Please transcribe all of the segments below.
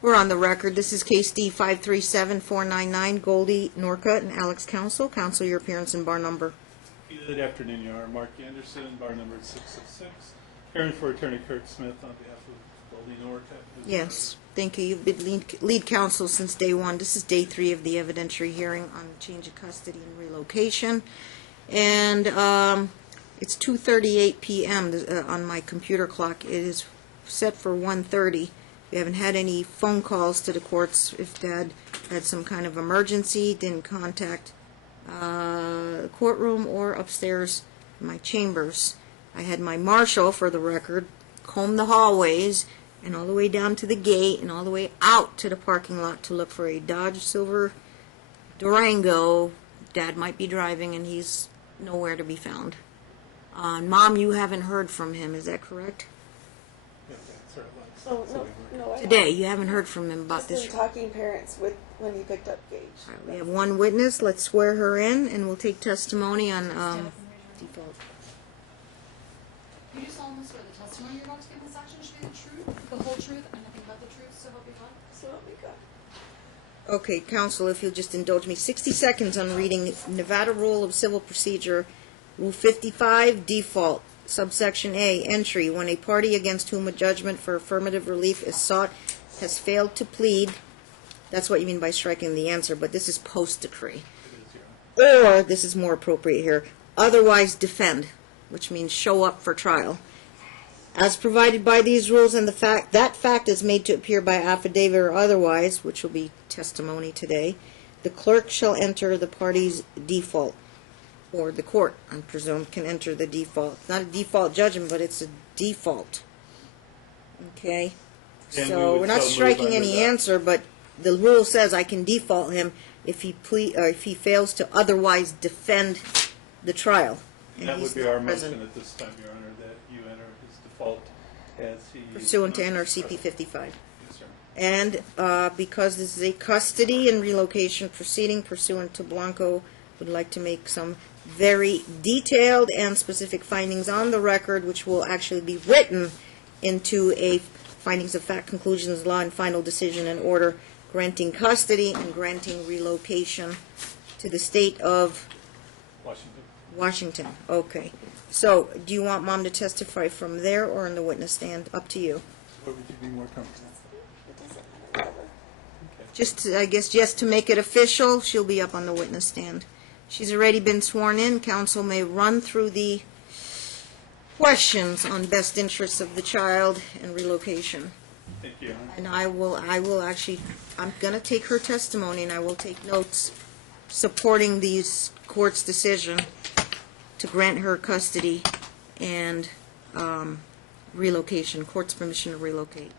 We're on the record. This is case D 537499, Goldie Norcutt and Alex Counsel. Counsel, your appearance and bar number. Good afternoon, Your Honor. Mark Anderson, bar number 606. Hearing for Attorney Kurt Smith on behalf of Goldie Norcutt. Yes, thank you. You've been lead counsel since day one. This is day 3 of the evidentiary hearing on change of custody and relocation. And it's 2:38 p.m. On my computer clock. It is set for 1:30. We haven't had any phone calls to the courts. If Dad had some kind of emergency, didn't contact the courtroom or upstairs in my chambers. I had my marshal, for the record, comb the hallways and all the way down to the gate and all the way out to the parking lot to look for a Dodge Silver Durango. Dad might be driving and he's nowhere to be found. Mom, you haven't heard from him, is that correct? No, Today, you haven't heard from him about this. Just been talking parents with when he picked up Gage. All right, we have one witness. Let's swear her in, and we'll take testimony on default. Do you solemnly swear the testimony you're about to give in this action should be the truth, the whole truth, and nothing but the truth, so help you God? So help me God. Okay, counsel, if you'll just indulge me 60 seconds on reading Nevada Rule of Civil Procedure, Rule 55, default. Subsection A, entry, when a party against whom a judgment for affirmative relief is sought has failed to plead, that's what you mean by striking the answer, but this is post-decree. Or, this is more appropriate here, otherwise defend, which means show up for trial. As provided by these rules and that fact is made to appear by affidavit or otherwise, which will be testimony today, the clerk shall enter the party's default. Or the court, I'm presumed, can enter the default. It's not a default judgment, but it's a default. Okay? So we're not striking any answer, but the rule says I can default him if he fails to otherwise defend the trial. And that would be our motion at this time, Your Honor, that you enter his default as he... Pursuant to NRCP 55. Yes, sir. And because this is a custody and relocation proceeding pursuant to Blanco, would like to make some very detailed and specific findings on the record, which will actually be written into a findings of fact, conclusions, law, and final decision and order granting custody and granting relocation to the state of Washington. Okay. So, do you want Mom to testify from there or in the witness stand? Up to you. What would you be more comfortable? Okay. I guess, just to make it official, she'll be up on the witness stand. She's already been sworn in. Counsel may run through the questions on best interests of the child and relocation. Thank you, Your Honor. And I will actually, I'm going to take her testimony and I will take notes supporting these court's decision to grant her custody and relocation, court's permission to relocate.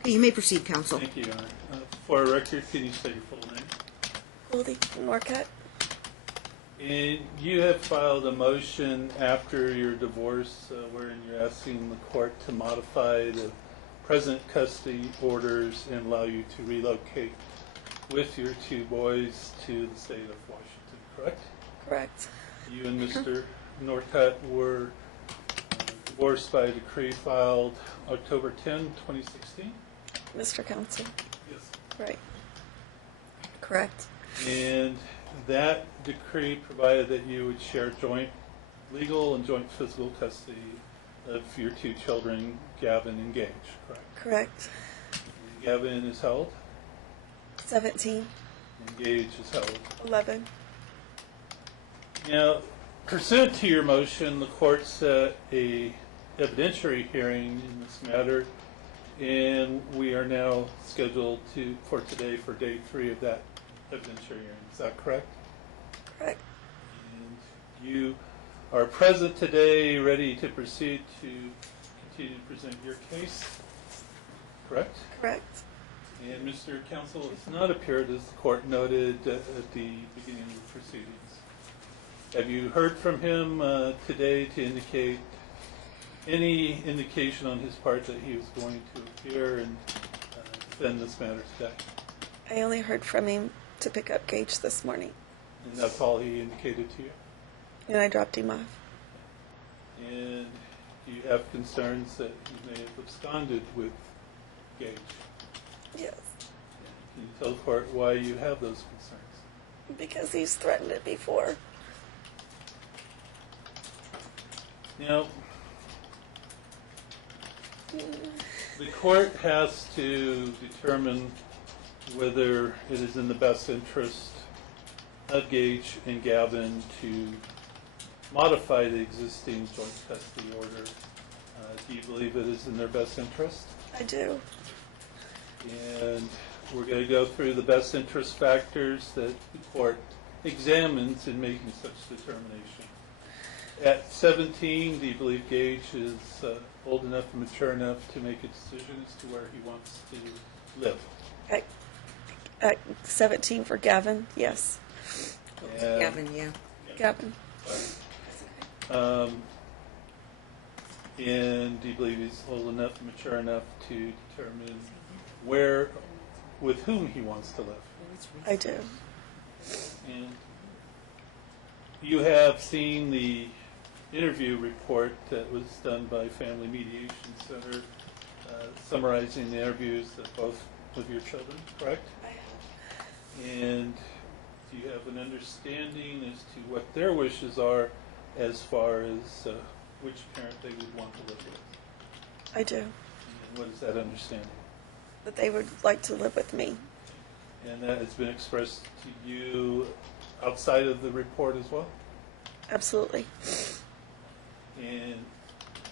Okay, you may proceed, counsel. Thank you, Your Honor. For a record, can you state your full name? Goldie Norcutt. And you have filed a motion after your divorce wherein you're asking the court to modify the present custody orders and allow you to relocate with your 2 boys to the state of Washington, correct? Correct. You and Mr. Norcutt were divorced by a decree filed October 10, 2016? Mr. Counsel. Yes. Right. Correct. And that decree provided that you would share joint legal and joint physical custody of your 2 children, Gavin and Gage, correct? Correct. And Gavin is how old? 17. And Gage is how old? 11. Now, pursuant to your motion, the court set a evidentiary hearing in this matter, and we are now scheduled for today for day 3 of that evidentiary hearing. Is that correct? Correct. And you are present today, ready to proceed to continue to present your case, correct? Correct. And Mr. Counsel has not appeared, as the court noted at the beginning of the proceedings. Have you heard from him today to indicate any indication on his part that he was going to appear and defend this matter today? I only heard from him to pick up Gage this morning. And that's all he indicated to you? And I dropped him off. And do you have concerns that he may have absconded with Gage? Yes, Can you tell the court why you have those concerns? because he's threatened it before. You know, the court has to determine whether it is in the best interest of Gage and Gavin to modify the existing joint custody order. Do you believe it is in their best interest? I do. And we're going to go through the best interest factors that the court examines in making such determination. At 17, do you believe Gage is old enough and mature enough to make a decision as to where he wants to live? At 17 for Gavin, yes. And- Gavin, yeah. Gavin. And do you believe he's old enough and mature enough to determine where, with whom he wants to live? I do. And you have seen the interview report that was done by Family Mediation Center summarizing the interviews of both of your children, correct? I have. And do you have an understanding as to what their wishes are as far as which parent they would want to live with? I do. And what is that understanding? That they would like to live with me. And that has been expressed to you outside of the report as well? Absolutely. And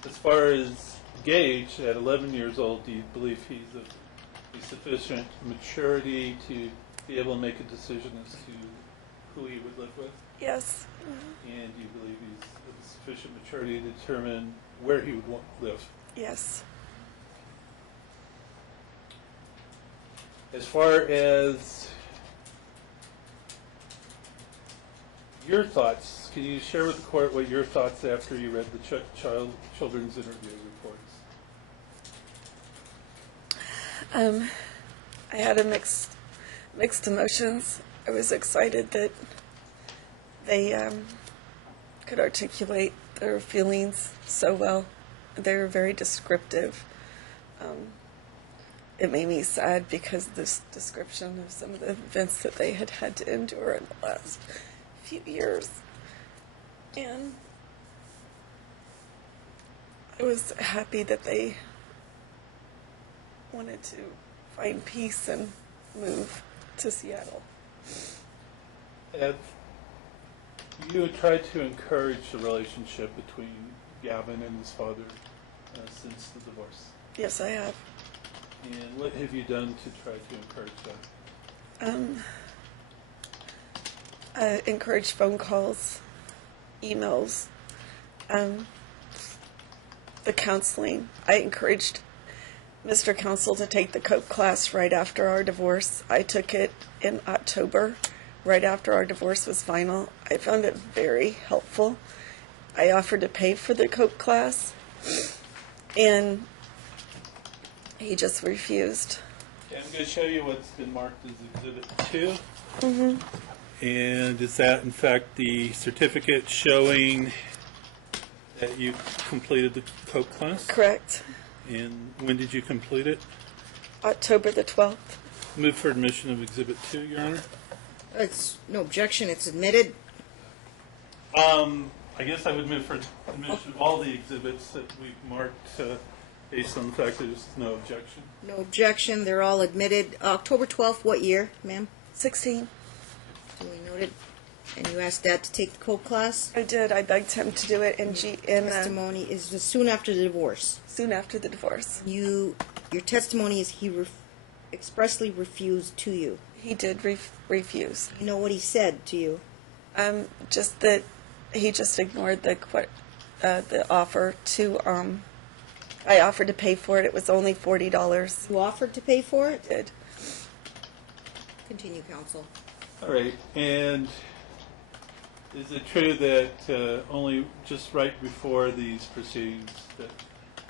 as far as Gage, at 11 years old, do you believe he's of a sufficient maturity to be able to make a decision as to who he would live with? Yes. And do you believe he's of sufficient maturity to determine where he would want to live? Yes. As far as your thoughts, can you share with the court what your thoughts after you read the children's interview reports? I had a mixed emotions. I was excited that they could articulate their feelings so well. They were very descriptive. It made me sad because this description of some of the events that they had to endure in the last few years. And I was happy that they wanted to find peace and move to Seattle. Have you tried to encourage the relationship between Gavin and his father since the divorce? Yes, I have. And what have you done to try to encourage that? I encouraged phone calls, emails, the counseling. I encouraged Mr. Counsel to take the COPE class right after our divorce. I took it in October, right after our divorce was final. I found it very helpful. I offered to pay for the COPE class, and he just refused. Okay, I'm going to show you what's been marked as Exhibit 2. Mm-hmm. And is that, in fact, the certificate showing that you completed the COPE class? Correct. And when did you complete it? October the 12th. Move for admission of Exhibit 2, Your Honor. It's no objection, it's admitted. I guess I would move for admission of all the exhibits that we've marked based on the fact that there's no objection. No objection, they're all admitted. October 12th, what year, ma'am? 16. Duly noted. And you asked Dad to take the COPE class? I did. I begged him to do it in Testimony is soon after the divorce. soon after the divorce. Your testimony is he expressly refused to you. He did refuse. You know what he said to you? Just that he just ignored the offer to. I offered to pay for it. It was only $40. You offered to pay for it? Did. Continue, counsel. All right. And is it true that only just right before these proceedings that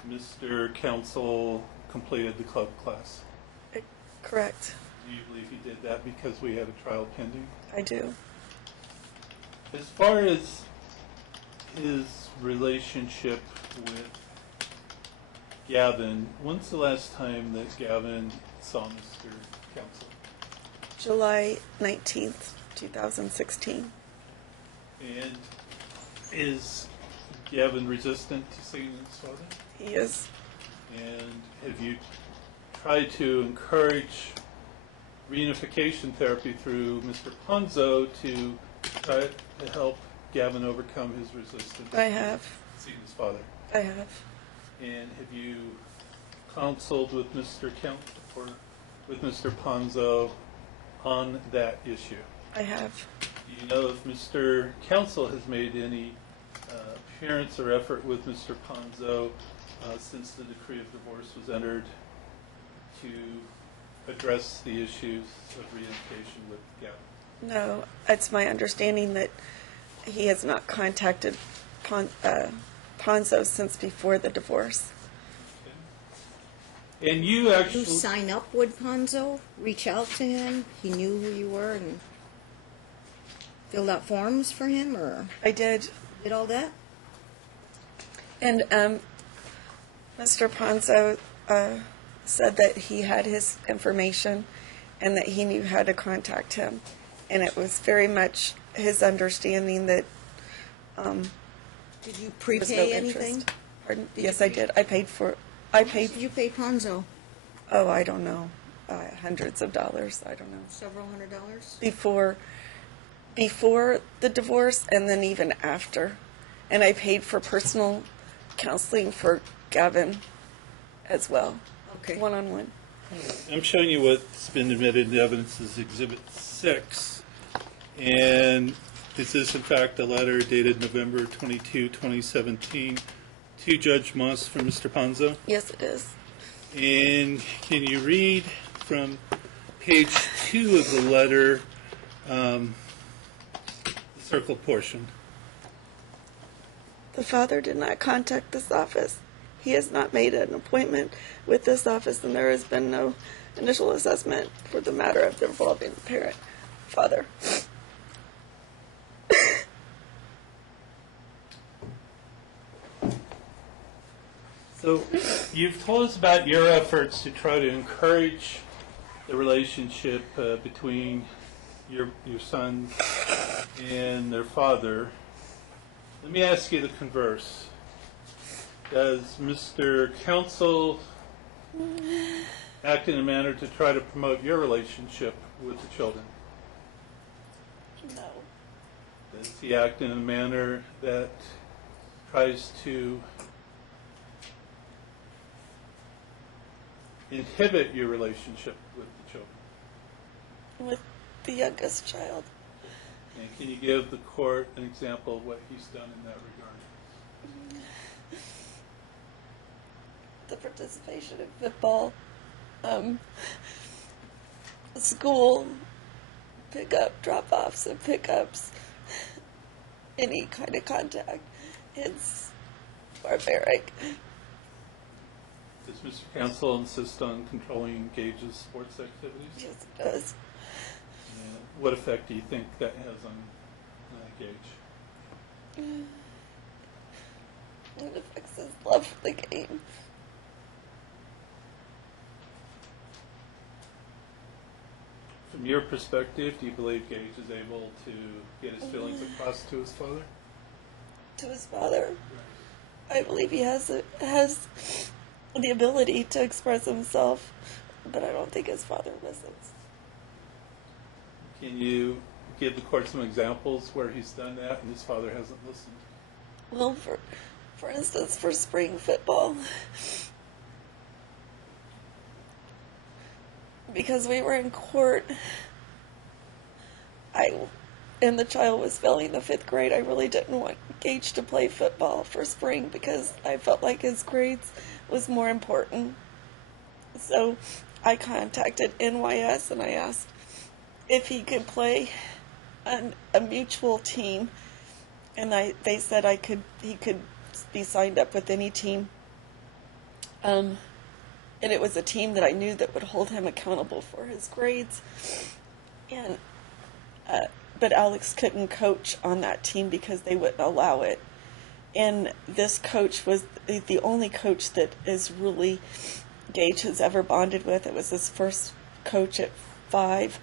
Mr. Counsel completed the club class? Correct. Do you believe he did that because we had a trial pending? I do. As far as his relationship with Gavin, when's the last time that Gavin saw Mr. Counsel? July 19th, 2016. And is Gavin resistant to seeing his father? He is. And have you tried to encourage reunification therapy through Mr. Ponzo to try to help Gavin overcome his resistance I have. to seeing his father? I have. And have you counseled with Mr. with Mr. Ponzo on that issue? I have. Do you know if Mr. Counsel has made any appearance or effort with Mr. Ponzo since the decree of divorce was entered to address the issues of reunification with Gavin? No, it's my understanding that he has not contacted Ponzo since before the divorce. Okay. And you Did actually... you sign up with Ponzo? Reach out to him? He knew who you were and filled out forms for him, or I did. did all that? And Mr. Ponzo said that he had his information and that he knew how to contact him. And it was very much his understanding that Did you there was no prepay interest. anything? Pardon? Did Yes, you I did. I paid for. I paid. Did you pay Ponzo? Oh, I don't know. Hundreds of dollars. I don't know. Several $100s? Before the divorce and then even after. And I paid for personal counseling for Gavin as well. Okay. One-on-one. I'm showing you what's been admitted into evidence as Exhibit 6. And this is, in fact, a letter dated November 22, 2017 to Judge Moss from Mr. Ponzo. Yes, it is. And can you read from page 2 of the letter, the circled portion? The father did not contact this office. He has not made an appointment with this office, and there has been no initial assessment for the matter of involving the parent, father. So you've told us about your efforts to try to encourage the relationship between your sons and their father. Let me ask you the converse. Does Mr. Counsel act in a manner to try to promote your relationship with the children? No. Does he act in a manner that tries to inhibit your relationship with the children? With the youngest child. And can you give the court an example of what he's done in that regard? The participation in football, school, pickup, drop-offs and pickups, any kind of contact. It's barbaric. Does Mr. Counsel insist on controlling Gage's sports activities? Yes, it does. And what effect do you think that has on Gage? It affects his love for the game. From your perspective, do you believe Gage is able to get his feelings across to his father? To his father. I believe he has the ability to express himself, but I don't think his father listens. Can you give the court some examples where he's done that and his father hasn't listened? Well, for instance, for spring football, because we were in court, and the child was failing the 5th grade, I really didn't want Gage to play football for spring because I felt like his grades was more important. So I contacted NYS and I asked if he could play on a mutual team, and they said he could be signed up with any team. And it was a team that I knew that would hold him accountable for his grades. And but Alex couldn't coach on that team because they wouldn't allow it. And this coach was the only coach that is really Gage has ever bonded with. It was his first coach at 5,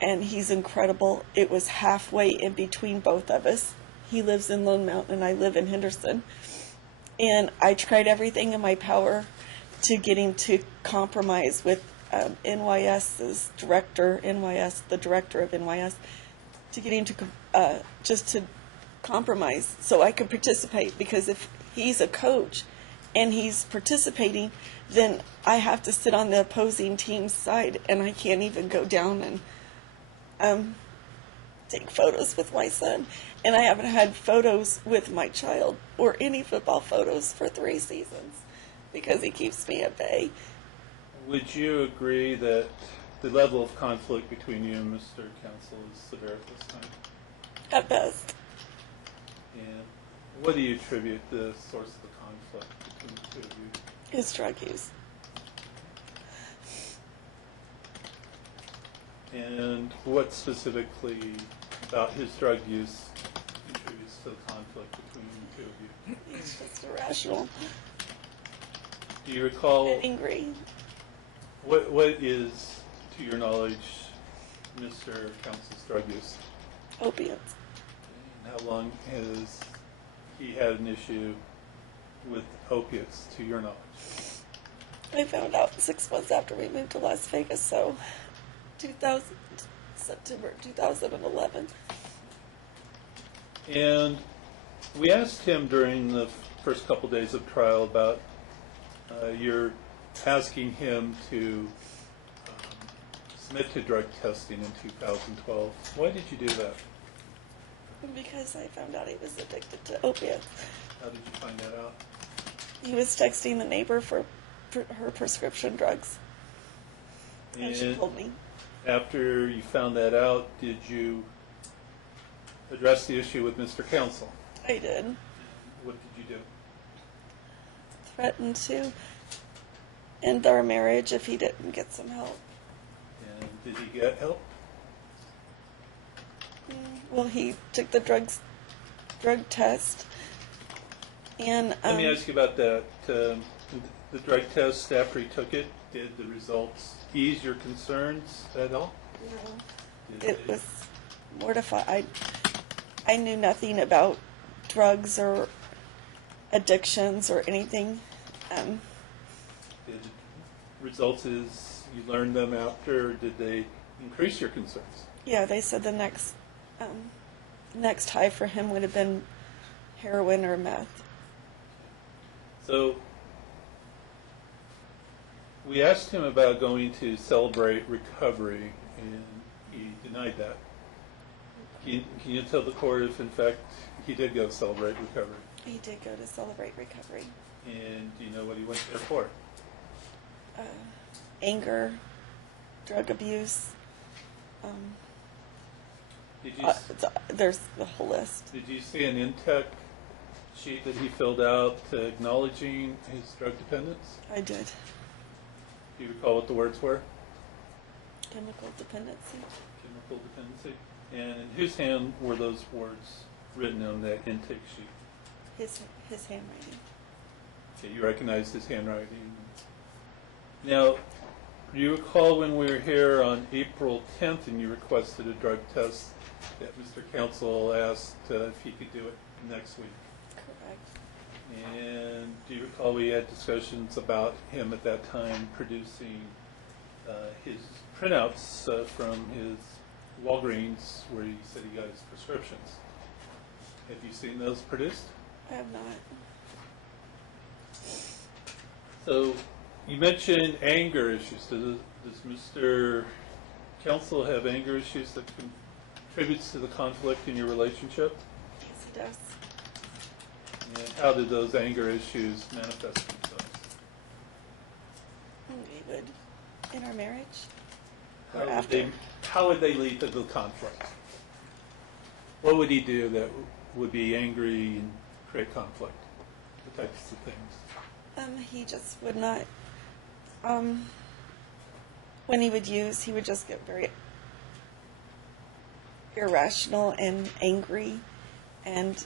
and he's incredible. It was halfway in between both of us. He lives in Lone Mountain, and I live in Henderson. And I tried everything in my power to get him to compromise with NYS's director, the director of NYS, to get him to just to compromise so I could participate. Because if he's a coach and he's participating, then I have to sit on the opposing team's side, and I can't even go down and take photos with my son. And I haven't had photos with my child or any football photos for 3 seasons because he keeps me at bay. Would you agree that the level of conflict between you and Mr. Counsel is severe at this time? At best. And what do you attribute the source of the conflict between the two of you? His drug use. And what specifically about his drug use contributes to the conflict between the two of you? He's just irrational. Do you recall And angry. what is, to your knowledge, Mr. Counsel's drug use? Opiates. And how long has he had an issue with opiates, to your knowledge? I found out 6 months after we moved to Las Vegas, so September 2011. And we asked him during the first couple days of trial about your asking him to submit to drug testing in 2012. Why did you do that? Because I found out he was addicted to opiates. How did you find that out? He was texting the neighbor for her prescription drugs. And she told me. After you found that out, did you address the issue with Mr. Counsel? I did. What did you do? Threatened to end our marriage if he didn't get some help. And did he get help? Well, he took the drug test, and Let me ask you about that. The drug test, after he took it, did the results ease your concerns at all? No, it was mortified. I knew nothing about drugs or addictions or anything. Did results as you learned them after, did they increase your concerns? Yeah, they said the next high for him would have been heroin or meth. So we asked him about going to Celebrate Recovery, and he denied that. Can you tell the court if, in fact, he did go to Celebrate Recovery? He did go to Celebrate Recovery. And do you know what he went there for? Anger, drug abuse. Did you, There's the whole list. did you see an intake sheet that he filled out acknowledging his drug dependence? I did. Do you recall what the words were? Chemical dependency. Chemical dependency. And in whose hand were those words written on that intake sheet? His handwriting. Okay, you recognized his handwriting. Now, do you recall when we were here on April 10th and you requested a drug test that Mr. Counsel asked if he could do it next week? Correct. And do you recall we had discussions about him at that time producing his printouts from his Walgreens where he said he got his prescriptions? Have you seen those produced? I have not. So you mentioned anger issues. Does Mr. Counsel have anger issues that contributes to the conflict in your relationship? Yes, he does. And how did those anger issues manifest themselves? He would in our marriage How or would after. how would they lead to the conflict? What would he do that would be angry and create conflict? The types of things. He just would not. When he would use, he would just get very irrational and angry, and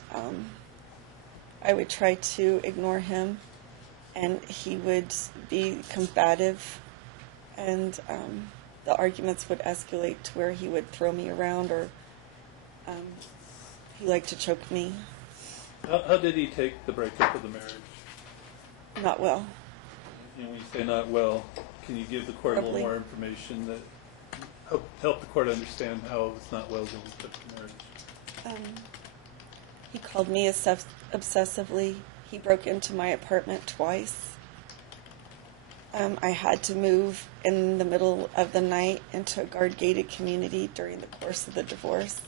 I would try to ignore him, and he would be combative, and the arguments would escalate to where he would throw me around, or he liked to choke me. How did he take the breakup of the marriage? Not well. And when you say not well, can you give the court a little Probably. more information that help the court understand how it's not well that we took the marriage? He called me obsessively. He broke into my apartment twice. I had to move in the middle of the night into a guard-gated community during the course of the divorce.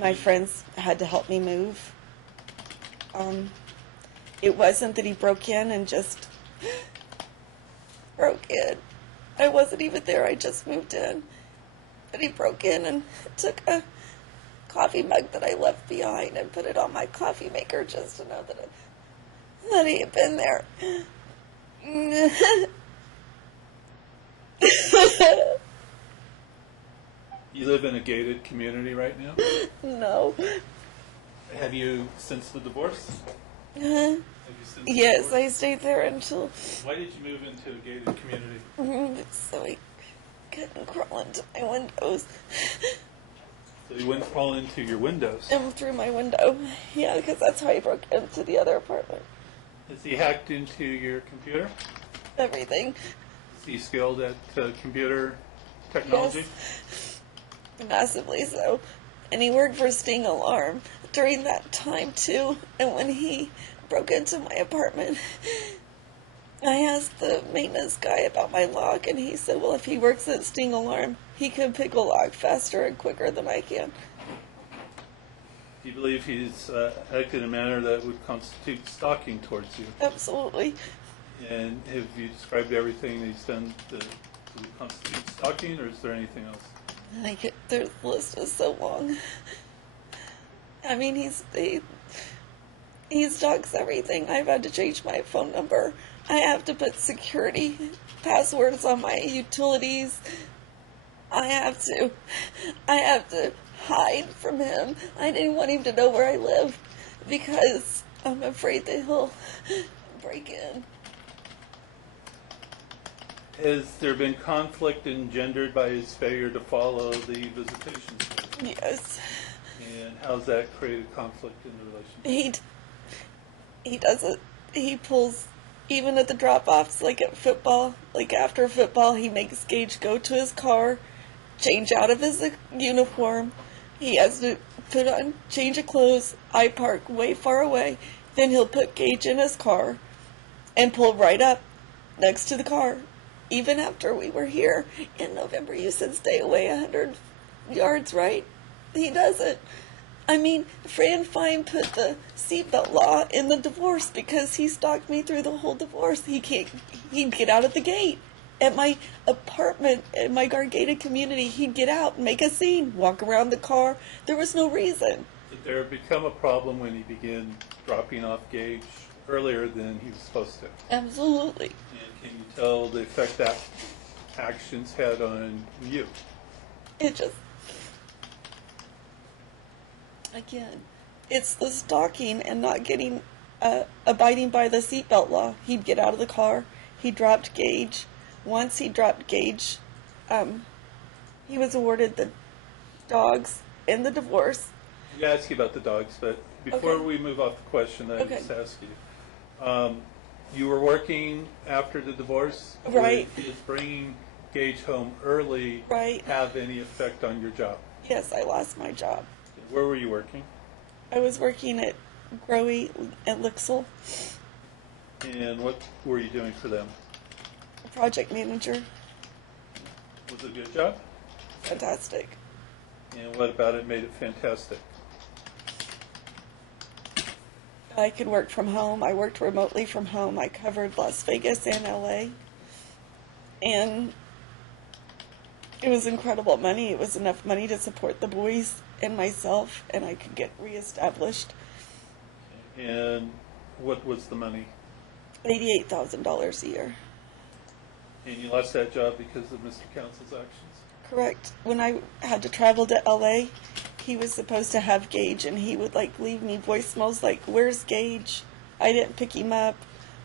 My friends had to help me move. It wasn't that he broke in and just broke in. I wasn't even there. I just moved in. But he broke in and took a coffee mug that I left behind and put it on my coffee maker just to know that he had been there. You live in a gated community right now? No. Have you since the divorce? Uh, Have you since the yes, divorce? I stayed there until Why did you move into a gated community? so he couldn't crawl into my windows. So he wouldn't crawl into your windows. And through my window. Yeah, because that's how he broke into the other apartment. Has he hacked into your computer? Everything. Is he skilled at computer technology? Yes. Massively so. And he worked for Sting Alarm during that time too. And when he broke into my apartment, I asked the maintenance guy about my lock, and he said, well, if he works at Sting Alarm, he can pick a lock faster and quicker than I can. Do you believe he's acted in a manner that would constitute stalking towards you? Absolutely. And have you described everything that he's done to constitute stalking, or is there anything else? Their list is so long. I mean, he stalks everything. I've had to change my phone number. I have to put security passwords on my utilities. I have to hide from him. I didn't want him to know where I live because I'm afraid that he'll break in. Has there been conflict engendered by his failure to follow the visitation schedule? Yes. And how's that created conflict in the relationship? He does it. He pulls, even at the drop-offs, like at football, like after football, he makes Gage go to his car, change out of his uniform. He has to put on, change of clothes. I park way far away. Then he'll put Gage in his car and pull right up next to the car. Even after we were here in November, you said stay away 100 yards, right? He doesn't. I mean, Fran Fine put the seatbelt law in the divorce because he stalked me through the whole divorce. He'd get out at the gate. At my apartment, in my guard-gated community, he'd get out and make a scene, walk around the car. There was no reason. Did there become a problem when he began dropping off Gage earlier than he was supposed to? Absolutely. And can you tell the effect that actions had on you? It just, again, it's the stalking and not getting, abiding by the seatbelt law. He'd get out of the car. He dropped Gage. Once he dropped Gage, he was awarded the dogs in the divorce. I'm going to ask you about the dogs, but before Okay. we move off the question, I Okay. just ask you. You were working after the divorce? Right. Is bringing Gage home early Right. have any effect on your job? Yes, I lost my job. Where were you working? I was working at Growy at Lixel, And what were you doing for them? project manager. Was it a good job? Fantastic. And what about it made it fantastic? I could work from home. I worked remotely from home. I covered Las Vegas and LA. And it was incredible money. It was enough money to support the boys and myself, and I could get reestablished. And what was the money? $88,000 a year. And you lost that job because of Mr. Council's actions? Correct. When I had to travel to LA he was supposed to have Gage, and he would like leave me voicemails like, "Where's Gage? I didn't pick him up,"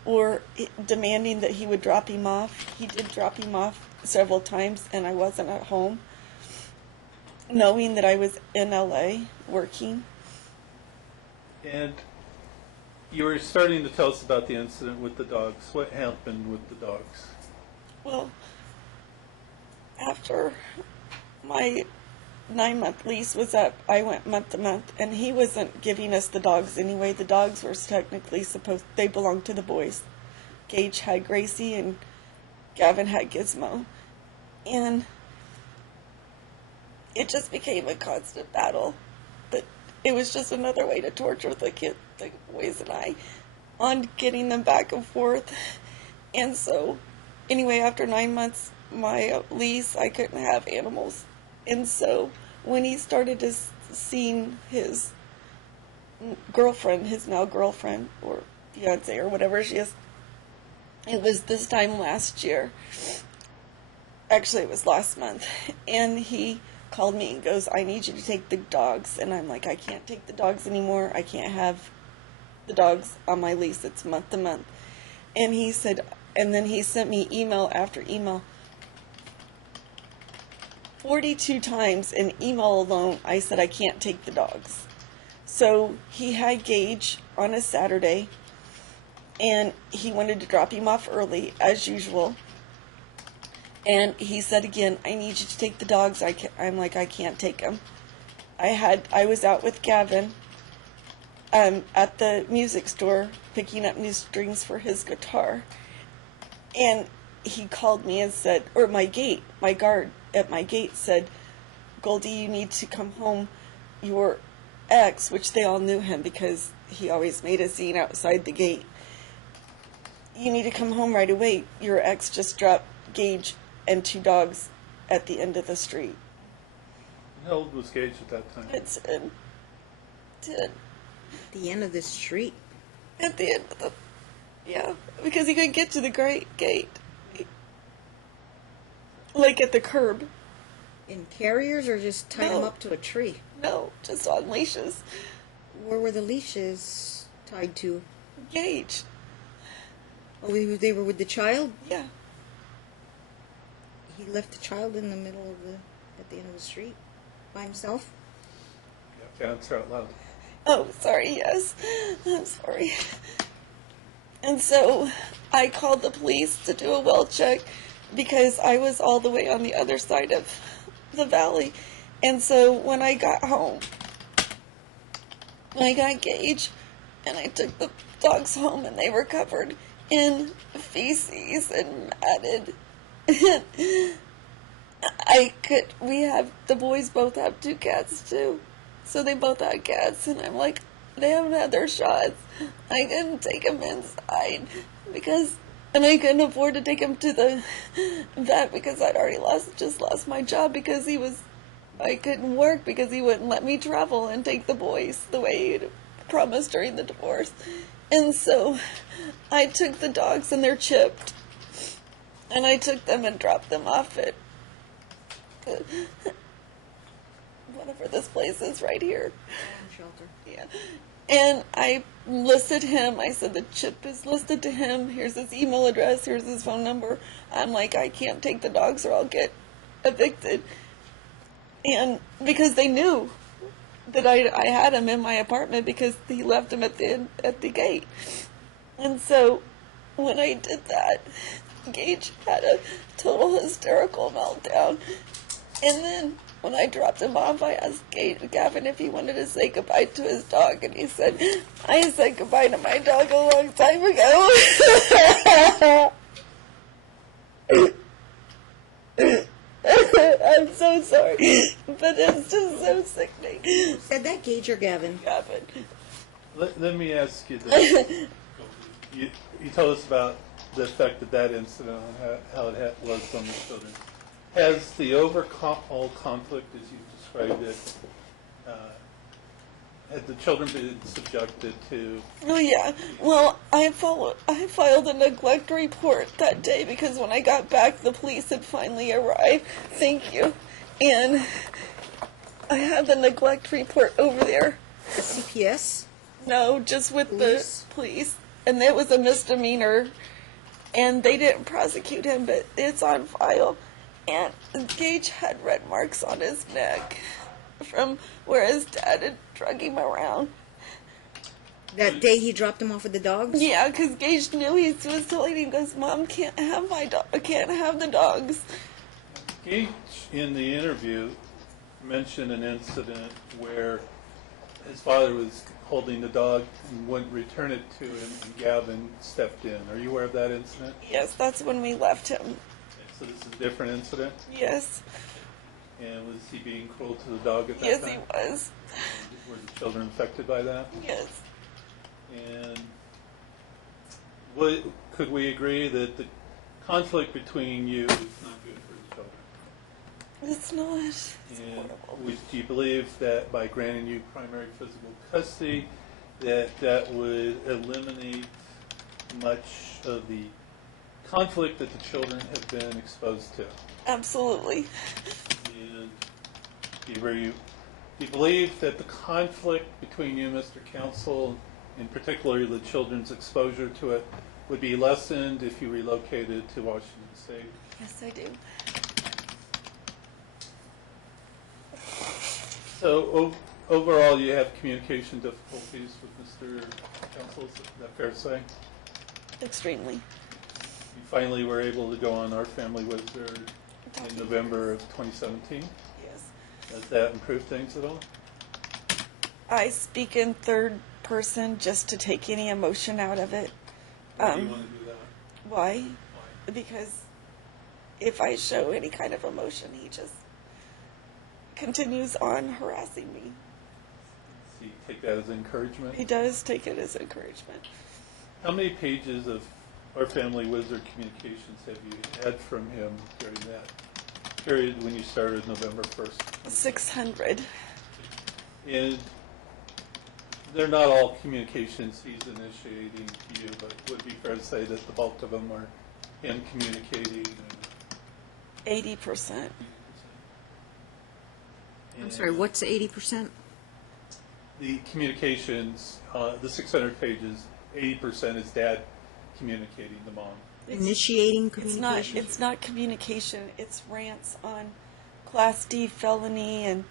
or demanding that he would drop him off. He did drop him off several times, and I wasn't at home, knowing that I was in LA working. And you were starting to tell us about the incident with the dogs. What happened with the dogs? Well, after my 9-month lease was up, I went month to month, and he wasn't giving us the dogs anyway. The dogs were technically they belonged to the boys. Gage had Gracie, and Gavin had Gizmo. And it just became a constant battle. But it was just another way to torture the boys and I, on getting them back and forth. And so, anyway, after 9 months, my lease, I couldn't have animals. And so when he started to seeing his girlfriend, his now girlfriend, or fiance, or whatever she is, it was this time last year. Actually, it was last month. And he called me and goes, "I need you to take the dogs." And I'm like, "I can't take the dogs anymore. I can't have the dogs on my lease. It's month to month." And he said, and then he sent me email after email. 42 times in email alone, I said I can't take the dogs. So he had Gage on a Saturday, and he wanted to drop him off early, as usual. And he said again, "I need you to take the dogs." I'm like, "I can't take them." I was out with Gavin at the music store picking up new strings for his guitar, and he called me and said, or my guard at my gate said, "Goldie, you need to come home. Your ex," which they all knew him because he always made a scene outside the gate, "you need to come home right away. Your ex just dropped Gage and 2 dogs at the end of the street." How old was Gage at that time? It's 10. At the end of this street. At the end of the... Yeah, because he couldn't get to the gate. Like at the curb. In carriers, or just tied them No. up to a tree? No, just on leashes. Where were the leashes tied to? Gage. Oh, they were with the child? Yeah. He left the child in the middle of at the end of the street by himself? You have to answer out loud. Oh, sorry, yes. I'm sorry. And so I called the police to do a well check because I was all the way on the other side of the valley. And so when I got home, I got Gage, and I took the dogs home, and they were covered in feces and matted. The boys both have 2 cats too. So they both had cats, and I'm like, they haven't had their shots. I couldn't take them inside and I couldn't afford to take him to the vet because I'd already lost my job because I couldn't work because he wouldn't let me travel and take the boys the way he'd promised during the divorce. And so I took the dogs, and they're chipped, and I took them and dropped them off at whatever this place is right here. Shelter. Yeah. And I listed him. I said the chip is listed to him. Here's his email address. Here's his phone number. I'm like, I can't take the dogs or I'll get evicted. And because they knew that I had him in my apartment because he left him at the gate. And so when I did that, Gage had a total hysterical meltdown. And then when I dropped him off, I asked Gavin if he wanted to say goodbye to his dog, and he said, "I said goodbye to my dog a long time ago." I'm so sorry, but it's just so sickening. Said that Gage or Gavin? Gavin. Let me ask you this. You told us about the effect that incident on how it was on the children. Has the overall conflict, as you described it, had the children been subjected to? Oh yeah. Well, I filed a neglect report that day because when I got back, the police had finally arrived. Thank you. And I have the neglect report over there. CPS? No, just with Police? the police. And it was a misdemeanor. And they didn't prosecute him, but it's on file. And Gage had red marks on his neck from where his dad had drug him around. That day he dropped him off with the dogs? Yeah, because Gage knew he was telling him, goes, Mom, can't have my dog, can't have the dogs. Gage, in the interview, mentioned an incident where his father was holding the dog and wouldn't return it to him, and Gavin stepped in. Are you aware of that incident? Yes, that's when we left him. So this is a different incident? Yes. And was he being cruel to the dog at that Yes, time? he was. Were the children affected by that? Yes. And could we agree that the conflict between you is not good for the children? It's not. It's And horrible. do you believe that by granting you primary physical custody, that would eliminate much of the conflict that the children have been exposed to? Absolutely. And do you believe that the conflict between you, Mr. Counsel, in particular the children's exposure to it, would be lessened if you relocated to Washington State? Yes, I do. So overall, you have communication difficulties with Mr. Counsel, is that fair to say? Extremely. You finally were able to go on Our Family Wizard in November of 2017. Yes. Does that improve things at all? I speak in third person just to take any emotion out of it. Why do you want to do that? Why? Why? Because if I show any kind of emotion, he just continues on harassing me. So you take that as encouragement? He does take it as encouragement. How many pages of Our Family Wizard communications have you had from him during that period when you started November 1st? 600. And they're not all communications he's initiating to you, but would it be fair to say that the bulk of them are him communicating? 80%. I'm sorry, what's 80%? The communications, the 600 pages, 80% is dad communicating to mom. Initiating communication? It's not communication. It's rants on Class D felony and,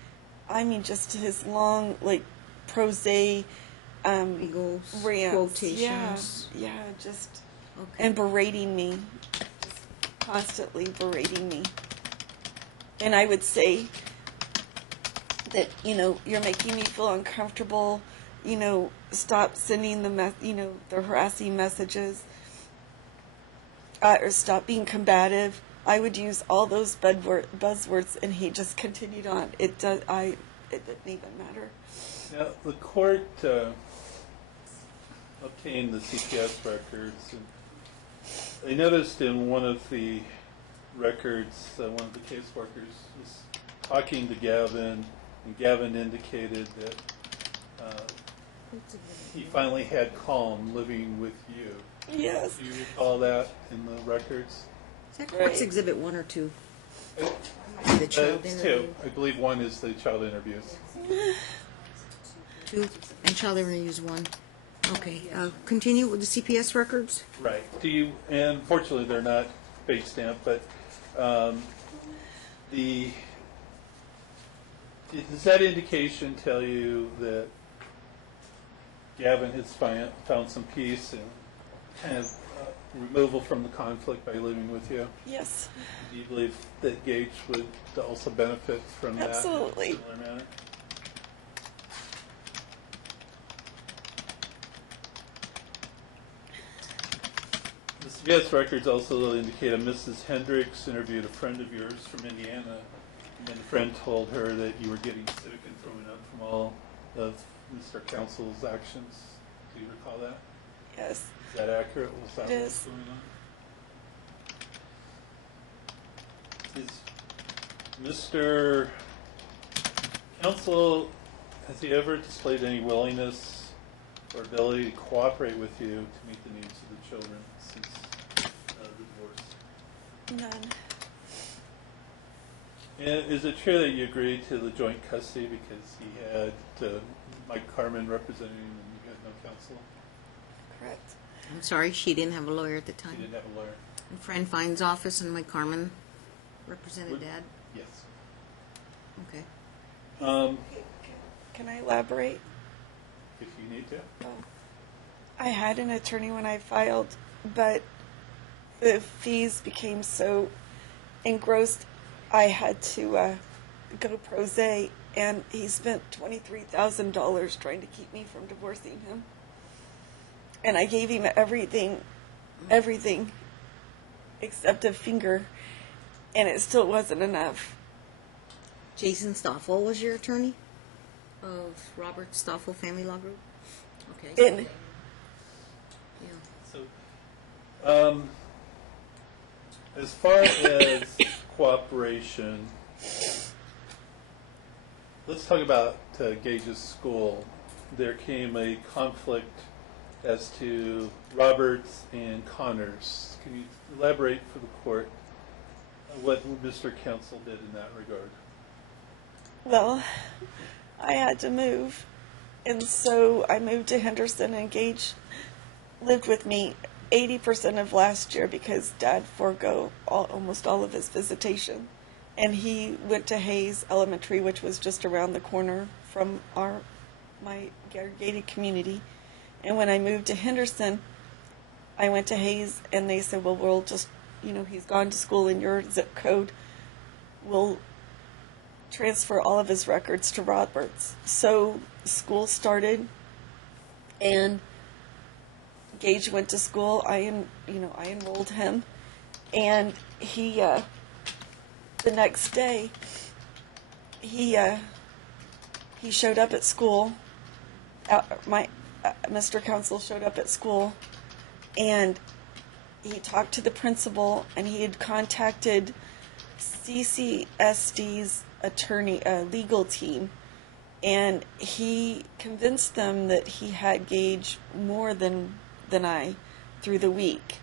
I mean, just his long, like, prosaic Legals, rants. quotations. Yeah, just, Okay. and berating me. Just constantly berating me. And I would say that, you're making me feel uncomfortable, stop sending the harassing messages, or stop being combative. I would use all those buzzwords, and he just continued on. It didn't even matter. Now, the court obtained the CPS records, and they noticed in one of the records, one of the caseworkers was talking to Gavin, and Gavin indicated that he finally had calm living with you. Yes. Do you recall that in the records? Is that court's Right. exhibit 1 or 2? The child It's interview. 2. I believe 1 is the child interviews. 2, and child interviews 1. Okay, continue with the CPS records? Right. Do you? And fortunately, they're not base stamped, but does that indication tell you that Gavin has found some peace and kind of removal from the conflict by living with you? Yes. Do you believe that Gage would also benefit from that Absolutely. in a similar manner? The CBS records also indicate a Mrs. Hendricks interviewed a friend of yours from Indiana, and the friend told her that you were getting sick and throwing up from all of Mr. Counsel's actions. Do you recall that? Yes. Is that accurate? Was that It what was is. going on? Is Mr. Counsel, has he ever displayed any willingness or ability to cooperate with you to meet the needs of the children since the divorce? None. And is it true that you agreed to the joint custody because he had Mike Carmen representing him and you had no counsel? Correct. I'm sorry, she didn't have a lawyer at the He time. didn't have a lawyer? And Fran Fine's office and Mike Carmen represented Would- Dad? Yes. Okay. Can I elaborate? If you need to. I had an attorney when I filed, but the fees became so engrossed, I had to go pro se, and he spent $23,000 trying to keep me from divorcing him. And I gave him everything except a finger, and it still wasn't enough. Jason Stoffel was your attorney of Robert Stoffel Family Law Group? Okay. And Yeah. So, as far as cooperation, let's talk about Gage's school. There came a conflict as to Roberts and Connors. Can you elaborate for the court what Mr. Counsel did in that regard? well, I had to move, and so I moved to Henderson, and Gage lived with me 80% of last year because Dad forego almost all of his visitation. And he went to Hayes Elementary, which was just around the corner from my gated community. And when I moved to Henderson, I went to Hayes, and they said, well, we'll just, he's gone to school in your zip code. We'll transfer all of his records to Roberts. So school started, and Gage went to school. I enrolled him, and he the next day he showed up at school. Mr. Counsel showed up at school, and he talked to the principal, and he had contacted CCSD's attorney legal team, and he convinced them that he had Gage more than I through the week.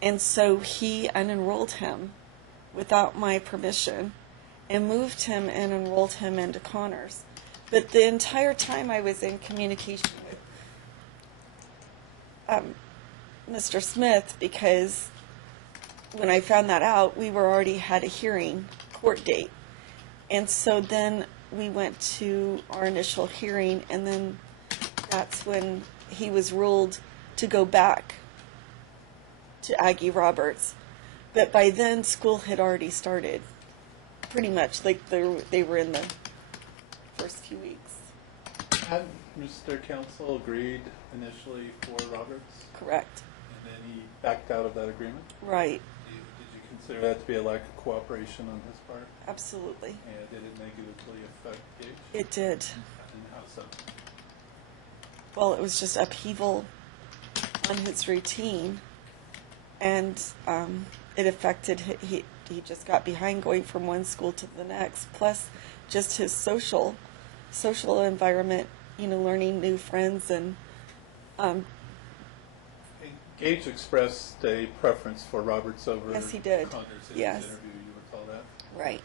And so he unenrolled him without my permission and moved him and enrolled him into Connors. But the entire time I was in communication with Mr. Smith, because when I found that out, we were already had a hearing, court date. And so then we went to our initial hearing, and then that's when he was ruled to go back to Aggie Roberts. But by then, school had already started, pretty much, like they were in the first few weeks. Had Mr. Counsel agreed initially for Roberts, Correct. and then he backed out of that agreement? Right. Did you consider that to be a lack of cooperation on his part? Absolutely. And did it negatively affect Gage? It did. And how so? Well, it was just upheaval on his routine, and it affected he just got behind going from one school to the next, plus just his social environment, learning new friends. And Gage expressed a preference for Roberts over Yes, he did. Connors in Yes. his interview. You recall that? right.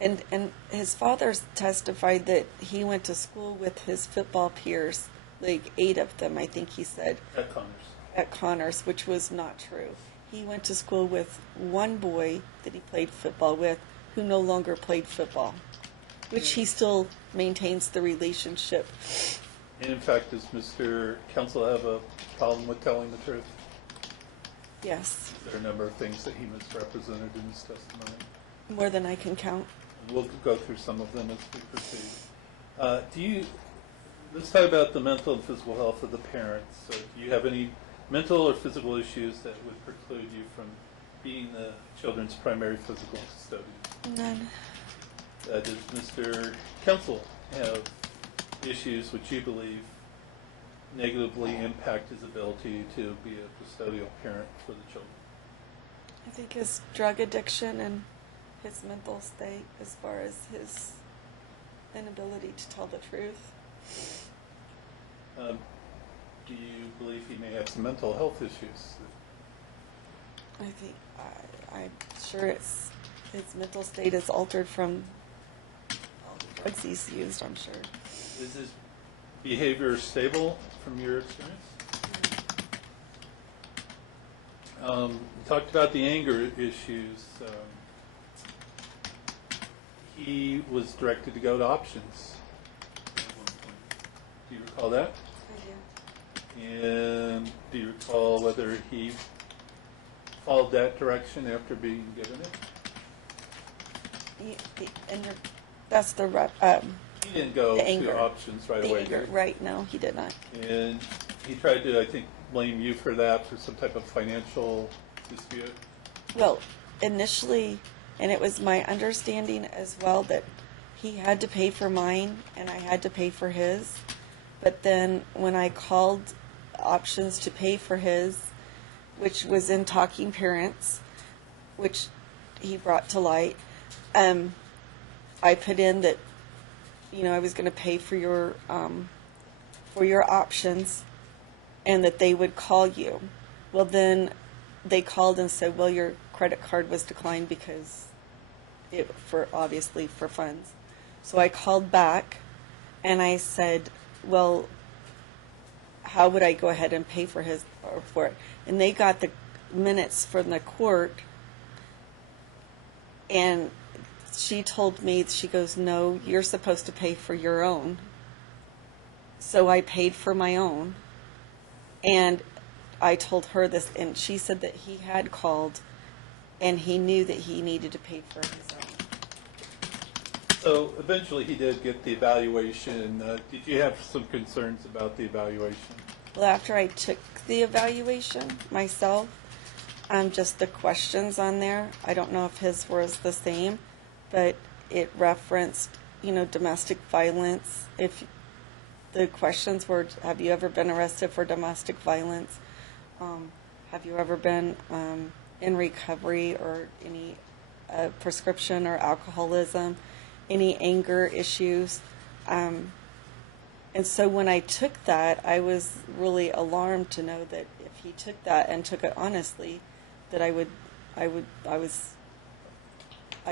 And his father testified that he went to school with his football peers, like 8 of them, I think he said, At Connors. at Connors, which was not true. He went to school with one boy that he played football with who no longer played football, which he still maintains the relationship. And in fact, does Mr. Counsel have a problem with telling the truth? Yes, There are a number of things that he misrepresented in his testimony. more than I can count. And we'll go through some of them as we proceed. Let's talk about the mental and physical health of the parents. So do you have any mental or physical issues that would preclude you from being the children's primary physical custodian? None. Does Mr. Counsel have issues which you believe negatively impact his ability to be a custodial parent for the children? I think his drug addiction and his mental state, as far as his inability to tell the truth. Do you believe he may have some mental health issues? I think I'm sure His mental state is altered from all the drugs he's used, I'm sure. Is his behavior stable from your experience? You talked about the anger issues. He was directed to go to options at one point. Do you recall that? I do. And do you recall whether he followed that direction after being given it? That's the He didn't go the anger. to options right the away. anger. did he? Right? No, he did not. And he tried to, I think, blame you for that, for some type of financial dispute. Well, initially, and it was my understanding as well that he had to pay for mine and I had to pay for his. But then when I called options to pay for his, which was in Talking Parents, which he brought to light, I put in that, I was going to pay for your options and that they would call you. Well, then they called and said, well, your credit card was declined because obviously for funds. So I called back and I said, well, how would I go ahead and pay for his or for it? And they got the minutes from the court, and she told me, she goes, no, you're supposed to pay for your own. So I paid for my own, and I told her this, and she said that he had called and he knew that he needed to pay for his own. So eventually he did get the evaluation. Did you have some concerns about the evaluation? Well, after I took the evaluation myself, just the questions on there, I don't know if his was the same, but it referenced, domestic violence. If the questions were, have you ever been arrested for domestic violence? Have you ever been in recovery or any prescription or alcoholism? Any anger issues? And so when I took that, I was really alarmed to know that if he took that and took it honestly, that I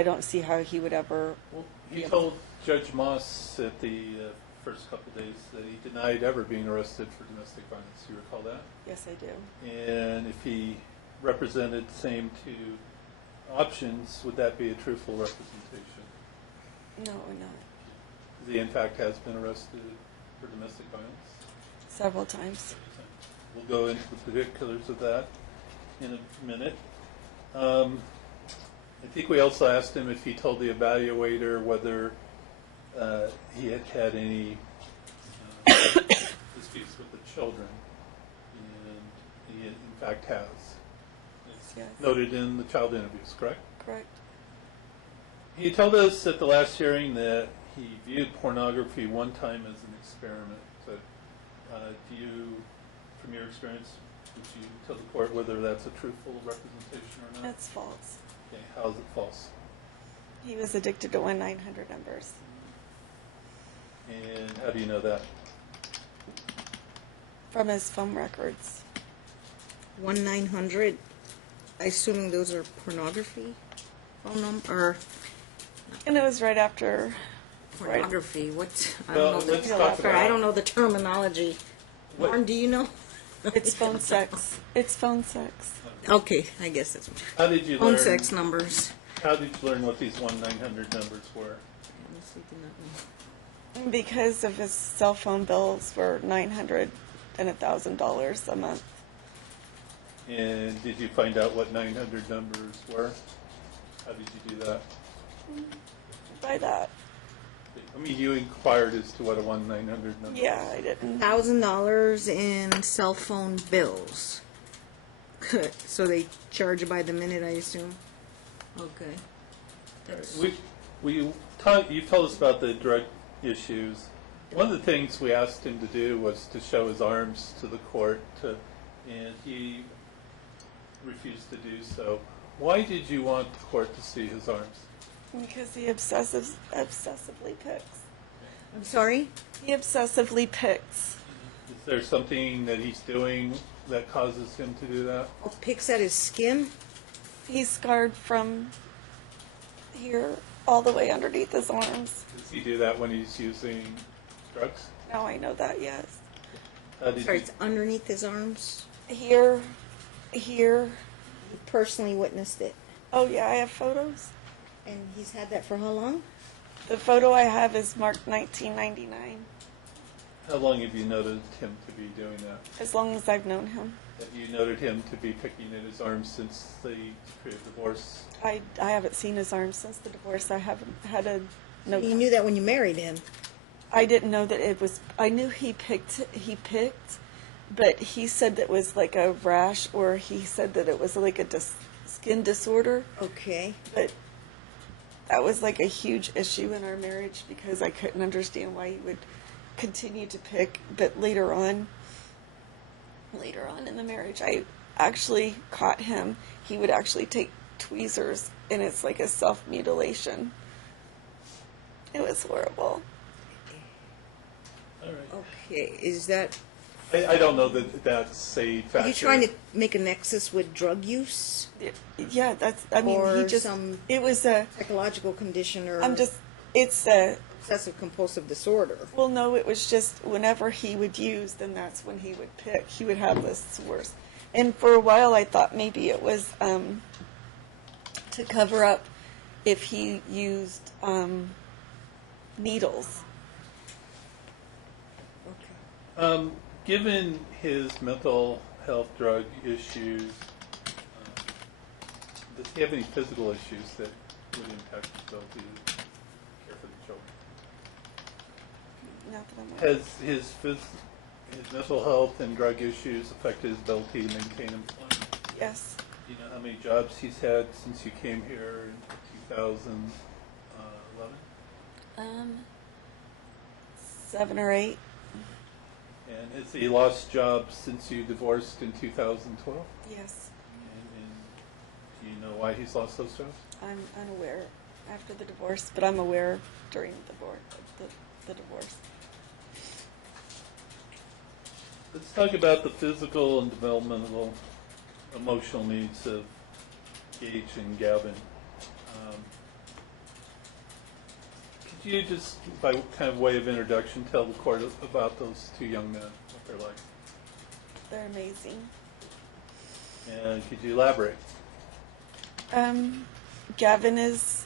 don't see how he would ever. Well, he told Judge Moss at the first couple days that he denied ever being arrested for domestic violence. You recall that? Yes, I do. And if he represented same two options, would that be a truthful representation? No, not. He in fact has been arrested for domestic violence. Several times. We'll go into the particulars of that in a minute. I think we also asked him if he told the evaluator whether he had had any disputes with the children, and he in fact has. It's Yes. noted in the child interviews, correct? Correct. He told us at the last hearing that he viewed pornography one time as an experiment. So, do you, from your experience, would you tell the court whether that's a truthful representation or not? That's false. Okay, how is it false? He was addicted to 1-900 numbers. And how do you know that? From his phone records. 1-900, I assuming those are pornography phone number, or And it was right after. pornography, what, I Well, don't know, let's talk sorry, I about- don't know the terminology. What- Lauren, do you know? It's phone sex. It's phone sex. Okay, I guess that's what, How did you phone learn? sex numbers. How did you learn what these 1-900 numbers were? Honestly do not know. Because of his cell phone bills were $900 and $1,000 a month. And did you find out what 900 numbers were? How did you do that? By that. I mean, you inquired as to what a 1-900 number Yeah, was. I didn't. $1,000 in cell phone bills. So they charge by the minute, I assume? Okay. That's- You told us about the drug issues. One of the things we asked him to do was to show his arms to the court, and he refused to do so. Why did you want the court to see his arms? Because he obsessively picks. I'm sorry? He obsessively picks. Is there something that he's doing that causes him to do that? Oh, picks at his skin? He's scarred from here, all the way underneath his arms. Does he do that when he's using drugs? Now I know that, yes. Did Sorry, you- it's underneath his arms? Here. You personally witnessed it. Oh yeah, I have photos. And he's had that for how long? The photo I have is marked 1999, how long have you noted him to be doing that? as long as I've known him. That you noted him to be picking at his arms since the decree of divorce? I haven't seen his arms since the divorce. I haven't had a no. You knew that when you married him. I didn't know that it was. I knew he picked, but he said that it was like a rash, or he said that it was like a skin disorder. Okay. But that was like a huge issue in our marriage because I couldn't understand why he would continue to pick. But later on in the marriage, I actually caught him. He would actually take tweezers, and it's like a self-mutilation. It was horrible. All right. Okay, is that, I don't know that that's a factor. are you trying to make a nexus with drug use? Yeah, that's. I mean, Or he just. some It was a. psychological condition or It's a. obsessive compulsive disorder? Well, no, it was just whenever he would use, then that's when he would pick. He would have the sores. And for a while, I thought maybe it was to cover up if he used needles. Okay. Given his mental health drug issues, does he have any physical issues that would impact his ability to care for the children? Not that I'm aware. Has his mental health and drug issues affected his ability to maintain employment? Yes. Do you know how many jobs he's had since you came here in 2011? 7 or 8. And has he lost jobs since you divorced in 2012? Yes. And do you know why he's lost those jobs? I'm unaware after the divorce, but I'm aware during the divorce. Let's talk about the physical and developmental, emotional needs of Gage and Gavin. Could you just, by kind of way of introduction, tell the court about those two young men, what they're like? They're amazing. And could you elaborate? Gavin is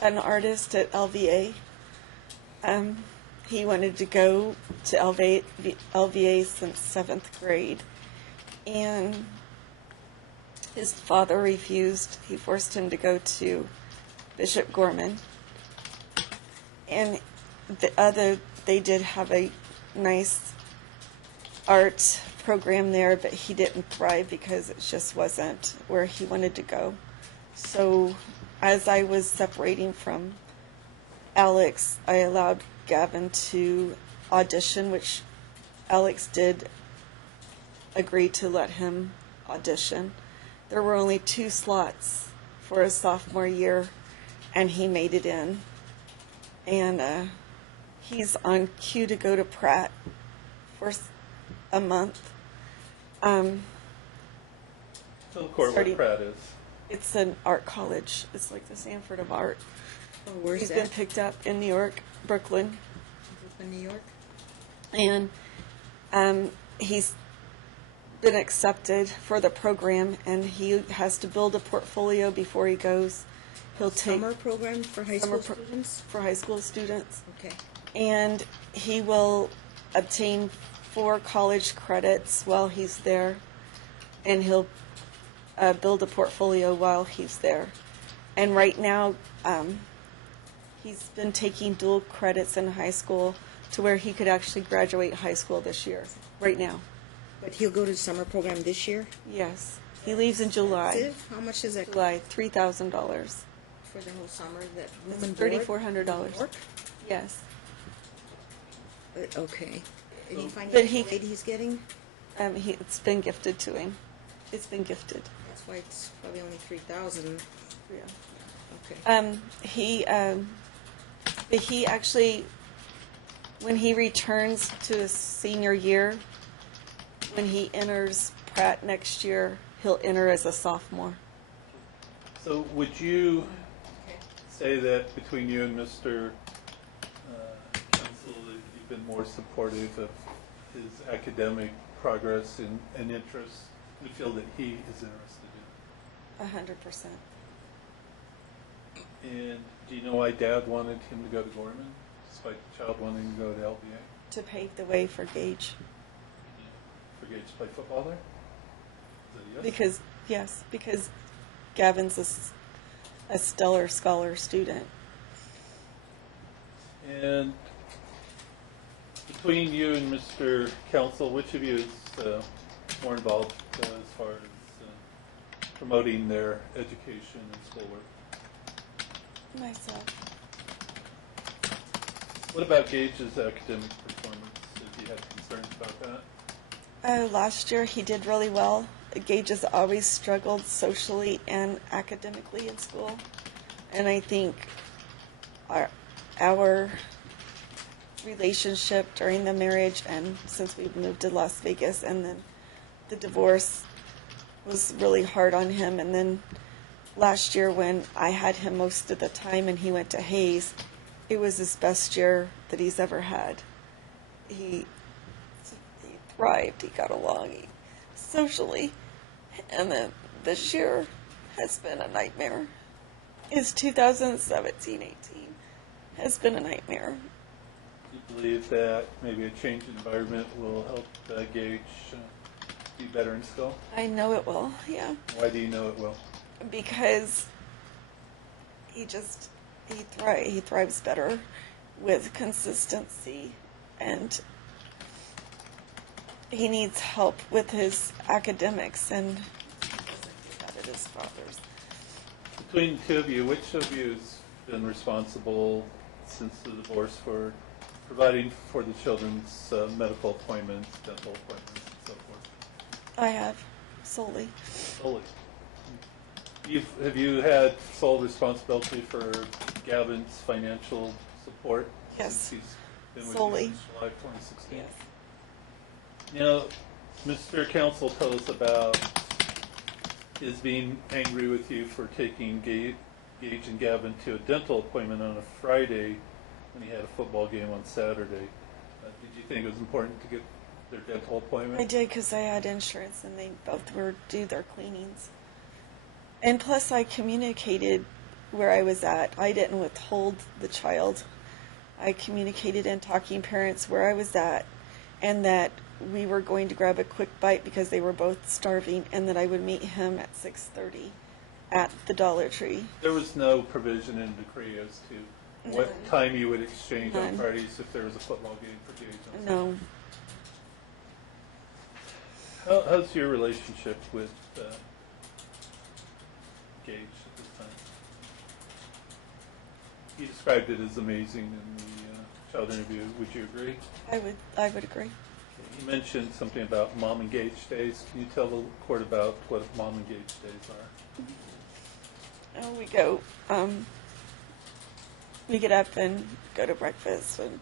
an artist at LVA. He wanted to go to LVA since 7th grade, and his father refused. He forced him to go to Bishop Gorman. And they did have a nice art program there, but he didn't thrive because it just wasn't where he wanted to go. So as I was separating from Alex, I allowed Gavin to audition, which Alex did agree to let him audition. There were only 2 slots for his sophomore year, and he made it in. And he's on cue to go to Pratt for a month. Tell the court Starting- what Pratt is. It's an art college. It's like the Sanford of Art. Oh, where's He's that? been picked up in New York, Brooklyn, In New York? and he's been accepted for the program, and he has to build a portfolio before he goes. He'll take Summer program for high Summer school students? for high school students. Okay. And he will obtain 4 college credits while he's there, and he'll build a portfolio while he's there. And right now, he's been taking dual credits in high school to where he could actually graduate high school this year, right now. But he'll go to the summer program this year? Yes. He leaves in July. How much is that July, $3,000. for the whole summer? That It's room and board? $3,400. Work? Yes. Okay. Any But financial aid he's getting? It's been gifted to him. It's been gifted. That's why it's probably only 3,000. Yeah. Okay. He actually, when he returns to his senior year, when he enters Pratt next year, he'll enter as a sophomore. So would you say that between you and Mr. Counsel, that you've been more supportive of his academic progress and interests in the field that he is interested in? 100%. And do you know why Dad wanted him to go to Gorman, despite the child wanting to go to LBA? To pave the way for Gage. For Gage to play football there? Is that a yes? Because Gavin's a stellar scholar student. And between you and Mr. Counsel, which of you is more involved as far as promoting their education and schoolwork? Myself. What about Gage's academic performance? Have you had concerns about that? Last year he did really well. Gage has always struggled socially and academically in school. And I think our relationship during the marriage and since we moved to Las Vegas and then the divorce was really hard on him. And then last year when I had him most of the time and he went to Hayes, it was his best year that he's ever had. He thrived, he got along socially, and then this year has been a nightmare. His 2017-18 has been a nightmare. Do you believe that maybe a change in environment will help Gage be better in school? I know it will, yeah. Why do you know it will? Because he thrives better with consistency, and he needs help with his academics, and he doesn't do that at his father's. Between the two of you, which of you has been responsible since the divorce for providing for the children's medical appointments, dental appointments, and so forth? I have, solely. Solely. Have you had sole responsibility for Gavin's financial support? Yes. Since he's been with Solely. you since July 2016? Yes. You know, Mr. Counsel told us about his being angry with you for taking Gage and Gavin to a dental appointment on a Friday when he had a football game on Saturday. Did you think it was important to get their dental appointment? I did because I had insurance and they both were due their cleanings. And plus I communicated where I was at. I didn't withhold the child. I communicated in Talking Parents where I was at and that we were going to grab a quick bite because they were both starving and that I would meet him at 6:30 at the Dollar Tree. There was no provision in the decree as to what None. time you would exchange on None. Fridays if there was a football game for Gage. No. How's your relationship with Gage at this time? You described it as amazing in the child interview. Would you agree? I would agree. You mentioned something about Mom and Gage days. Can you tell the court about what Mom and Gage days are? We go, we get up and go to breakfast and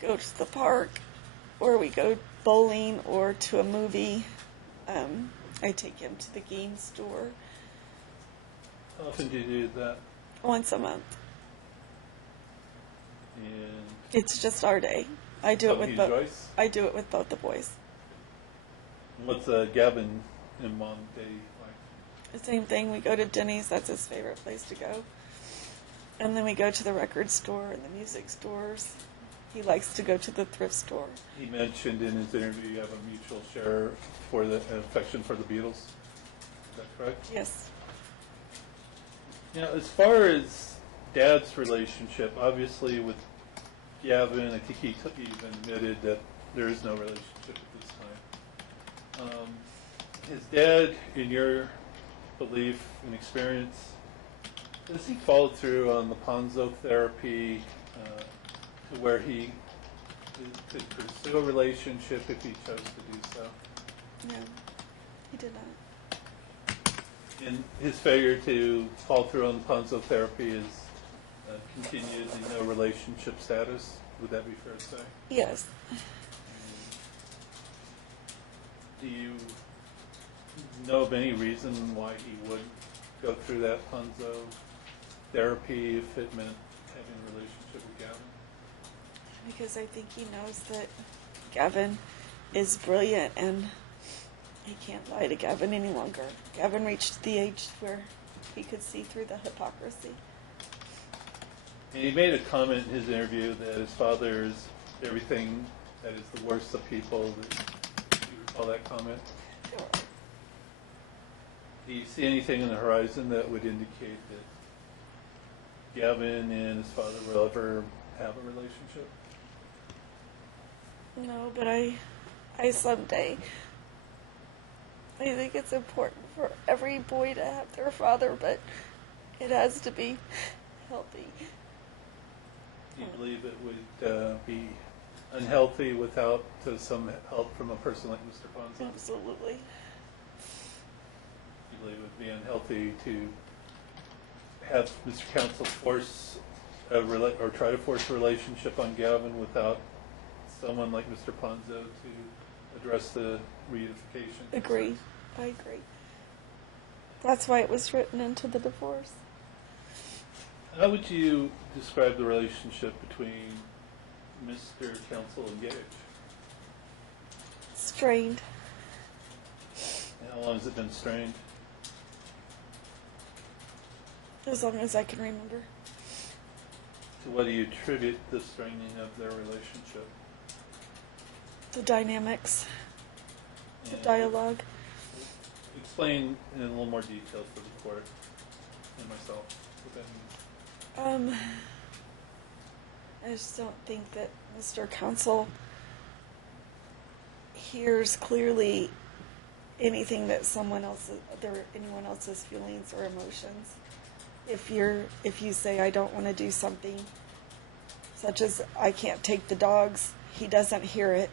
go to the park, or we go bowling or to a movie. I take him to the game store How often do you do that? once a month. And It's just our day. I do it something with you both. enjoy? I do it with both the boys. What's Gavin and Mom Day like? The same thing. We go to Denny's. That's his favorite place to go. And then we go to the record store and the music stores. He likes to go to the thrift store. He mentioned in his interview you have a mutual share for the affection for the Beatles. Is that correct? Yes. You know, as far as Dad's relationship, obviously with Gavin, I think he even admitted that there is no relationship at this time. His dad, in your belief and experience, does he follow through on the Ponzo therapy to where he could pursue a relationship if he chose to do so? No, he did not. And his failure to follow through on the Ponzo therapy is continued in no relationship status. Would that be fair to say? Yes. Do you know of any reason why he would go through that Ponzo therapy if it meant having a relationship with Gavin? Because I think he knows that Gavin is brilliant and he can't lie to Gavin any longer. Gavin reached the age where he could see through the hypocrisy. And he made a comment in his interview that his father is everything that is the worst of people. Do you recall that comment? Sure. Do you see anything on the horizon that would indicate that Gavin and his father will ever have a relationship? No, but I someday, I think it's important for every boy to have their father, but it has to be healthy. Do you believe it would be unhealthy without some help from a person like Mr. Ponzo? Absolutely. You believe it would be unhealthy to have Mr. Counsel force or try to force a relationship on Gavin without someone like Mr. Ponzo to address the reunification? Agree. I agree. That's why it was written into the divorce. How would you describe the relationship between Mr. Counsel and Gage? Strained. And how long has it been strained? As long as I can remember. To what do you attribute the straining of their relationship? The dynamics. The And dialogue. Explain in a little more detail for the court and myself what that means. I just don't think that Mr. Counsel hears clearly anything that anyone else's feelings or emotions. If you say I don't want to do something, such as I can't take the dogs, he doesn't hear it.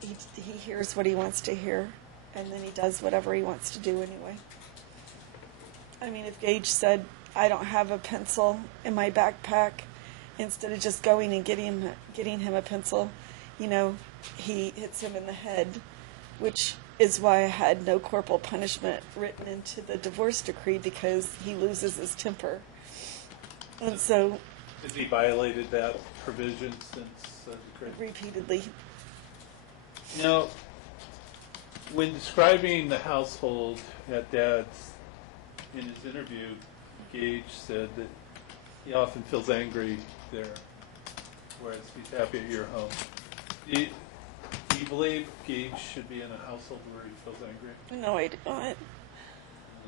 He hears what he wants to hear, and then he does whatever he wants to do anyway. I mean, if Gage said, I don't have a pencil in my backpack, instead of just going and getting him a pencil, he hits him in the head, which is why I had no corporal punishment written into the divorce decree, because he loses his temper. And so... Has he violated that provision since the decree? Repeatedly. Now, when describing the household at Dad's, in his interview, Gage said that he often feels angry there, whereas he's happy at your home. Do you believe Gage should be in a household where he feels angry? No, I do not.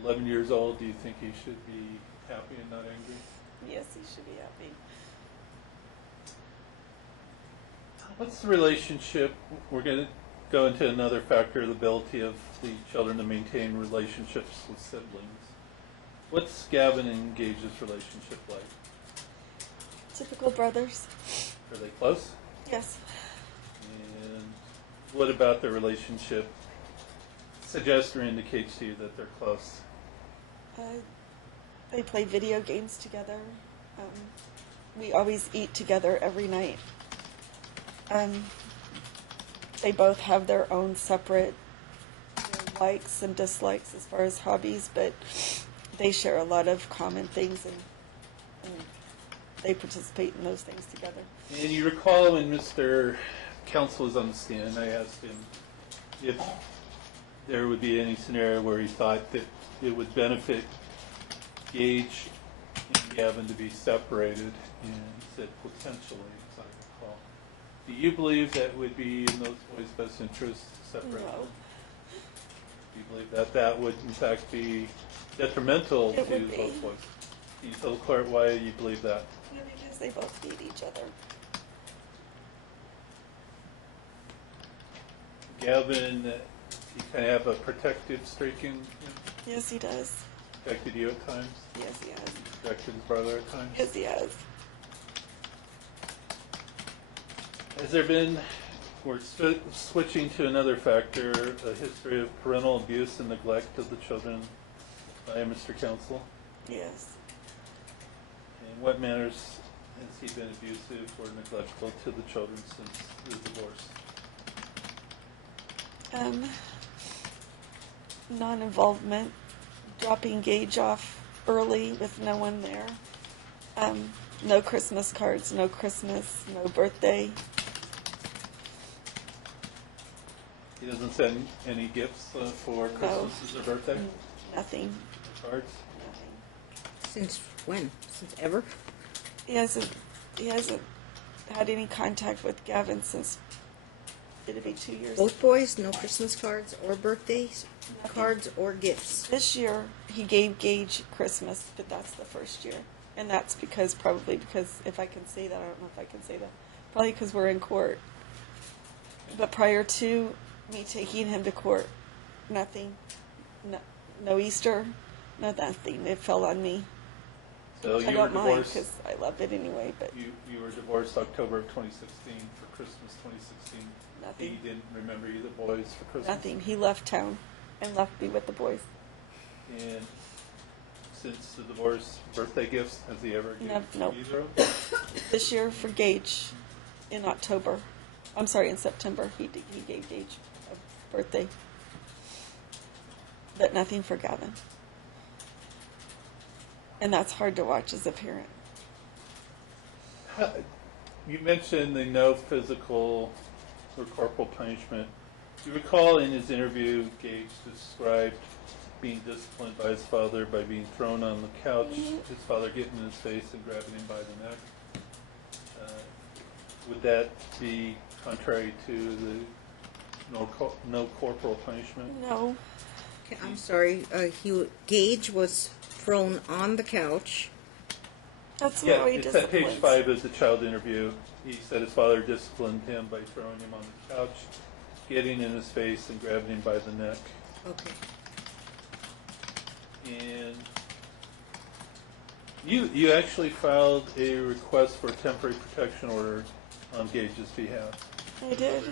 11 years old, do you think he should be happy and not angry? Yes, he should be happy. What's the relationship? We're going to go into another factor, the ability of the children to maintain relationships with siblings. What's Gavin and Gage's relationship like? Typical brothers. Are they close? Yes. And what about their relationship suggests or indicates to you that they're close? They play video games together. We always eat together every night. They both have their own separate likes and dislikes as far as hobbies, but they share a lot of common things, and they participate in those things together. And you recall when Mr. Counsel was on the stand, I asked him if there would be any scenario where he thought that it would benefit Gage and Gavin to be separated, and he said potentially, as I recall. Do you believe that would be in those boys' best interest to separate No. them? Do you believe that that would in fact be detrimental It to would be. both boys? Can you tell the court why you believe that? Yeah, because they both need each other. Gavin, you kind of have a protective streak in him? Yes, he does. Protected you at times? Yes, he has. Protected his brother at times? Yes, he has. Has there been, we're switching to another factor, a history of parental abuse and neglect of the children by Mr. Counsel? Yes. In what manners has he been abusive or neglectful to the children since the divorce? Non-involvement, dropping Gage off early with no one there. No Christmas cards, no Christmas, no birthday. He doesn't send any gifts for Christmases or birthday? Nothing. Cards? Nothing. Since when? Since ever? He hasn't had any contact with Gavin since it'll be 2 years. Both boys, no Christmas cards or birthdays Nothing. cards or gifts. This year he gave Gage Christmas, but that's the first year. And that's probably because, if I can say that, I don't know if I can say that, probably because we're in court. But prior to me taking him to court, nothing, no Easter, no nothing. It fell on me. So I you were don't mind divorced, because I love it anyway, but you were divorced October of 2016 for Christmas 2016. Nothing. He didn't remember you the boys for Christmas? nothing. He left town and left me with the boys. And since the divorce, birthday gifts, has he ever given Nope. either of them? This year for Gage, in September, he gave Gage a birthday. But nothing for Gavin. And that's hard to watch as a parent. You mentioned the no physical or corporal punishment. Do you recall in his interview, Gage described being disciplined by his father by being thrown on the couch, his father getting in his face and grabbing him by the neck? Would that be contrary to the no corporal punishment? No. Okay, I'm sorry. Gage was thrown on the couch. That's Yeah, not way it's at page disciplines. 5 of the child interview. He said his father disciplined him by throwing him on the couch, getting in his face, and grabbing him by the neck. Okay. And you actually filed a request for a temporary protection order on Gage's behalf. I did.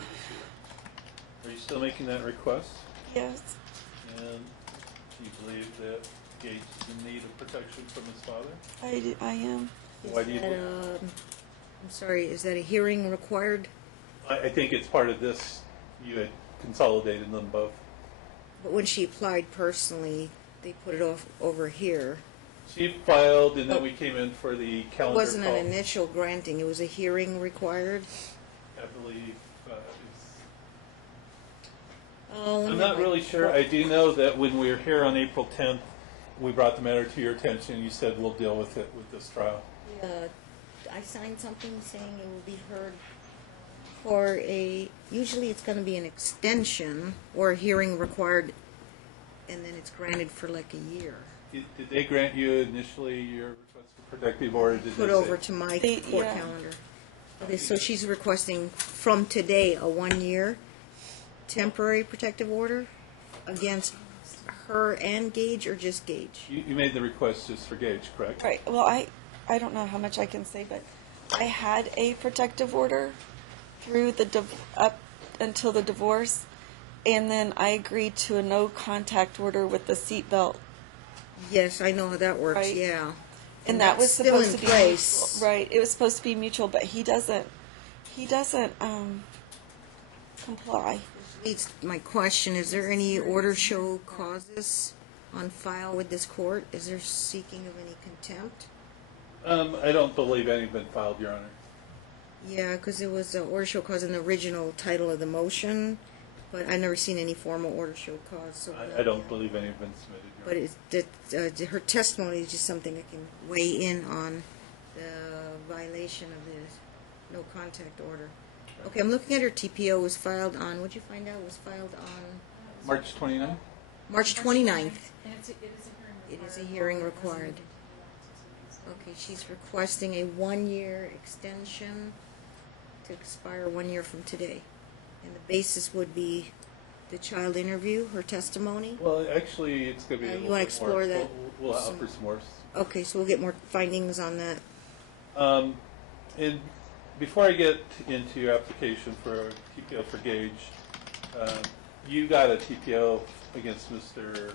Are you still making that request? Yes. And do you believe that Gage is in need of protection from his father? I am. Why do you? I'm sorry, is that a hearing required? I think it's part of this. You had consolidated them both. But when she applied personally, they put it off over here. She filed, and then we came in for the It calendar wasn't call. an initial granting, it was a hearing required. I believe. Oh, I'm not really sure. I do know that when we were here on April 10th, we brought the matter to your attention. You said we'll deal with it with this trial. I signed something saying it will be heard for usually it's going to be an extension or a hearing required, and then it's granted for like a year. Did they grant you initially your request for protective order? Did Put they over say- to my They- court yeah. calendar. Okay, so she's requesting from today a 1-year temporary protective order against her and Gage, or just Gage? You made the request just for Gage, correct? Right. Well, I don't know how much I can say, but I had a protective order through up until the divorce, and then I agreed to a no contact order with the seatbelt. Yes, I know how that works, Right. yeah. And that was that's still supposed in to be place. mutual. Right. It was supposed to be mutual, but he doesn't comply. Leads to my question, is there any order show causes on file with this court? Is there seeking of any contempt? I don't believe any have been filed, Your Honor. Yeah, because it was an order show cause in the original title of the motion, but I've never seen any formal order show cause. So I don't believe any have been submitted, Your But Honor. it's, her testimony is just something I can weigh in on the violation of the no contact order. Okay, I'm looking at her TPO was filed on, what'd you find out was filed on March 29th? March 29th. And it is a hearing It required. is a hearing required. Okay, she's requesting a 1-year extension to expire 1 year from today. And the basis would be the child interview, her testimony? Well, actually, it's going to be a You little wanna bit explore more. that? We'll offer some more. Okay, so we'll get more findings on that. And before I get into your application for a TPO for Gage, you got a TPO against Mr.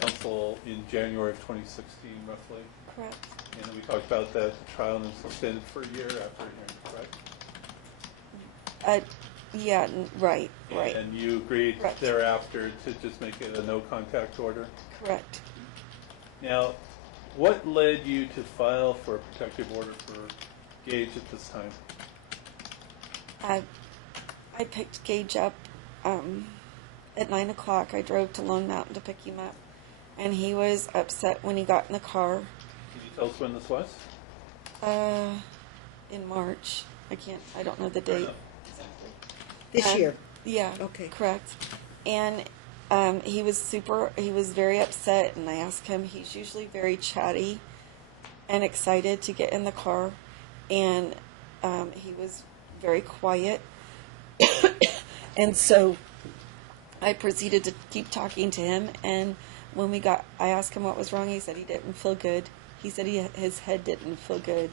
Counsel in January of 2016, roughly. Correct. And we talked about that at the trial, and it's extended for a year after hearing, correct? Yeah. Right. And you agreed Correct. thereafter to just make it a no contact order. Correct. Now, what led you to file for a protective order for Gage at this time? I picked Gage up at 9 o'clock. I drove to Lone Mountain to pick him up, and he was upset when he got in the car. Can you tell us when this was? In March. I don't know the Fair date. enough. This year? Yeah. Okay. Correct. And he was very upset, and I asked him, he's usually very chatty and excited to get in the car, and he was very quiet. And so I proceeded to keep talking to him, and when I asked him what was wrong. He said he didn't feel good. He said his head didn't feel good.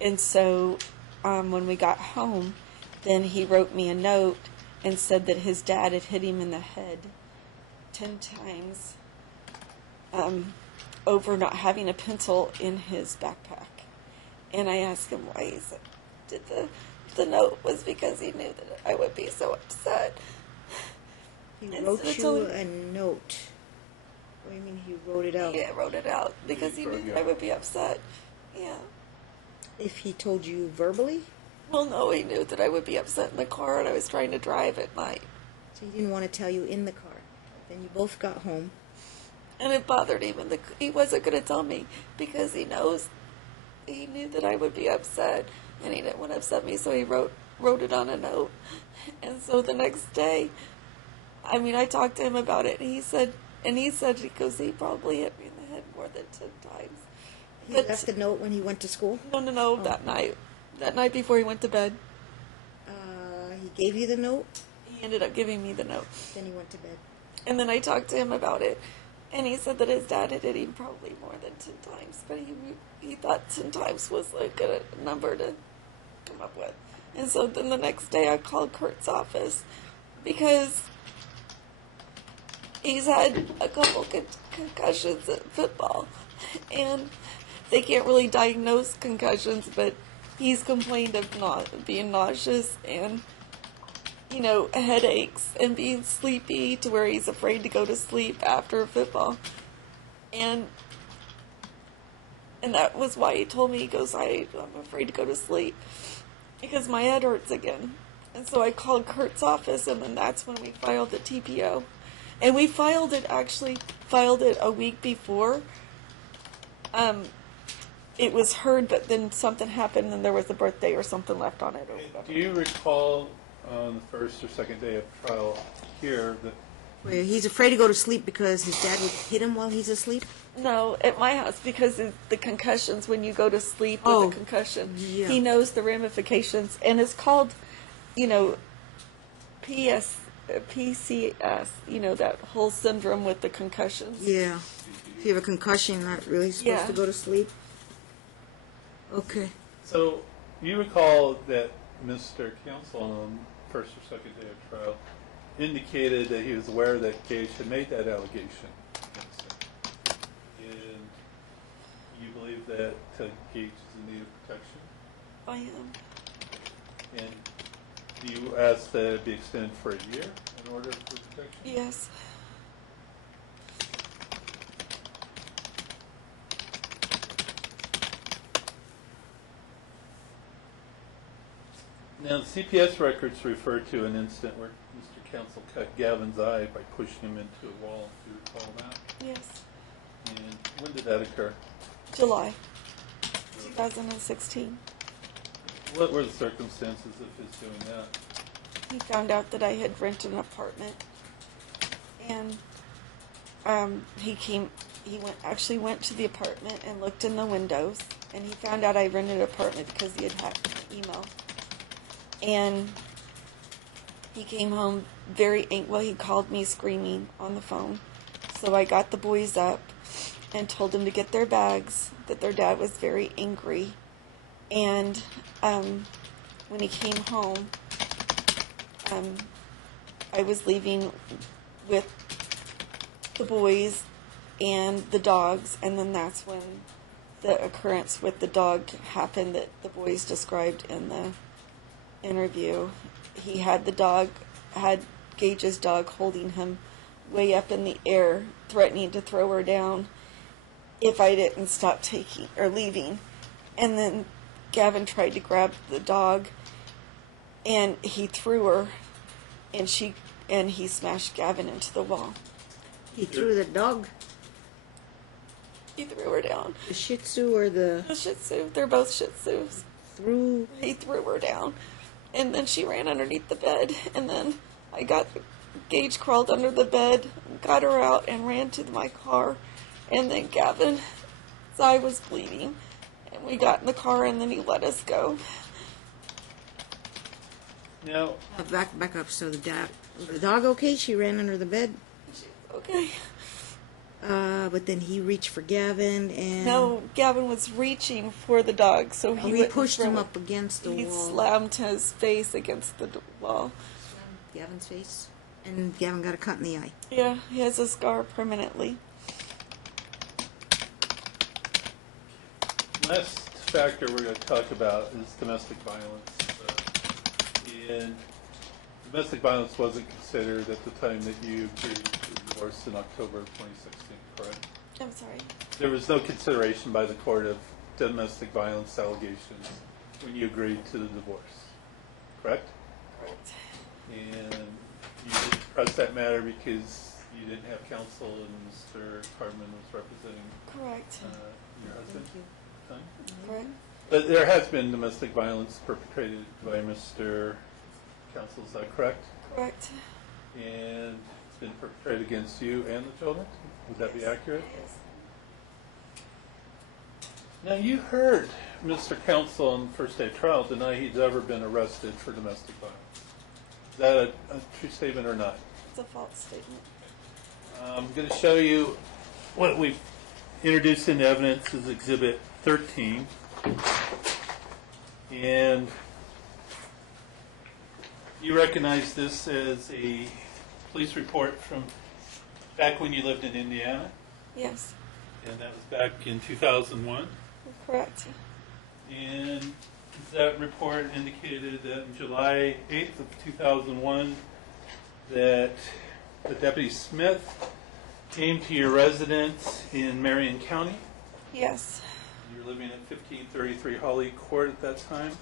And so when we got home, then he wrote me a note and said that his dad had hit him in the head 10 times over not having a pencil in his backpack. And I asked him why. He said, the note was because he knew that I would be so upset. He And wrote so I you told him- a note. What do you mean he wrote it out? Yeah, I wrote it out because he knew that I would be upset. Yeah. If he told you verbally? Well, no, he knew that I would be upset in the car, and I was trying to drive at night. So he didn't want to tell you in the car. Then you both got home. And it bothered him, and he wasn't going to tell me because he knew that I would be upset, and he didn't want to upset me, so he wrote it on a note. And so the next day, I talked to him about it, and he said, he probably hit me in the head more than 10 times. He left the note when he went to school? No, that night before he went to bed. He gave you the note? He ended up giving me the note. Then he went to bed. And then I talked to him about it, and he said that his dad had hit him probably more than 10 times, but he thought 10 times was a good number to come up with. And so then the next day I called Kurt's office because he's had a couple concussions at football, and they can't really diagnose concussions, but he's complained of being nauseous and headaches and being sleepy to where he's afraid to go to sleep after football. And that was why he told me, he goes, I'm afraid to go to sleep because my head hurts again. And so I called Kurt's office, and then that's when we filed the TPO. And we filed it a week before. It was heard, but then something happened and there was a birthday or something left on it. Or whatever. Do you recall on the first or second day of trial here that Where he's afraid to go to sleep because his dad would hit him while he's asleep? No, at my house, because of the concussions, when you go to sleep with a concussion, yeah. he knows the ramifications, and it's called, PCS, that whole syndrome with the concussions. Yeah. If you have a concussion, you're not really supposed Yeah. to go to sleep? Okay. So, you recall that Mr. Counsel on the first or second day of trial indicated that he was aware that Gage had made that allegation against him. And you believe that Gage is in need of protection? I am. And do you ask that it be extended for a year in order for protection? Yes. Now, the CPS records refer to an incident where Mr. Counsel cut Gavin's eye by pushing him into a wall. Do you recall that? Yes. And when did that occur? July 2016. What were the circumstances of his doing that? He found out that I had rented an apartment, and he went to the apartment and looked in the windows, and he found out I rented an apartment because he had hacked my email. And he came home he called me screaming on the phone. So I got the boys up and told them to get their bags, that their dad was very angry. And when he came home, I was leaving with the boys and the dogs, and then that's when the occurrence with the dog happened that the boys described in the interview. He had Gage's dog holding him way up in the air, threatening to throw her down. if I didn't stop taking or leaving. And then Gavin tried to grab the dog, and he threw her, and he smashed Gavin into the wall. He threw the dog, He threw her down. the Shih Tzu or the The Shih Tzu, they're both Shih Tzus. threw. He threw her down, and then she ran underneath the bed, and then Gage crawled under the bed, got her out, and ran to my car, and then Gavin's eye was bleeding, and we got in the car, and then he let us go. Now, Back up. So the dog okay? She ran under the bed. Okay. But then he reached for Gavin and No, Gavin was reaching for the dog, so he he pushed him up against the He wall. slammed his face against the wall. Gavin's face, and Gavin got a cut in the eye. Yeah, he has a scar permanently. last factor we're going to talk about is domestic violence. And domestic violence wasn't considered at the time that you agreed to divorce in October of 2016, correct? I'm sorry. There was no consideration by the court of domestic violence allegations when you agreed to the divorce, correct? Correct. And you didn't press that matter because you didn't have counsel and Mr. Hardman was representing Correct. your husband? Son? Correct. But there has been domestic violence perpetrated by Mr. Counsel, is that correct? Correct. And it's been perpetrated against you and the children? Would that be accurate? Yes. Now, you heard Mr. Counsel on the first day of trial deny he's ever been arrested for domestic violence. Is that a true statement or not? It's a false statement. I'm going to show you what we've introduced into evidence as Exhibit 13. And you recognize this as a police report from back when you lived in Indiana, Yes. and that was back in 2001. Correct. And that report indicated that on July 8th of 2001 that the Deputy Smith came to your residence in Marion County. Yes. You were living at 1533 Holly Court at that time.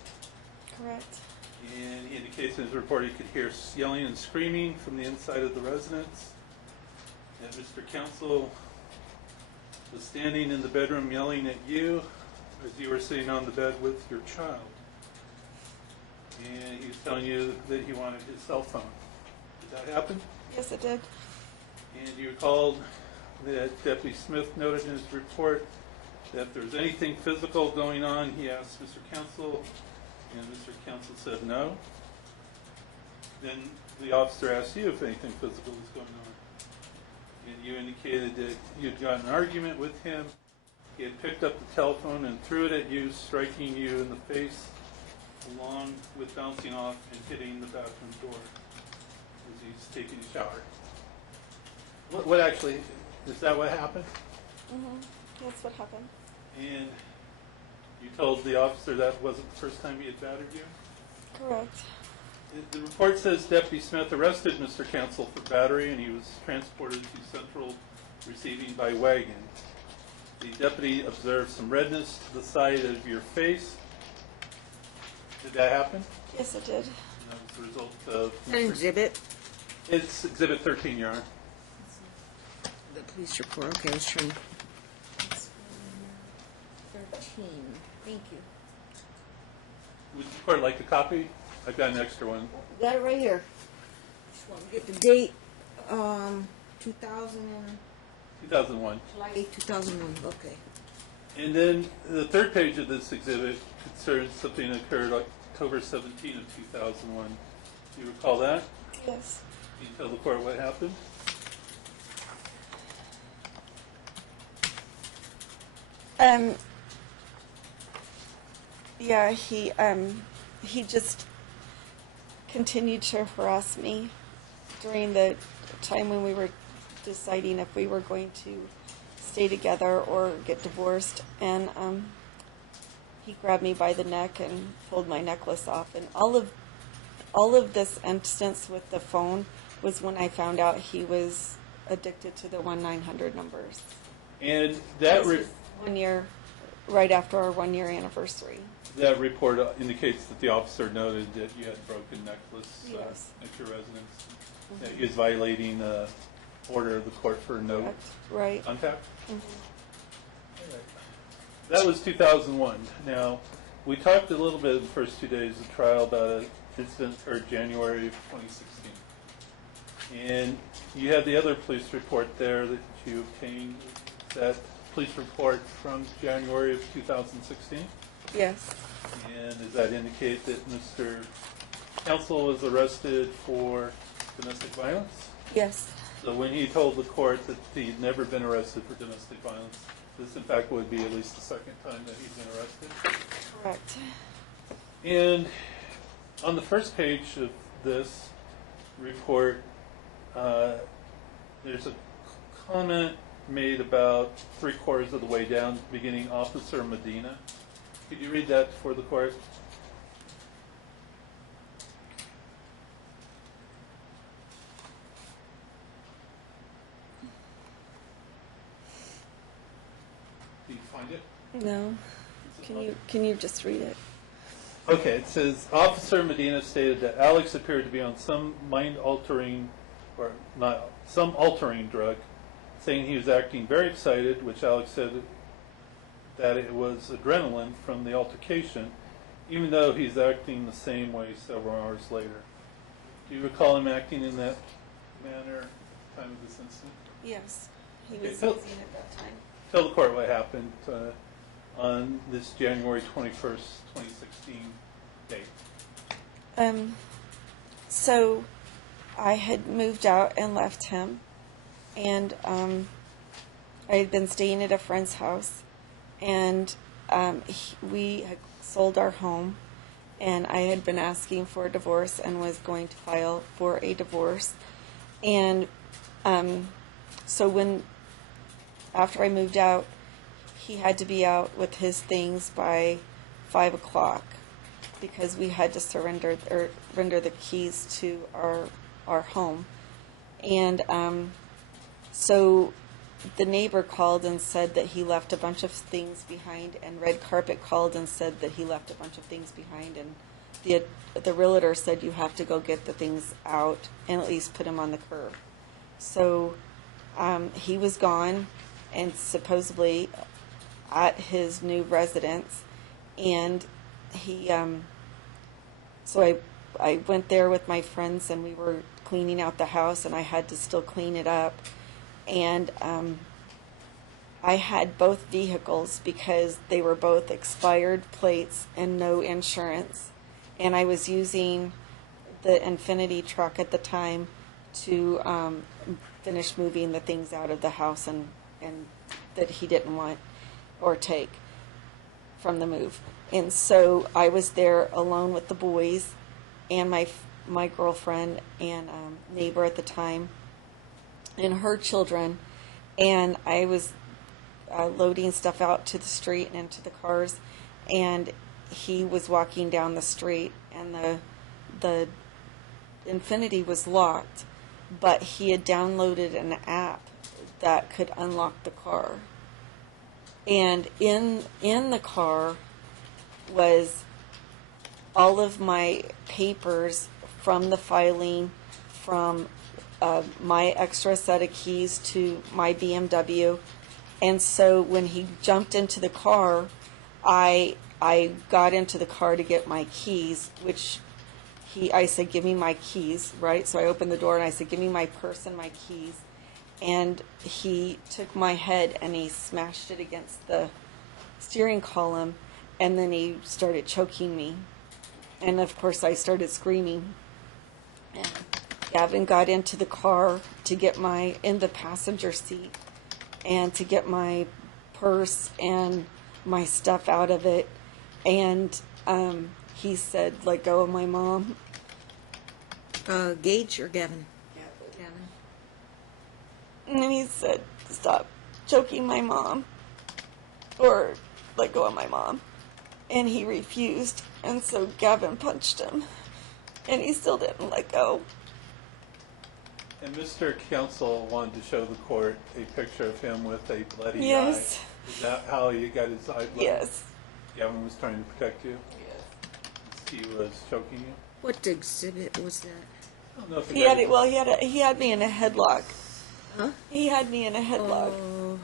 Correct. And he indicates in his report he could hear yelling and screaming from the inside of the residence. And Mr. Counsel was standing in the bedroom yelling at you as you were sitting on the bed with your child. And he was telling you that he wanted his cell phone. Did that happen? Yes, it did. And you recalled that Deputy Smith noted in his report that if there was anything physical going on, he asked Mr. Counsel, and Mr. Counsel said no. Then the officer asked you if anything physical was going on. And you indicated that you'd gotten an argument with him. He had picked up the telephone and threw it at you, striking you in the face, along with bouncing off and hitting the bathroom door as he's taking a shower. What actually, is that what happened? Mm-hmm. That's what happened. And you told the officer that wasn't the first time he had battered you? Correct. The report says Deputy Smith arrested Mr. Counsel for battery and he was transported to Central Receiving by wagon. The deputy observed some redness to the side of your face. Did that happen? Yes, it did. And that was the result of... An exhibit. It's Exhibit 13, Your Honor. The police report. Okay, I was trying. 13. Thank you. Would the court like a copy? I've got an extra one. Got it right here. Just want to get the date. 2000 and 2001. July 8, 2001. Okay. And then the third page of this exhibit concerns something that occurred October 17 of 2001. Do you recall that? Yes. Can you tell the court what happened? Yeah, he just continued to harass me during the time when we were deciding if we were going to stay together or get divorced, and he grabbed me by the neck and pulled my necklace off, and all of this instance with the phone was when I found out he was addicted to the 1-900 numbers. And that, This was 1 year, right after our 1 year anniversary. that report indicates that the officer noted that you had a broken necklace Yes. at your residence, that he was violating order of the court for no Correct. Right. contact. Mhm. All right. That was 2001. Now, we talked a little bit in the first 2 days of trial about an incident occurred January of 2016. And you had the other police report there that you obtained, that police report from January of 2016. Yes. And does that indicate that Mr. Counsel was arrested for domestic violence? Yes. So when he told the court that he'd never been arrested for domestic violence, this in fact would be at least the second time that he's been arrested. Correct. And on the first page of this report, there's a comment made about 3/4 of the way down, beginning Officer Medina. Could you read that for the court? Do you find it? No. Can you just read it? Okay, it says, Officer Medina stated that Alex appeared to be on some mind-altering, or not, some altering drug, saying he was acting very excited, which Alex said that it was adrenaline from the altercation, even though he's acting the same way several hours later. Do you recall him acting in that manner at the time of this incident? Yes. He Okay, was tell- using it that time. Tell the court what happened on this January 21st, 2016 date. So I had moved out and left him, and I had been staying at a friend's house, and we had sold our home, and I had been asking for a divorce and was going to file for a divorce. And so after I moved out, he had to be out with his things by 5 o'clock because we had to render the keys to our home. And so the neighbor called and said that he left a bunch of things behind, and Red Carpet called and said that he left a bunch of things behind, and the realtor said you have to go get the things out and at least put them on the curb. So he was gone and supposedly at his new residence, and he so I went there with my friends, and we were cleaning out the house, and I had to still clean it up. And I had both vehicles because they were both expired plates and no insurance. And I was using the Infinity truck at the time to finish moving the things out of the house and that he didn't want or take from the move. And so I was there alone with the boys and my girlfriend and neighbor at the time and her children, and I was loading stuff out to the street and into the cars, and he was walking down the street, and the Infinity was locked, but he had downloaded an app that could unlock the car. And in the car was all of my papers from the filing, from my extra set of keys to my BMW. And so when he jumped into the car, I got into the car to get my keys, which I said, give me my keys, right? So I opened the door and I said, give me my purse and my keys. And he took my head and he smashed it against the steering column, and then he started choking me. And of course I started screaming. And Gavin got into the car to get in the passenger seat and to get my purse and my stuff out of it. And he said, let go of my mom. Gage or Gavin? Gavin. And then he said, stop choking my mom, or let go of my mom. And he refused. And so Gavin punched him. And he still didn't let go. And Mr. Counsel wanted to show the court a picture of him with a bloody eye. Yes. Is that how you got his eye bloody? Yes. Gavin was trying to protect you? Yes. He was choking you? What exhibit was that? I don't know if He had it. Well, he had me in a headlock. Huh? He had me in a headlock. Oh,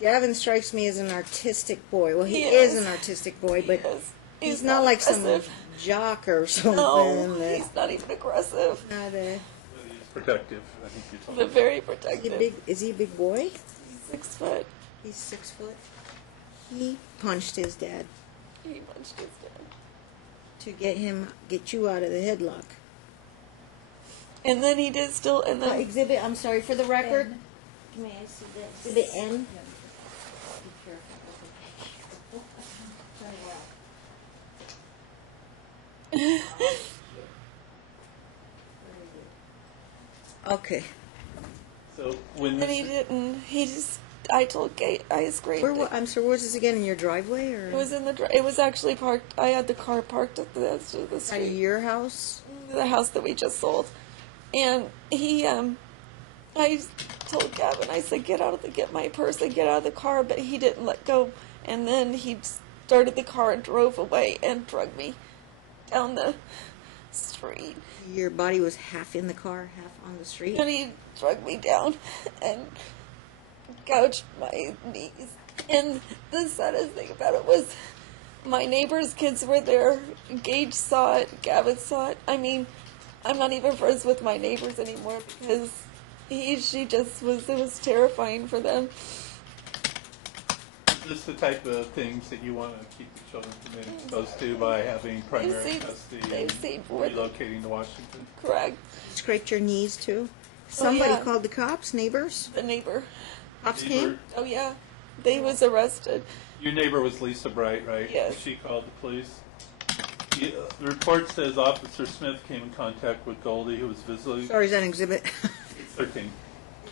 Gavin strikes me as an artistic boy. Well, he He is is. an artistic boy, but Yes. he's not like some aggressive. jock or something. No, that- he's not even aggressive. not a, He's protective, I think you're talking But about. very is, he a protective. big, is he a big boy? 6 foot. He's 6 foot. He punched his dad He punched his dad. to get you out of the headlock. And then he did still. And then Exhibit, I'm sorry for the record. May I see that? Exhibit N? Okay. So when And he Mr. didn't. He just. I told Kate. I screamed. I'm sorry, where's this again? In your driveway or It was in the. It was actually parked. I had the car parked at the edge of the at street, your house? the house that we just sold, and he. I told Gavin. I said, get my purse and get out of the car, but he didn't let go. And then he started the car and drove away and dragged me down the street. Your body was half in the car, half on the street? And he dragged me down and gouged my knees. And the saddest thing about it was my neighbor's kids were there. Gage saw it. Gavin saw it. I mean, I'm not even friends with my neighbors anymore because she just was, it was terrifying for them. Is this the type of things that you want to keep the children from being exposed to by having primary seen- custody they've and seen more than- relocating to Washington? Correct. Scraped your knees too? Somebody yeah. called the cops, neighbors? The neighbor. Cops Neighbor- came? Oh, yeah. They was arrested. Your neighbor was Lisa Bright, right? Yes. She called the police. The report says Officer Smith came in contact with Goldie, who was visiting. Sorry, is that an exhibit? 13.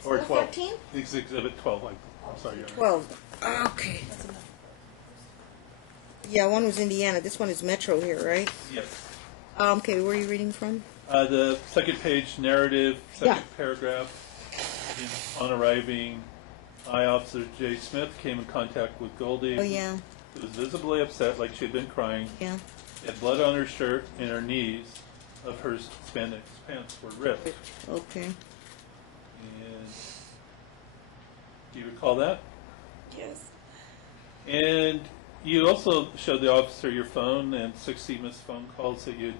Or 12. 13? It's exhibit 12. I'm sorry. Your Honor. 12. Okay. Yeah, one was Indiana. This one is Metro here, right? Yes. Okay, where are you reading from? The second page narrative, second Yeah. paragraph. On arriving, I, Officer J. Smith, came in contact with Goldie. Oh, yeah, Who was visibly upset, like she had been crying. yeah. Had blood on her shirt, and her knees of her spandex pants were ripped. Okay. And do you recall that? Yes. And you also showed the officer your phone and 60 missed phone calls that you'd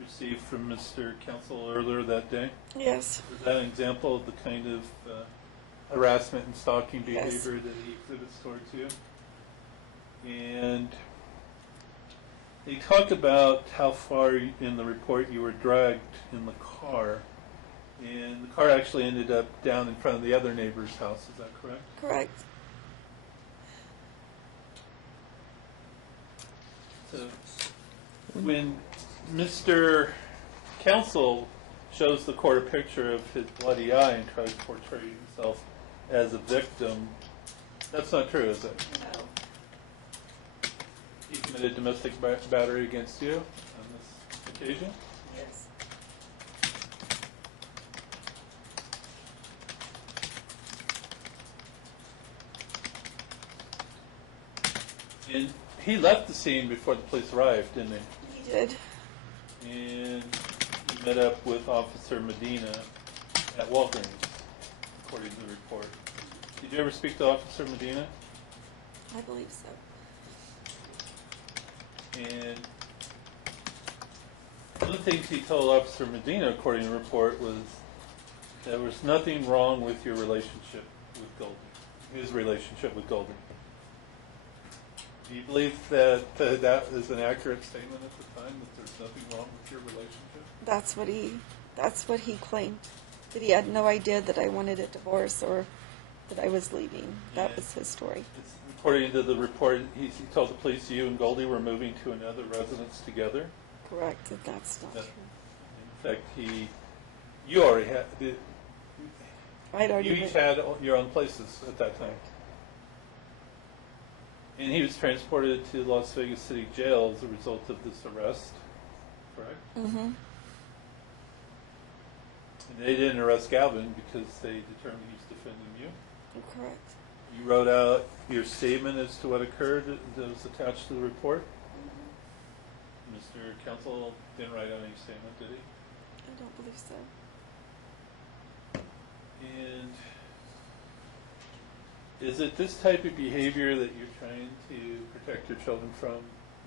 received from Mr. Counsel earlier that day. Yes. Is that an example of the kind of harassment and stalking Yes. behavior that he exhibits towards you? And they talk about how far in the report you were dragged in the car. And the car actually ended up down in front of the other neighbor's house. Is that correct? Correct. So when Mr. Counsel shows the court a picture of his bloody eye and tries to portray himself as a victim, that's not true, is it? No. He committed domestic battery against you on this occasion? Yes. And he left the scene before the police arrived, didn't he? He did. And he met up with Officer Medina at Walgreens, according to the report. Did you ever speak to Officer Medina? I believe so. And one of the things he told Officer Medina, according to the report, was there was nothing wrong with your relationship with Goldie, his relationship with Goldie. Do you believe that that is an accurate statement at the time, that there's nothing wrong with your relationship? That's what he claimed. That he had no idea that I wanted a divorce or that I was leaving. That was his story. It's, according to the report, he told the police you and Goldie were moving to another residence together. Correct. That that's not That- true. In fact, you already had, I'd already you each been- had your own places at that time. And he was transported to Las Vegas City Jail as a result of this arrest, correct? Mm-hmm. And they didn't arrest Gavin because they determined he was defending you. Correct. You wrote out your statement as to what occurred that was attached to the report. Mr. Counsel didn't write out any statement, did he? I don't believe so. And is it this type of behavior that you're trying to protect your children from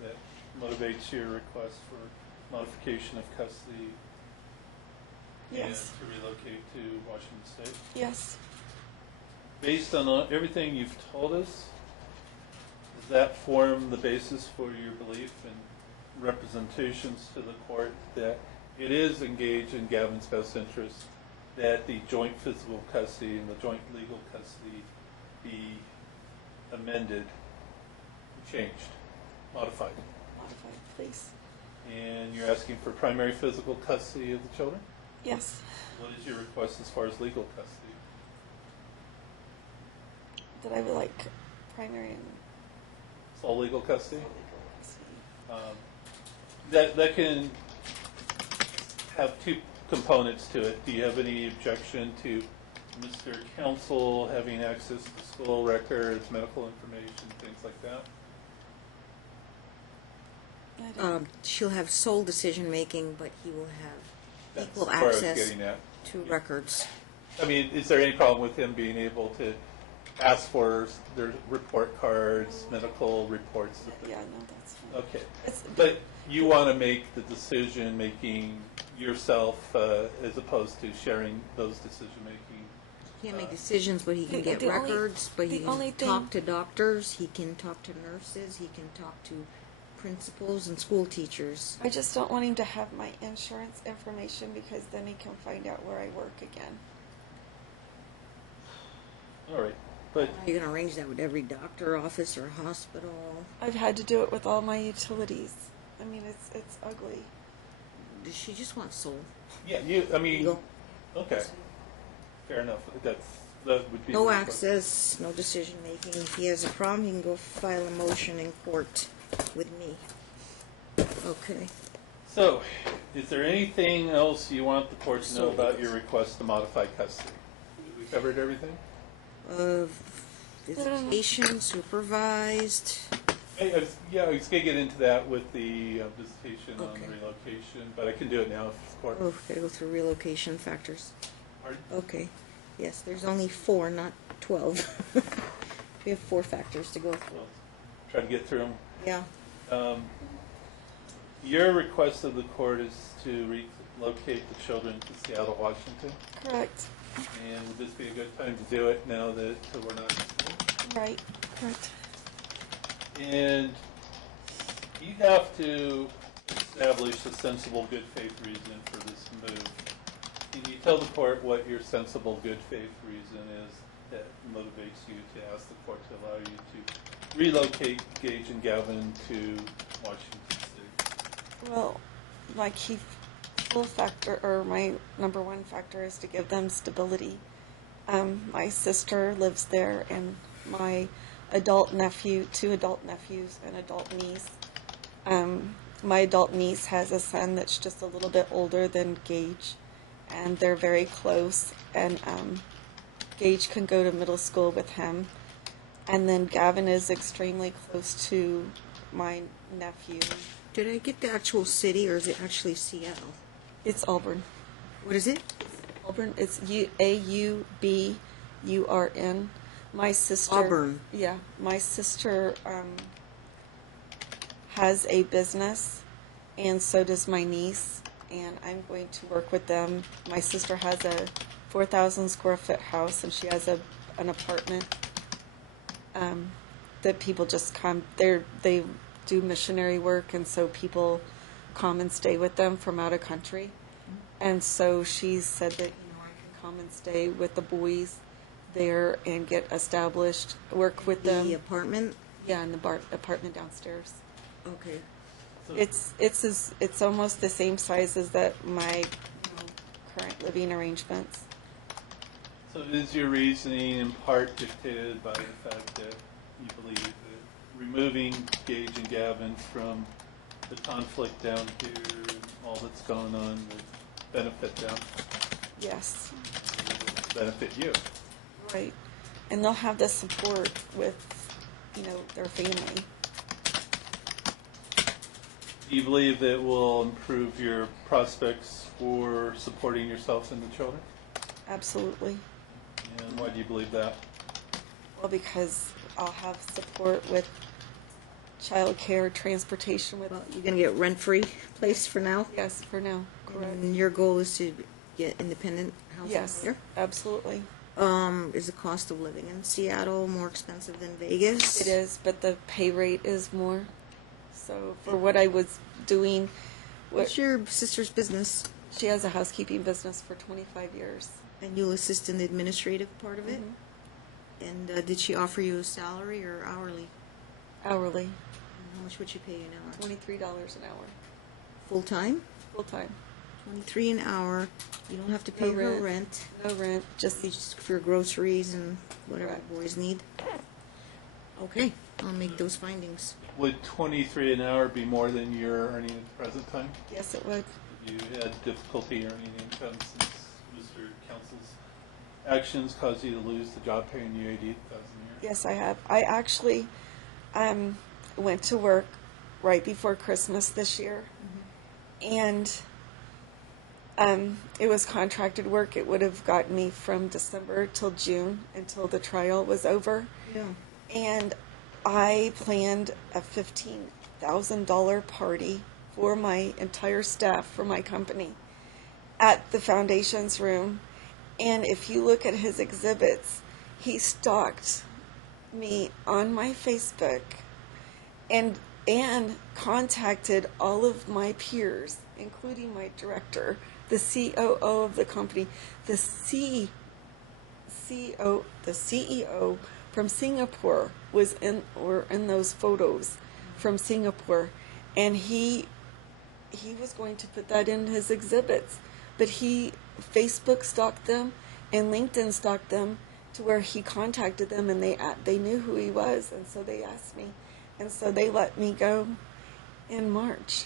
that motivates your request for modification of custody Yes. and to relocate to Washington State? Yes. Based on everything you've told us, does that form the basis for your belief and representations to the court that it is engaged in Gavin's best interest that the joint physical custody and the joint legal custody be amended, changed, modified? Modified, please. And you're asking for primary physical custody of the children? Yes. What is your request as far as legal custody? That I would like primary and Sole legal custody? legal custody. That can have two components to it. Do you have any objection to Mr. Counsel having access to school records, medical information, things like that? I don't. She'll have sole decision-making, but he will have That's equal where I was access getting at. to records. I mean, is there any problem with him being able to ask for their report cards, medical reports? Yeah, no, that's fine. Okay. It's, But you want to make the decision-making yourself as opposed to sharing those decision-making? He can't make decisions, but he can get the only- records, but he the only can talk thing- to doctors, he can talk to nurses, he can talk to principals and school teachers. I just don't want him to have my insurance information because then he can find out where I work again. All right. But You're going to arrange that with every doctor office or hospital. I've had to do it with all my utilities. I mean, it's ugly. Does she just want sole? yeah, I mean, Legal. okay, fair enough. That would be No the- access, no decision-making. If he has a problem, he can go file a motion in court with me. Okay. So, is there anything else you want the court to know So- about your request to modify custody? We covered everything. Visitation, supervised. I was going to get into that with the visitation on Okay. relocation, but I can do it now if the court. Oh, gotta go through relocation factors. Pardon? Okay. Yes, there's only 4, not 12. We have 4 factors to go through. Well, try to get through them. Yeah. Your request of the court is to relocate the children to Seattle, Washington. Correct. And would this be a good time to do it now that we're not in school? Right. Correct. And you have to establish a sensible good faith reason for this move. Can you tell the court what your sensible good faith reason is that motivates you to ask the court to allow you to relocate Gage and Gavin to Washington State? Well, my key full factor, or my number one factor, is to give them stability. My sister lives there, and my adult nephew, 2 adult nephews, and adult niece. My adult niece has a son that's just a little bit older than Gage, and they're very close. And Gage can go to middle school with him. And then Gavin is extremely close to my nephew. Did I get the actual city, or is it actually Seattle? It's Auburn. What is it? Auburn. It's Auburn. My sister. Auburn. Yeah, my sister has a business, and so does my niece. And I'm going to work with them. My sister has a 4,000 square foot house, and she has an apartment that people just come. They do missionary work, and so people come and stay with them from out of country. And so she said that, I can come and stay with the boys there and get established, work with them. The apartment? Yeah, in the apartment downstairs. Okay. So- It's almost the same size as that my current living arrangements. So is your reasoning in part dictated by the fact that you believe that removing Gage and Gavin from the conflict down here, and all that's going on, would benefit them, Yes, benefit you. right. And they'll have the support with, their family. Do you believe that will improve your prospects for supporting yourself and the children? Absolutely. And why do you believe that? Well, because I'll have support with childcare, transportation with, You're going to get rent-free place for now? yes, for now, correct. And your goal is to get independent housing Yes, here? absolutely. Is the cost of living in Seattle more expensive than Vegas? It is, but the pay rate is more. So for what I was doing, What's your sister's business? she has a housekeeping business for 25 years. And you'll assist in the administrative part of it? Mhm. And did she offer you a salary or hourly? Hourly, And how much would she pay you an hour? $23 an hour, Full-time? full-time. 23 an hour. You don't have to pay No her rent. rent. No rent, just, Just for groceries and whatever Correct. boys need. Okay, I'll make those findings. Would 23 an hour be more than you're earning at the present time? yes, it would. Have you had difficulty earning income since Mr. Council's actions caused you to lose the job paying you $88,000 a year? Yes, I have. I actually went to work right before Christmas this year, and it was contracted work. It would have gotten me from December till June until the trial was over. Yeah. And I planned a $15,000 party for my entire staff for my company at the foundation's room. And if you look at his exhibits, he stalked me on my Facebook and contacted all of my peers, including my director, the COO of the company, the CEO from Singapore were in those photos from Singapore, and he was going to put that in his exhibits, but he Facebook stalked them and LinkedIn stalked them to where he contacted them, and they knew who he was, and so they asked me, and so they let me go in March.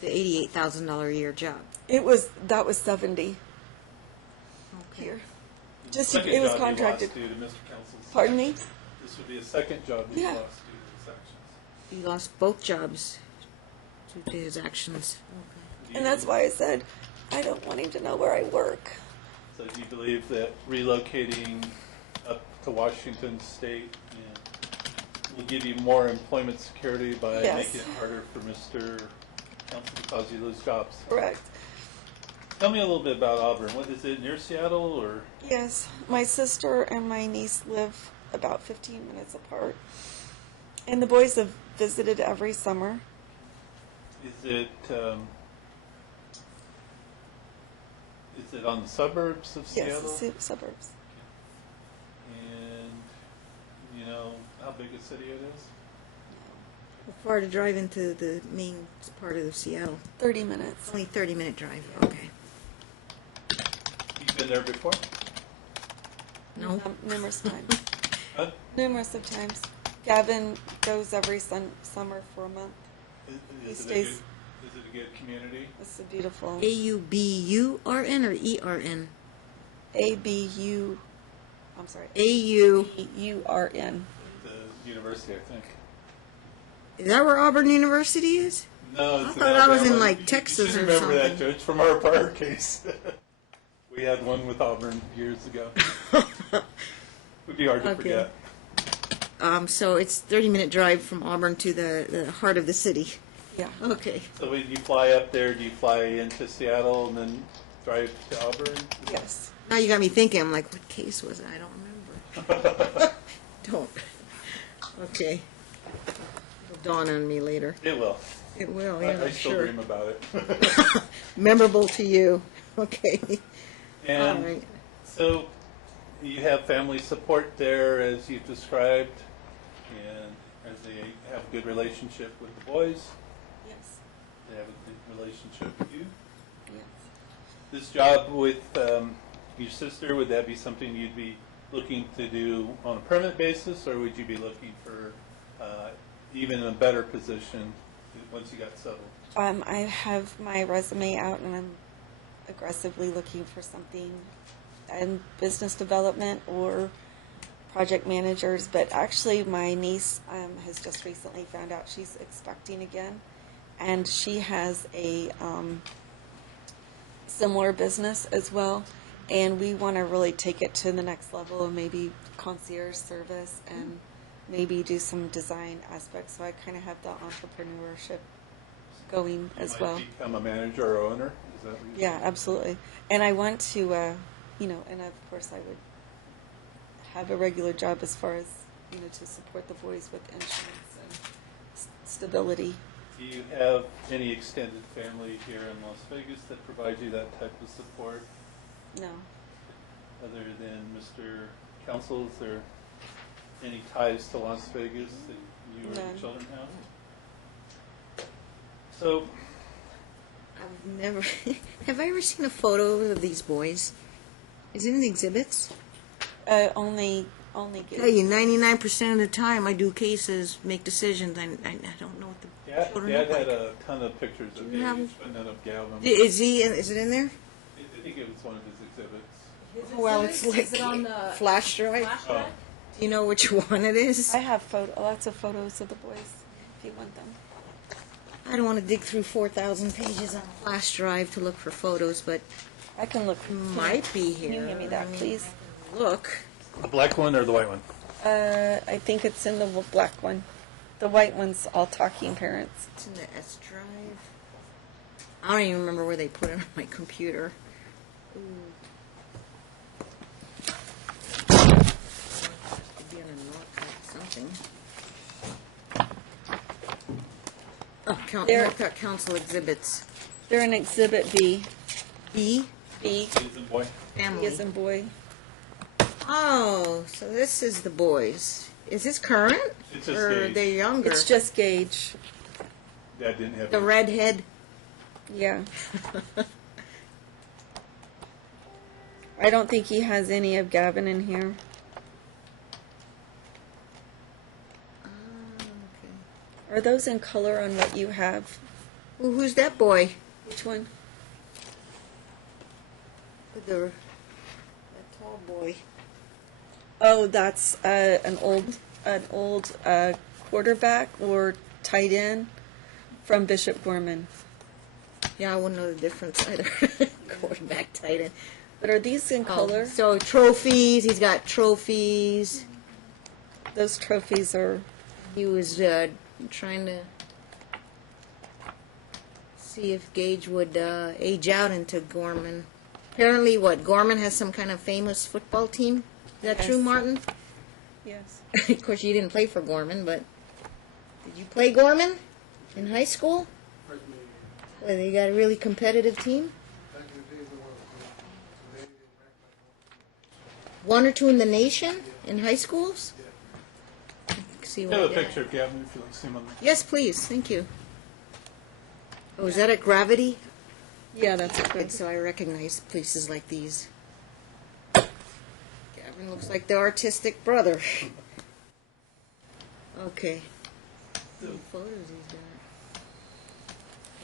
The $88,000 a year job. That was 70 Okay. here. Second It was job you contracted. lost due to Mr. Council's Pardon me? actions. This would be a second job you Yeah. lost due to his actions. He lost both jobs due to his actions. Do you- And that's why I said I don't want him to know where I work. So do you believe that relocating up to Washington State will give you more employment security by Yes. making it harder for Mr. Council to cause you to lose jobs? Correct. Tell me a little bit about Auburn. What is it, near Seattle or? Yes, my sister and my niece live about 15 minutes apart. And the boys have visited every summer. Is it on the suburbs of Yes, Seattle? the suburbs. And you know how big a city it is? How far to drive into the main part of Seattle? 30 minutes. Only 30-minute drive. Okay. You've been there before? No? Numerous times. Huh? Numerous of times. Gavin goes every summer for a month. Is He it a stays- good beautiful? It's a beautiful AUBURN or ERN? ABU. I'm sorry. AU. AURN. The university, I think. Is that where Auburn University is? No, I it's thought that was in, Alabama. like, You Texas should or remember that, something. Judge, from our prior case. We had one with Auburn years ago. Would be hard to Okay. forget. So it's 30-minute drive from Auburn to the heart of the city. Yeah. Okay. So when you fly up there, do you fly into Seattle and then drive to Auburn? Yes. Now you got me thinking. I'm like, what case was it? I don't remember. Don't. Okay. It'll dawn on me later. It will. It will, I yeah, still sure. dream about it. Memorable to you. Okay. All And right. so you have family support there, as you've described, and as they have a good relationship with the boys, Yes. they have a good relationship with you. Yes. This job with your sister, would that be something you'd be looking to do on a permanent basis, or would you be looking for even a better position once you got settled? I have my resume out, and I'm aggressively looking for something in business development or project managers. But actually, my niece has just recently found out she's expecting again, and she has a similar business as well. And we want to really take it to the next level, and maybe concierge service, and maybe do some design aspects. So I kind of have the entrepreneurship going as well. You might become a manager or owner? Is that what you Yeah, absolutely. And I want to, and of course I would have a regular job as far as, to support the boys with insurance and stability. Do you have any extended family here in Las Vegas that provides you that type of support? No. Other than Mr. Counsel, is there any ties to Las Vegas that you or None. your children have? So, I've never. Have I ever seen a photo of these boys? Is it in the exhibits? Only Tell you, 99% of the time I do cases, make decisions, I don't know what the children Dad look had like. a ton of pictures of Do you have- Gage, but none of Gavin. Is it in there? I think it was one of his exhibits. Well, it's like Is it on the flash drive. flash Oh. drive? Do you know which one it is? I have lots of photos of the boys, if you want them. I don't want to dig through 4,000 pages on a flash drive to look for photos, but I can look. might be here. Can you hand me that, please? Look. The black one or the white one? I think it's in the black one. The white one's all talking parents. It's in the S drive. I don't even remember where they put it on my computer. Ooh. Could be on a Norcutt something. Oh, Norcutt Council exhibits. They're in Exhibit B. B? B. Citizen boy? Family. B as in boy. Oh, so this is the boys. Is this current? It's just or Gage. they're younger? It's just Gage. Dad didn't have the any. redhead. Yeah. I don't think he has any of Gavin in here. Okay. Are those in color on what you have? Well, who's that boy? Which one? That tall boy. Oh, that's an old quarterback or tight end from Bishop Gorman. Yeah, I wouldn't know the difference either. Quarterback, tight end. But are these in color? So trophies. He's got trophies. Those trophies are. He was trying to see if Gage would age out into Gorman. Apparently, Gorman has some kind of famous football team. Is that Yes. true, Martin? Yes. Of course, you didn't play for Gorman, but did you play Gorman in high school? Well, they got a really competitive team. One or two in the nation in high schools. See I what have a they- picture of Gavin if you like to see him on the... Yes, please. Thank you. Oh, is that at Gravity? Yeah, that's Good, good. so I recognize places like these. Gavin looks like the artistic brother. Okay. How many photos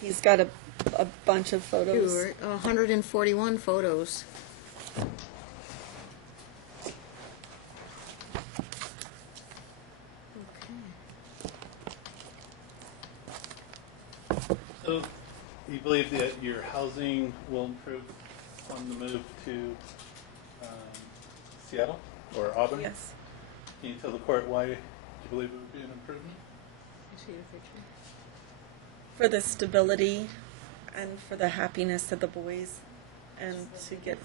He's got a bunch of he's photos. got? 141 photos. So, you believe that your housing will improve on the move to Seattle or Auburn? Yes. Can you tell the court why you believe it would be an improvement? For the stability and for the happiness of the boys, and to get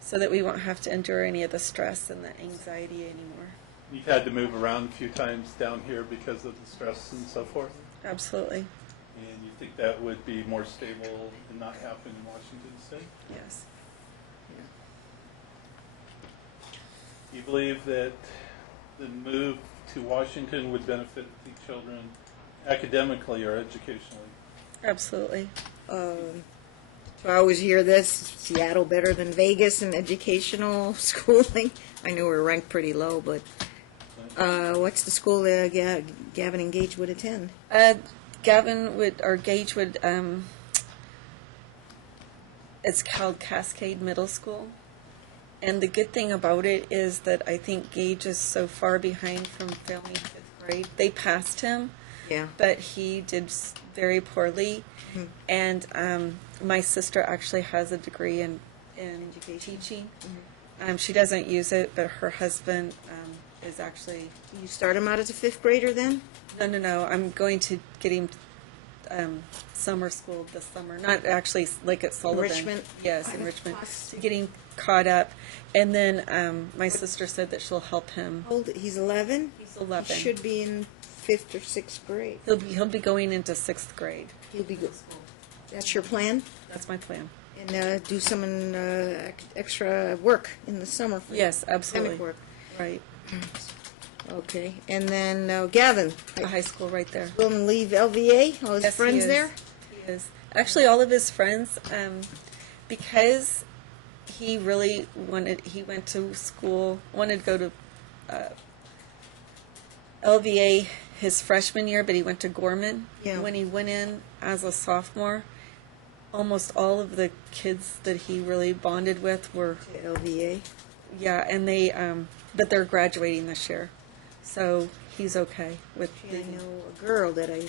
so that we won't have to endure any of the stress and the anxiety anymore. You've had to move around a few times down here because of the stress and so forth, Absolutely. and you think that would be more stable and not happen in Washington State? Yes. You believe that the move to Washington would benefit the children academically or educationally? Absolutely. So I always hear this, Seattle better than Vegas in educational schooling. I know we're ranked pretty low, but what's the school that Gavin and Gage would attend? Gage would, it's called Cascade Middle School. And the good thing about it is that I think Gage is so far behind from failing 5th grade. They passed him, Yeah. but he did very poorly. Mhm. And my sister actually has a degree in Education. teaching. She doesn't use it, but her husband is actually... You start him out as a 5th grader then? No. I'm going to get him summer school this summer. Not actually like at Sullivan. Richmond? Yes, in Richmond. Getting caught up. And then my sister said that she'll help him. He's 11? He's 11. He should be in 5th or 6th grade. He'll be going into 6th grade. He'll be good. That's your plan? That's my plan. And do some extra work in the summer for Yes, absolutely. academic work. Right. Okay. And then Gavin, The high school right there. will him leave LVA? All his Yes, he friends is. there? He is. Actually, all of his friends, because he went to school, wanted to go to LVA his freshman year, but he went to Gorman. Yeah. When he went in as a sophomore, almost all of the kids that he really bonded with were, To LVA. yeah, and but they're graduating this year. So he's okay with I know a girl that I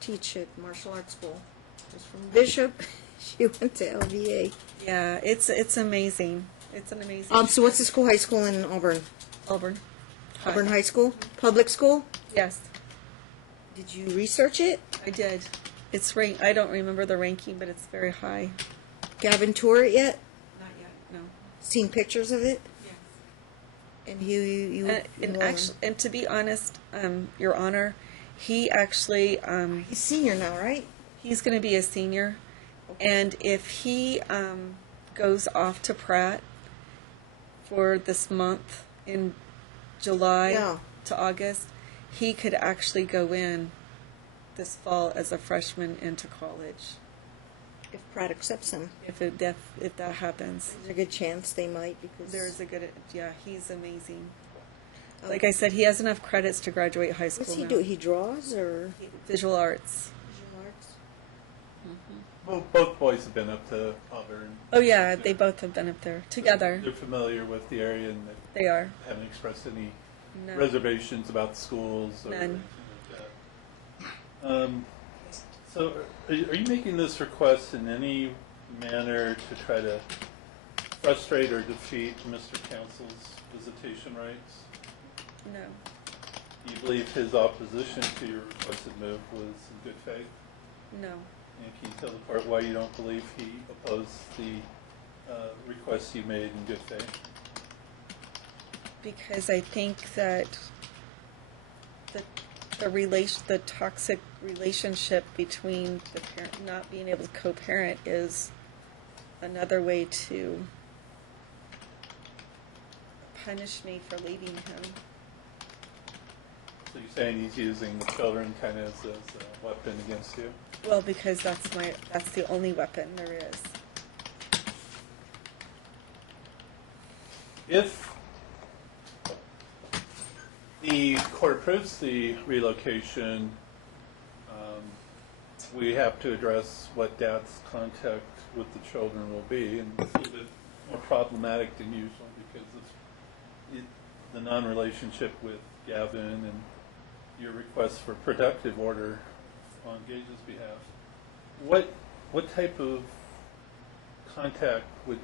teach at martial arts school. She's from Bishop. She went to LVA. Yeah, it's amazing. It's an amazing. So what's the school? High school in Auburn? Auburn. Auburn High School? Public school? Yes, Did you research it? I did. It's I don't remember the ranking, but it's very high. Gavin tour it yet? Not yet. No. Seen pictures of it? Yes. And you And to be honest, Your Honor, he actually he's senior now, right? he's going to be a senior, and if he goes off to Pratt for this month in July Yeah. to August, he could actually go in this fall as a freshman into college If Pratt accepts him. if that happens. There's a good chance they might because There's a good, yeah, he's amazing. Like I said, he has enough credits to graduate high school What's he now. do? He draws or Visual arts. visual arts? Well, both boys have been up to Auburn. Oh yeah, they both have been up there together. They're familiar with the area and They are. they haven't expressed any No. reservations about the schools or None. anything like that. So are you making this request in any manner to try to frustrate or defeat Mr. Counsel's visitation rights? No. Do you believe his opposition to your requested move was in good faith? No. And can you tell the court why you don't believe he opposed the request you made in good faith? Because I think that the toxic relationship between the parent not being able to co-parent is another way to punish me for leaving him. So you're saying he's using the children kind of as a weapon against you? Well, because that's the only weapon there is. If the court approves the relocation, we have to address what Dad's contact with the children will be, and it's a little bit more problematic than usual because of the non-relationship with Gavin and your request for productive order on Gage's behalf. What type of contact would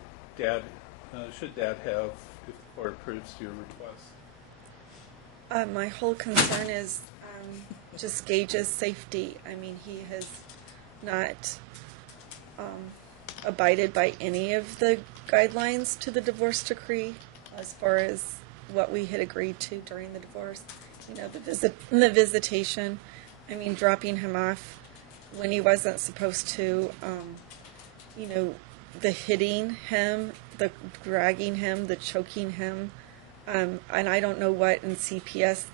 should Dad have if the court approves your request? My whole concern is just Gage's safety. I mean, he has not abided by any of the guidelines to the divorce decree as far as what we had agreed to during the divorce. You know, the visitation. I mean, dropping him off when he wasn't supposed to. You know, the hitting him, the dragging him, the choking him. And I don't know what in CPS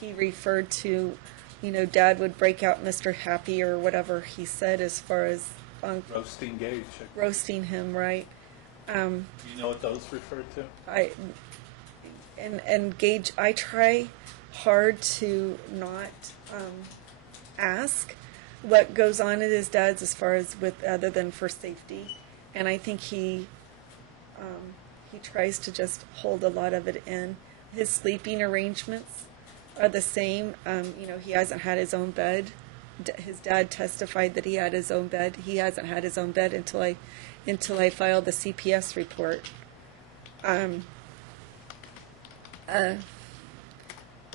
he referred to, you know, Dad would break out Mr. Happy or whatever he said as far as Roasting Gage. roasting him, right? Do you know what those refer to? And Gage, I try hard to not ask what goes on at his dad's as far as with other than for safety, and I think he tries to just hold a lot of it in. His sleeping arrangements are the same. He hasn't had his own bed. His dad testified that he had his own bed. He hasn't had his own bed until I filed the CPS report.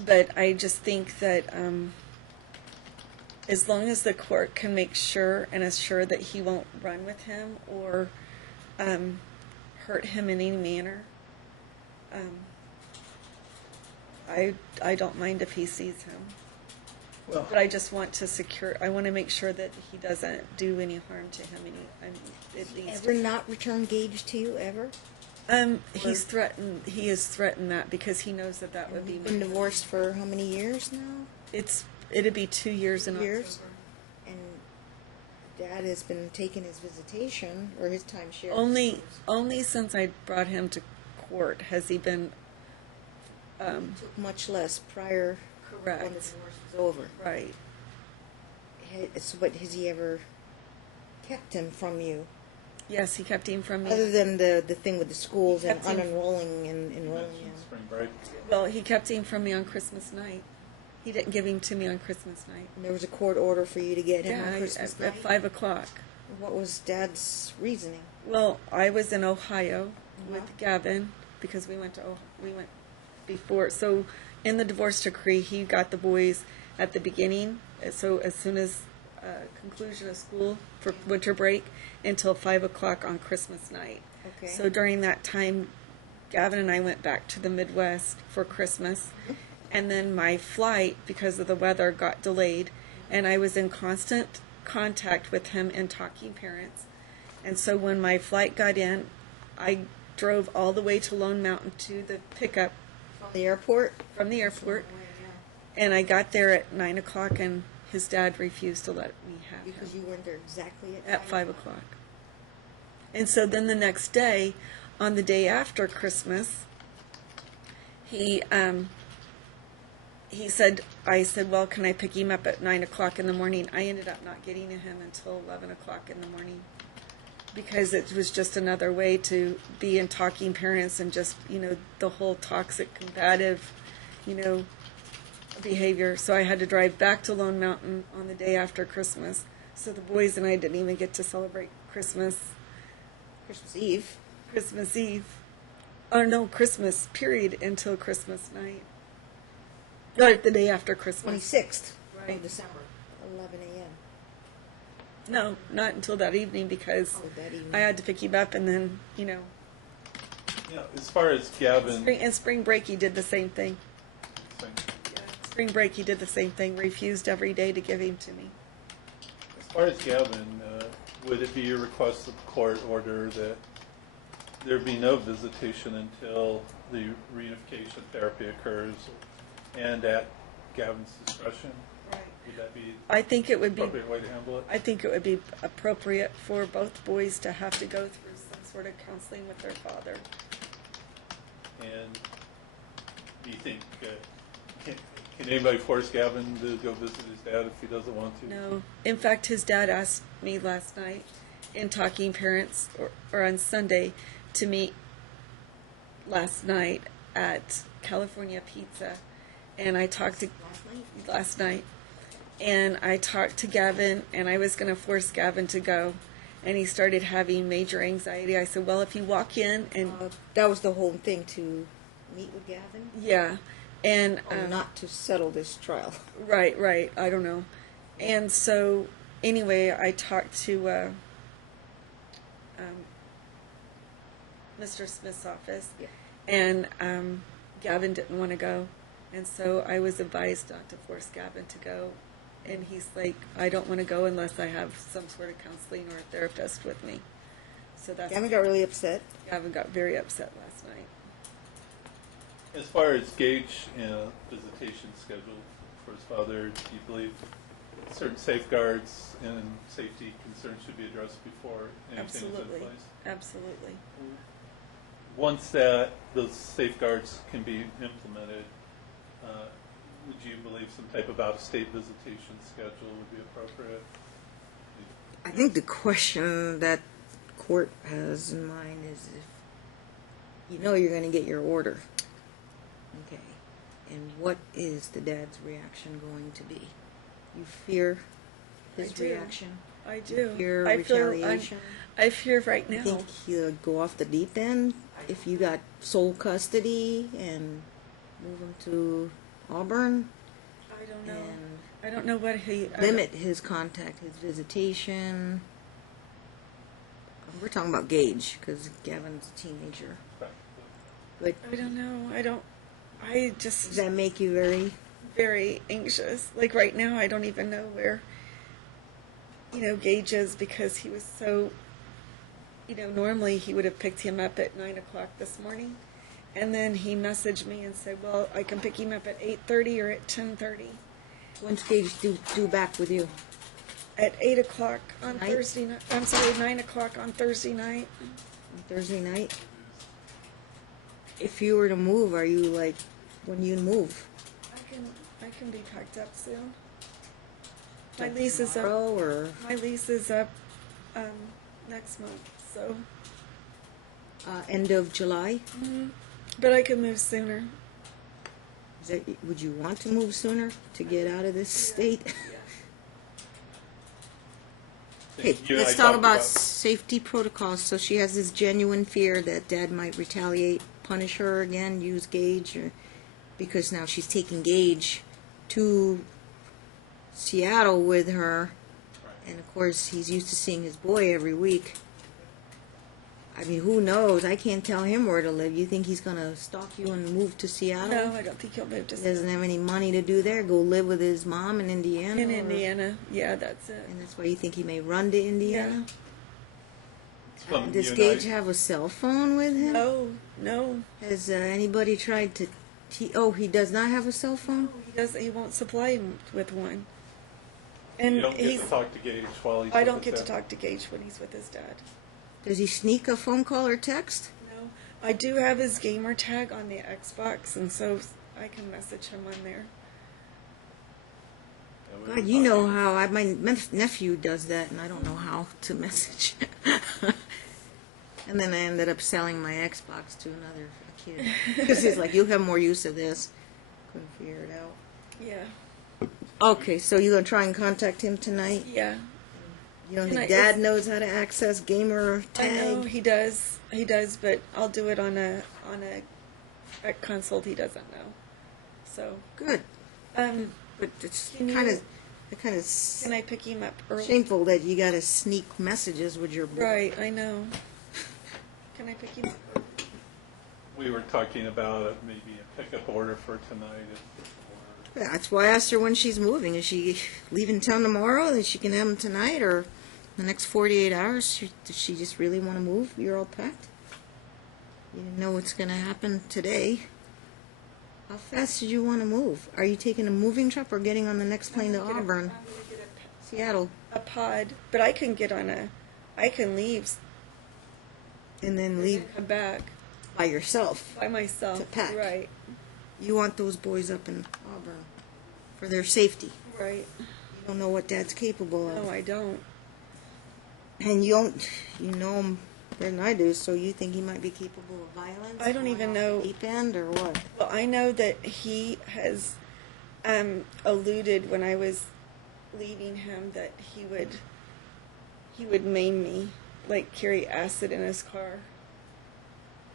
But I just think that as long as the court can make sure and assure that he won't run with him or hurt him in any manner, I don't mind if he sees him. Well, But I just want to I want to make sure that he doesn't do any harm to him. At least. Ever not return Gage to you, ever? He has threatened that because he knows that would be. Been divorced for how many years now? It'd be 2 years in Years? October. And Dad has been taking his visitation, or his timeshare. Only since I brought him to court has he been. Took much less prior Correct. when the divorce was over. Right. So, but has he ever kept him from you? Yes, he kept him from me. Other than the thing with the schools He and kept him- unenrolling and you enrolling mentioned him. spring break. Well, he kept him from me on Christmas night. He didn't give him to me on Christmas night. And there was a court order for you to get him on Yeah, Christmas at night? 5 o'clock. What was Dad's reasoning? Well, I was in Ohio Uh-huh. with Gavin because we went before. So in the divorce decree, he got the boys at the beginning. So as soon as conclusion of school for winter break until 5 o'clock on Christmas night. Okay. So during that time, Gavin and I went back to the Midwest for Christmas. And then my flight, because of the weather, got delayed. And I was in constant contact with him and talking parents. And so when my flight got in, I drove all the way to Lone Mountain to the pickup From the airport? from the airport. And I got there at 9 o'clock, and his dad refused to let me have him Because you weren't there exactly at 5 o'clock. And so then the next day, on the day after Christmas, I said, well, can I pick him up at 9 o'clock in the morning? I ended up not getting to him until 11 o'clock in the morning because it was just another way to be in talking parents and just, the whole toxic, combative, behavior. So I had to drive back to Lone Mountain on the day after Christmas. So the boys and I didn't even get to celebrate Christmas Eve. Or no, Christmas period until Christmas night. Or the day after Christmas. 26th Right. of December, 11 a.m. No, not until that evening because That evening. I had to pick him up and then, As far as Gavin, spring break he did the same thing. Spring break he did the same thing, refused every day to give him to me. as far as Gavin, would it be your request of the court order that there be no visitation until the reunification therapy occurs and at Gavin's discretion? Right. Would that be I think it would the be appropriate way to handle it? I think it would be appropriate for both boys to have to go through some sort of counseling with their father. And do you think, can anybody force Gavin to go visit his dad if he doesn't want to? No. In fact, his dad asked me last night in Talking Parents or on Sunday to meet last night at California Pizza. And I talked to last night. And I talked to Gavin, and I was going to force Gavin to go. And he started having major anxiety. I said, well, if you walk in and... That was the whole thing, to meet with Gavin? yeah. And Or not to settle this trial? Right. I don't know. And so, anyway, I talked to Mr. Smith's office, Yeah. and Gavin didn't want to go. And so I was advised not to force Gavin to go. And he's like, I don't want to go unless I have some sort of counseling or a therapist with me. So that's Gavin got really upset. Gavin got very upset last night. As far as Gage visitation schedule for his father, do you believe certain safeguards and safety concerns should be addressed before anything is in Absolutely. place. Absolutely. Once those safeguards can be implemented, would you believe some type of out-of-state visitation schedule would be appropriate? I think the question that court has in mind is if you know you're going to get your order, okay, and what is the dad's reaction going to be? You fear his I do. reaction? I do. Fear I feel retaliation? I fear right You now. think he'll go off the deep end if you got sole custody and move him to Auburn I don't know. and I don't know what he limit his contact, his visitation? We're talking about Gage because Gavin's a teenager. Right. But I don't know. I just does that make you very? very anxious. Like right now, I don't even know where, Gage is because he was so, normally he would have picked him up at 9 o'clock this morning. And then he messaged me and said, well, I can pick him up at 8:30 or at 10:30. When's Gage due back with you? At 8 o'clock on Night? Thursday night. I'm sorry, 9 o'clock on Thursday night. On Thursday night? If you were to move, are you like, when you move? I can be packed up soon. My lease is up. Tomorrow or My lease is up next month, so. end of July? But I could move sooner. Is that, would you want to move sooner to get out of this state? Okay, You and I let's talk talked about safety protocols. So she has this genuine fear that Dad might retaliate, punish her again, use Gage, or, because now she's taking Gage to Seattle with her, and of course he's used to seeing his boy every week. I mean, who knows? I can't tell him where to live. You think he's gonna stalk you and move to Seattle? No, I don't think he'll move to He doesn't have any money to do there. Go live with his mom in Indiana. in or- Indiana. Yeah, that's it. And that's why you think he may run to Indiana? Some Does you and Gage I- have a cell phone with him? No. Has anybody tried to? He does not have a cell phone. He won't supply him with one. You And don't get to talk to Gage while he's I with don't his get to dad. talk to Gage when he's with his dad. Does he sneak a phone call or text? No. I do have his gamer tag on the Xbox, and so I can message him on there. Yeah, we were God, you know talking- how my nephew does that, and I don't know how to message. And then I ended up selling my Xbox to another kid because he's like, "You have more use of this." Couldn't figure it out. Yeah. Okay, so you gonna try and contact him tonight? Yeah. You don't Can think I- Dad knows how to access gamer I know tag? he does. He does, but I'll do it on a consult he doesn't know. So, Good, but it's Can you- kind of can I pick him up early? shameful that you gotta sneak messages with your boy. Right, I know. Can I pick him up? We were talking about maybe a pickup order for tonight. Yeah, that's why I asked her when she's moving. Is she leaving town tomorrow that she can have them tonight, or the next 48 hours? Does she just really want to move? You're all packed? You didn't know what's going to happen today. How fast did you want to move? Are you taking a moving truck or getting on the next plane to I'm gonna Auburn, get Seattle, a pod, but I can get on I can leave and then leave and come back by yourself? by myself. To pack. Right, You want those boys up in Auburn for their safety. right. You don't know what Dad's capable of. No, I don't. And you know him better than I do, so you think he might be capable of violence? I don't going even off the know. Deep end or what? Well, I know that he has alluded when I was leaving him that he would maim me, like carry acid in his car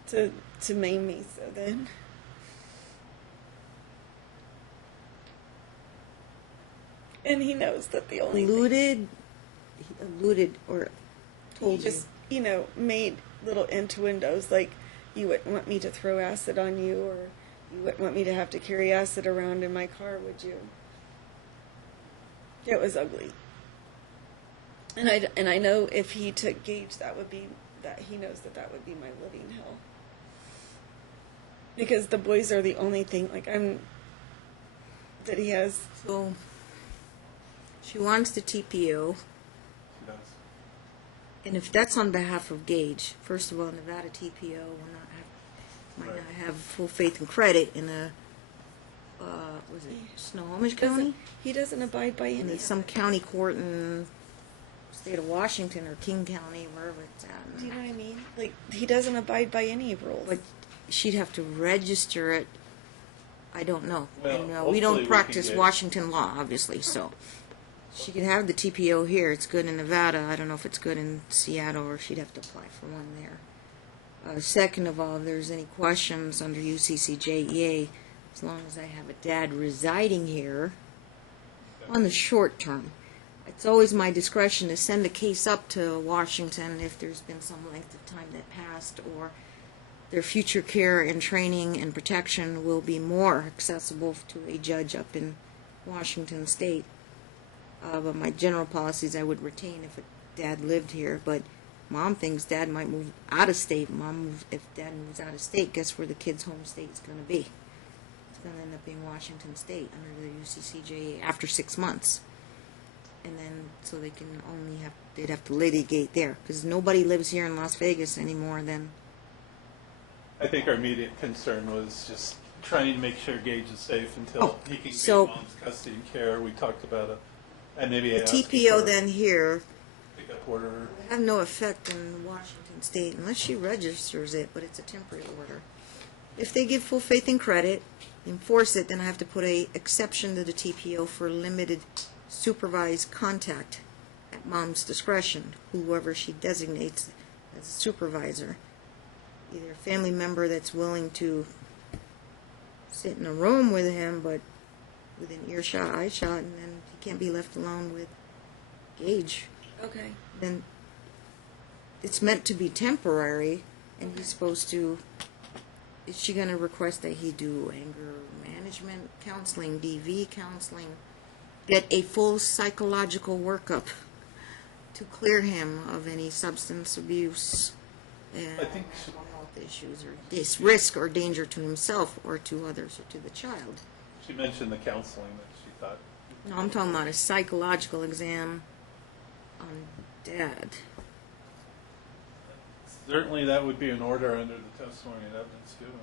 to maim me. So then, and he knows that the only thing, Alluded or he told just you? made little innuendos like you wouldn't want me to throw acid on you, or you wouldn't want me to have to carry acid around in my car, would you? It was ugly. And I know if he took Gage, that he knows that would be my living hell. Because the boys are the only thing that he has. So She wants the TPO, She does. and if that's on behalf of Gage, first of all, Nevada TPO might Right. not have full faith and credit in a, was it Snohomish County? He doesn't abide by And any it's of some it. county court in state of Washington or King County, wherever it's at. Do you know what I mean? Like, he doesn't abide by any rules. But she'd have to register it. I don't know. Well, And we hopefully don't we practice can get- Washington law, obviously, so. She could have the TPO here. It's good in Nevada. I don't know if it's good in Seattle, or she'd have to apply for one there. Second of all, if there's any questions under UCCJEA, as long as I have a dad residing here on the short term, it's always my discretion to send the case up to Washington if there's been some length of time that passed, or their future care and training and protection will be more accessible to a judge up in Washington State. But my general policies I would retain if a dad lived here. But mom thinks dad might move out of state. If dad moves out of state, guess where the kid's home state is going to be? It's going to end up being Washington State under the UCCJA after 6 months. And then, so they'd have to litigate there. Because nobody lives here in Las Vegas anymore then. I think our immediate concern was just trying to make sure Gage is safe until he can so- get mom's custody and care. We talked about and maybe The asking TPO for then here a pickup order. have no effect in Washington State unless she registers it, but it's a temporary order. If they give full faith and credit, enforce it, then I have to put a exception to the TPO for limited supervised contact at mom's discretion, whoever she designates as a supervisor. Either a family member that's willing to sit in a room with him, but within earshot, eye shot, and then he can't be left alone with Gage. Okay. Then it's meant to be temporary, and he's supposed to. Is she going to request that he do anger management counseling, DV counseling, get a full psychological workup to clear him of any substance abuse and I think health issues or this risk or danger to himself or to others or to the child? she mentioned the counseling that she thought. No, I'm talking about a psychological exam on Dad. Certainly that would be an order under the testimony and evidence given.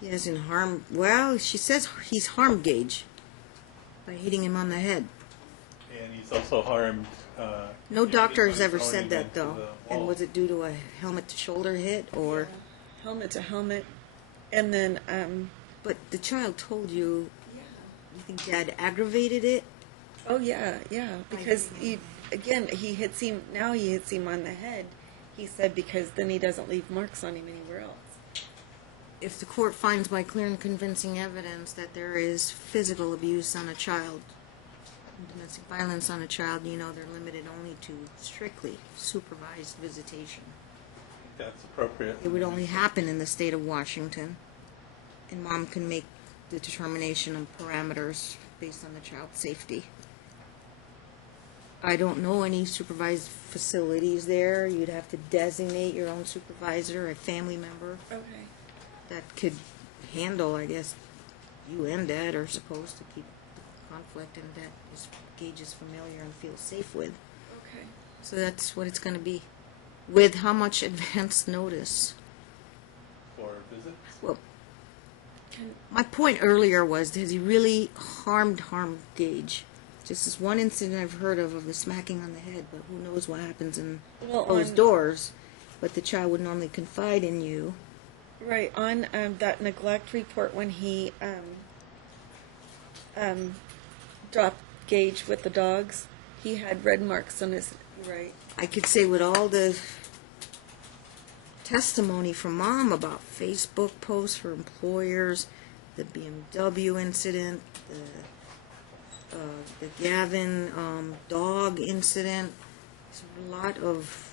He hasn't harmed. Well, she says he's harmed Gage by hitting him on the head. And he's also harmed. No doctor has by ever throwing said him that, into though. the And wall. was it due to a helmet-to-shoulder hit, or? Helmet to helmet. And then, But the child told you. You think Dad aggravated it? oh yeah, because he hits him, now he hits him on the head, he said, because then he doesn't leave marks on him anywhere else. If the court finds by clear and convincing evidence that there is physical abuse on a child, domestic violence on a child, you know they're limited only to strictly supervised visitation. That's appropriate. It would only happen in the state of Washington, and mom can make the determination of parameters based on the child's safety. I don't know any supervised facilities there. You'd have to designate your own supervisor, a family member Okay. that could handle, I guess, you and Dad are supposed to keep the conflict and that Gage is familiar and feels safe with. Okay. So that's what it's going to be. With how much advance notice? For visits. Well, my point earlier was, has he really harmed Gage? Just this one incident I've heard of the smacking on the head, but who knows what happens in closed doors. But the child would normally confide in you. Right, on that neglect report when he dropped Gage with the dogs, he had red marks on his, right. I could say with all the testimony from Mom about Facebook posts for employers, the BMW incident, the Gavin dog incident, there's a lot of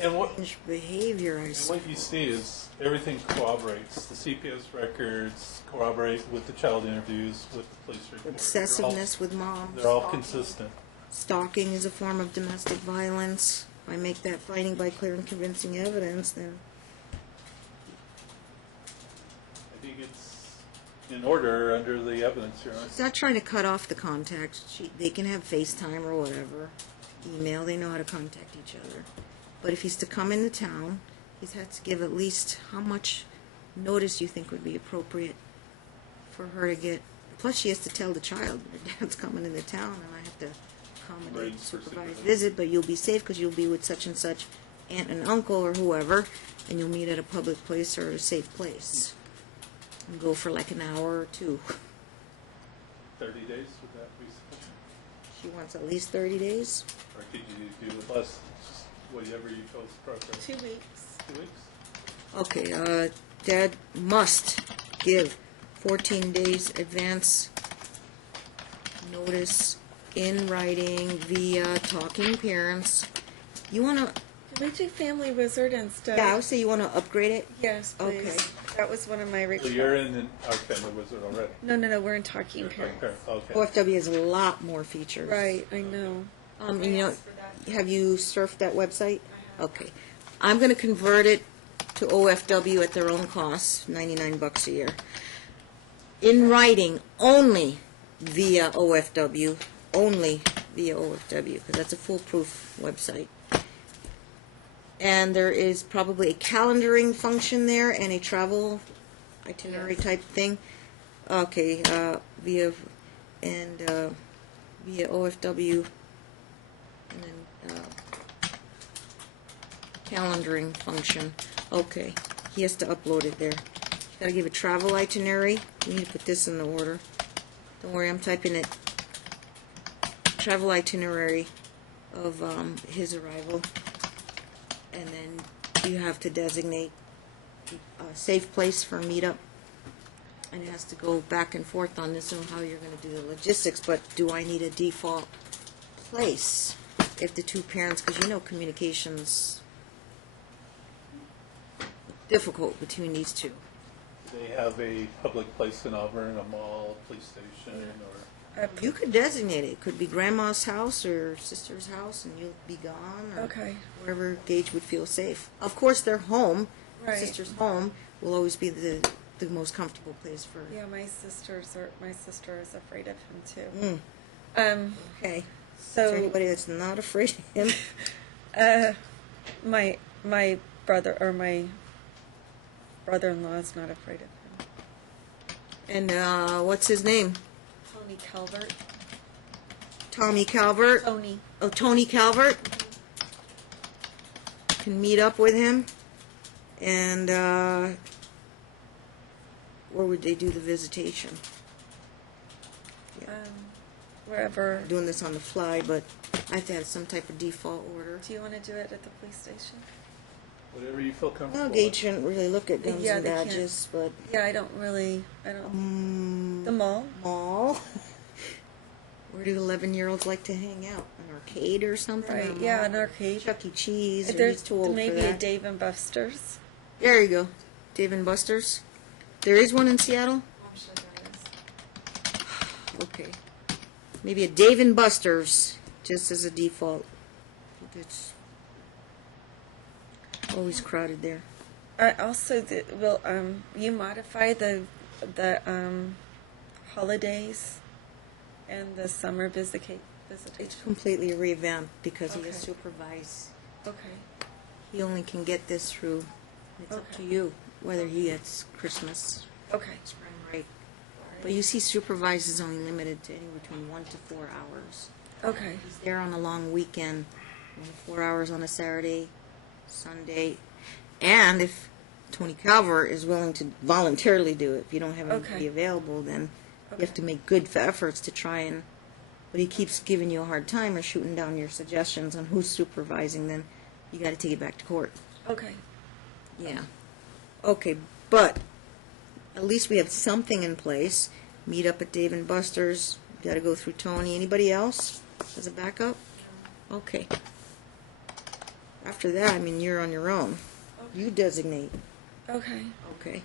And what behavior I And saw. what you see is everything corroborates. The CPS records corroborate with the child interviews, with the police report. Obsessiveness with Mom. They're all consistent. Stalking is a form of domestic violence. If I make that finding by clear and convincing evidence, then I think it's in order under the evidence, Your Honor. He's not trying to cut off the contact. They can have FaceTime or whatever, email. They know how to contact each other. But if he's to come into town, he's had to give at least how much notice you think would be appropriate for her to get. Plus, she has to tell the child, "Your dad's coming into town, and I have to accommodate Right, supervised visit, but you'll be safe because you'll be with such and such aunt and uncle or whoever, and you'll meet at a public place or a safe place. And go for like an hour or two." 30 days, would that be sufficient? She wants at least 30 days. Or could you do less, just whatever you feel is appropriate? 2 weeks. 2 weeks? Okay, Dad must give 14 days advance notice in writing via talking parents. You want to, Can we do Family Wizard instead? yeah, I would say you want to upgrade it. Yes, please. Okay. That was one of my So requests. you're in our Family Wizard already? No, we're in Talking Parents. Okay. OFW has a lot more features. Right, I know. And you know, have you surfed that website? Okay. I'm going to convert it to OFW at their own cost, $99 a year. In writing, only via OFW, because that's a foolproof website. And there is probably a calendaring function there and a travel itinerary type thing. Okay, via OFW, and then calendaring function. Okay, he has to upload it there. Gotta give a travel itinerary. We need to put this in the order. Don't worry, I'm typing it. Travel itinerary of his arrival. And then you have to designate a safe place for a meetup. And it has to go back and forth on this and how you're going to do the logistics. But do I need a default place if the two parents, because you know communication's difficult between these two. They have a public place in Auburn, a mall, a police station, or You could designate it. It could be grandma's house or sister's house, and you'll be gone, or Okay. wherever Gage would feel safe. Of course, their home, Right. sister's home, will always be the most comfortable place for. Yeah, my sister is afraid of him too. Mm, okay. So So anybody that's not afraid of him, my brother-in-law is not afraid of him. and what's his name? Tony Calvert. Tommy Calvert. Tony. Oh, Tony Calvert. Can meet up with him, and where would they do the visitation? Wherever. Doing this on the fly, but I have to have some type of default order. Do you want to do it at the police station? whatever you feel comfortable No, with. Gage shouldn't really look at guns Yeah, and they can't. badges, but Yeah, I don't. The mall. mall. Where do 11-year-olds like to hang out? An arcade or something? Right, Or a yeah, mall? an arcade. Chuck E. Cheese. Or There's he's too old maybe for a that. Dave and Buster's. There you go, Dave and Buster's. There is one in Seattle. I'm sure there is. Okay, maybe a Dave and Buster's just as a default. It's always crowded there. Also, will you modify the holidays and the summer visitation? It's completely revamped because he has Okay. supervised. Okay. He only can get this through. It's up to Okay. you whether he gets Christmas, Okay. spring break. But you see, supervised is only limited to anywhere between 1 to 4 hours. Okay. He's there on a long weekend, only 4 hours on a Saturday, Sunday, and if Tony Calvert is willing to voluntarily do it, if you don't have anybody Okay. available, then you Okay. have to make good efforts to try and. But he keeps giving you a hard time or shooting down your suggestions on who's supervising. Then you got to take it back to court. Okay. Yeah. Okay, but at least we have something in place. Meet up at Dave and Buster's. Got to go through Tony. Anybody else as a backup? Okay. After that, I mean, you're on your own. You designate. Okay. Okay.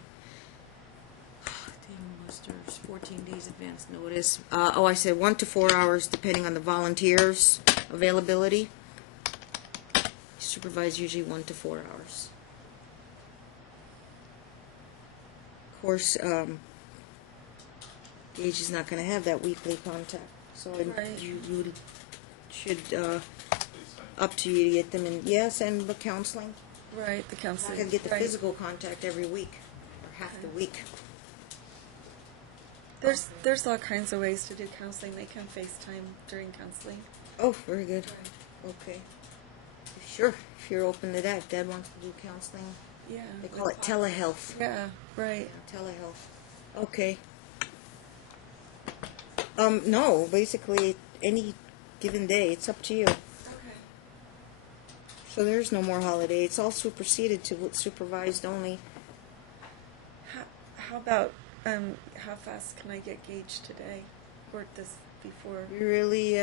Dave and Buster's, 14 days advance notice. I said 1 to 4 hours, depending on the volunteers' availability. Supervise usually 1 to 4 hours. Of course, Gage is not going to have that weekly contact. So Right. you should, up to you to get them in, yes, and the counseling. Right, the Not counseling. going to get the right. physical contact every week, or half the week. There's all kinds of ways to do counseling. They can FaceTime during counseling. Oh, very good. Okay. Sure, if you're open to that, if Dad wants to do counseling. Yeah. They call it telehealth. Yeah, right. Yeah, telehealth. Okay. No, basically, any given day, it's up to you. Okay. So there's no more holiday. It's all superseded to supervised only. How about, how fast can I get Gage today? Or this before? You're really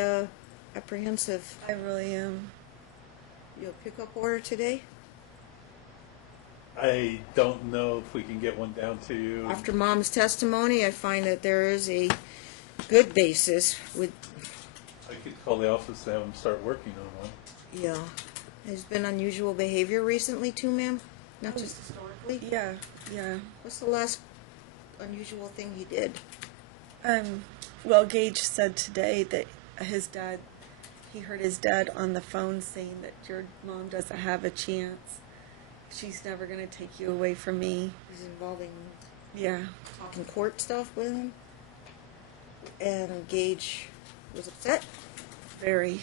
apprehensive. I really am. You'll pick up order today? I don't know if we can get one down to you. After Mom's testimony, I find that there is a good basis with, I could call the office and have them start working on one. yeah. There's been unusual behavior recently too, ma'am? Not just historically? Yeah, yeah. What's the last unusual thing he did? Well, Gage said today that he heard his dad on the phone saying that your mom doesn't have a chance. She's never going to take you away from me. He's involving Yeah. talking court stuff with him. And Gage was upset. Very.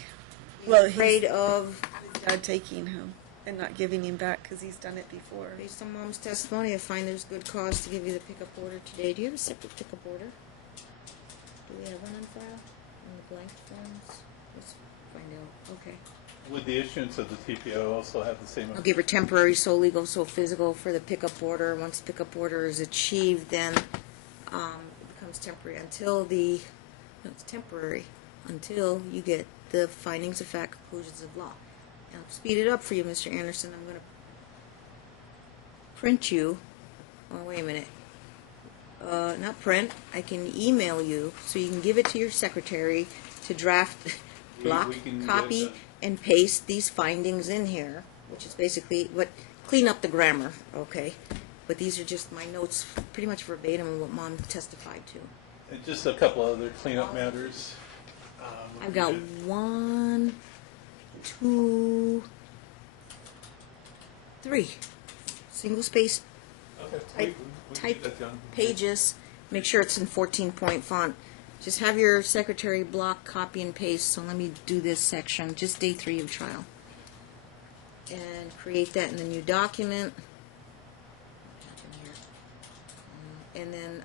Well, Well, afraid he's of, his dad taking him and not giving him back because he's done it before. based on Mom's testimony, I find there's good cause to give you the pickup order today. Do you have a separate pickup order? Do we have one on file? On the blank forms? Let's find out. Okay. Would the issuance of the TPO also have the same? I'll give her temporary, so legal, so physical for the pickup order. Once the pickup order is achieved, then it becomes temporary until it's temporary until you get the findings of fact, conclusions of law. Now, to speed it up for you, Mr. Anderson, I'm going to print you. Oh, wait a minute. Not print. I can email you, so you can give it to your secretary to draft, block, we can copy, get and paste these findings in here, which is basically clean up the grammar, okay? But these are just my notes, pretty much verbatim of what Mom testified to. And just a couple other cleanup matters. I've got 1, 2, 3 single space Okay, type, we can type get that done. pages. Make sure it's in 14-point font. Just have your secretary block, copy, and paste. So let me do this section, just day 3 of trial. And create that in the new document. And then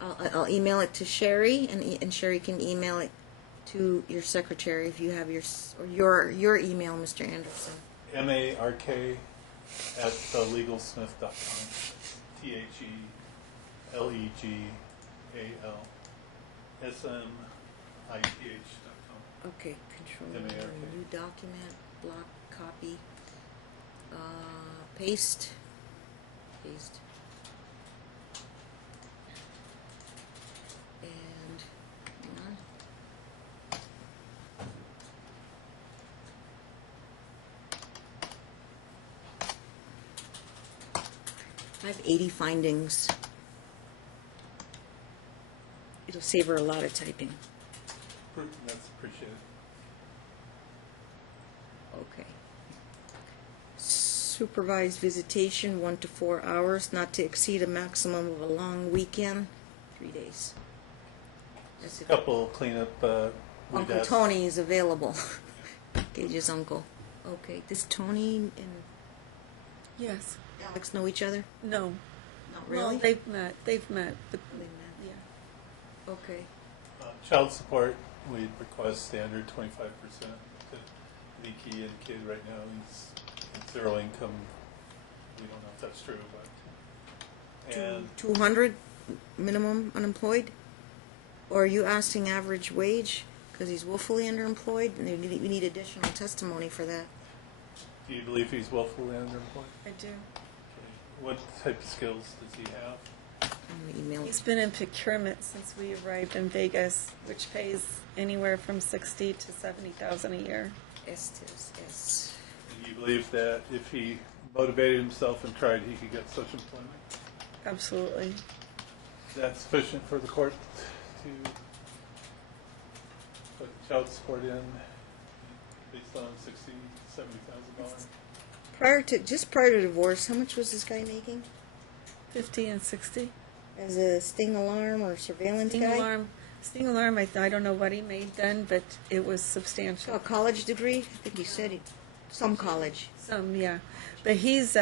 I'll email it to Sherry, and Sherry can email it to your secretary if you have your email, Mr. Anderson. mark@thelegalsmith.com. THELEGALSMITH.com. Okay, control M-A-R-K. new document, block, copy, paste. And hang on. I have 80 findings. It'll save her a lot of typing. That's appreciated. Okay. Supervised visitation, 1 to 4 hours, not to exceed a maximum of a long weekend, 3 days. That's A it. couple cleanup. Uncle redact- Tony is available. Gage's uncle. Okay, does Tony and Yes. Alex know each other? No. Not Well, really? they've met. But, They met. yeah. Okay. Child support, we'd request standard 25%. To Nikki indicated right now he's zero income. We don't know if that's true, but. And 200 minimum unemployed? Or are you asking average wage? Because he's woefully underemployed, and we need additional testimony for that. do you believe he's willfully underemployed? I do. What type of skills does he have? I'm going to email He's it. been in procurement since we arrived in Vegas, which pays anywhere from $60,000 to $70,000 a year. S. Do you believe that if he motivated himself and tried, he could get such employment? Absolutely. Is that sufficient for the court to put child support in based on $70,000? Prior to divorce, how much was this guy making 50 and 60. as a sting alarm or surveillance guy? Sting alarm. I don't know what he made then, but it was substantial. A college degree? I think he said some college. Some, yeah, but his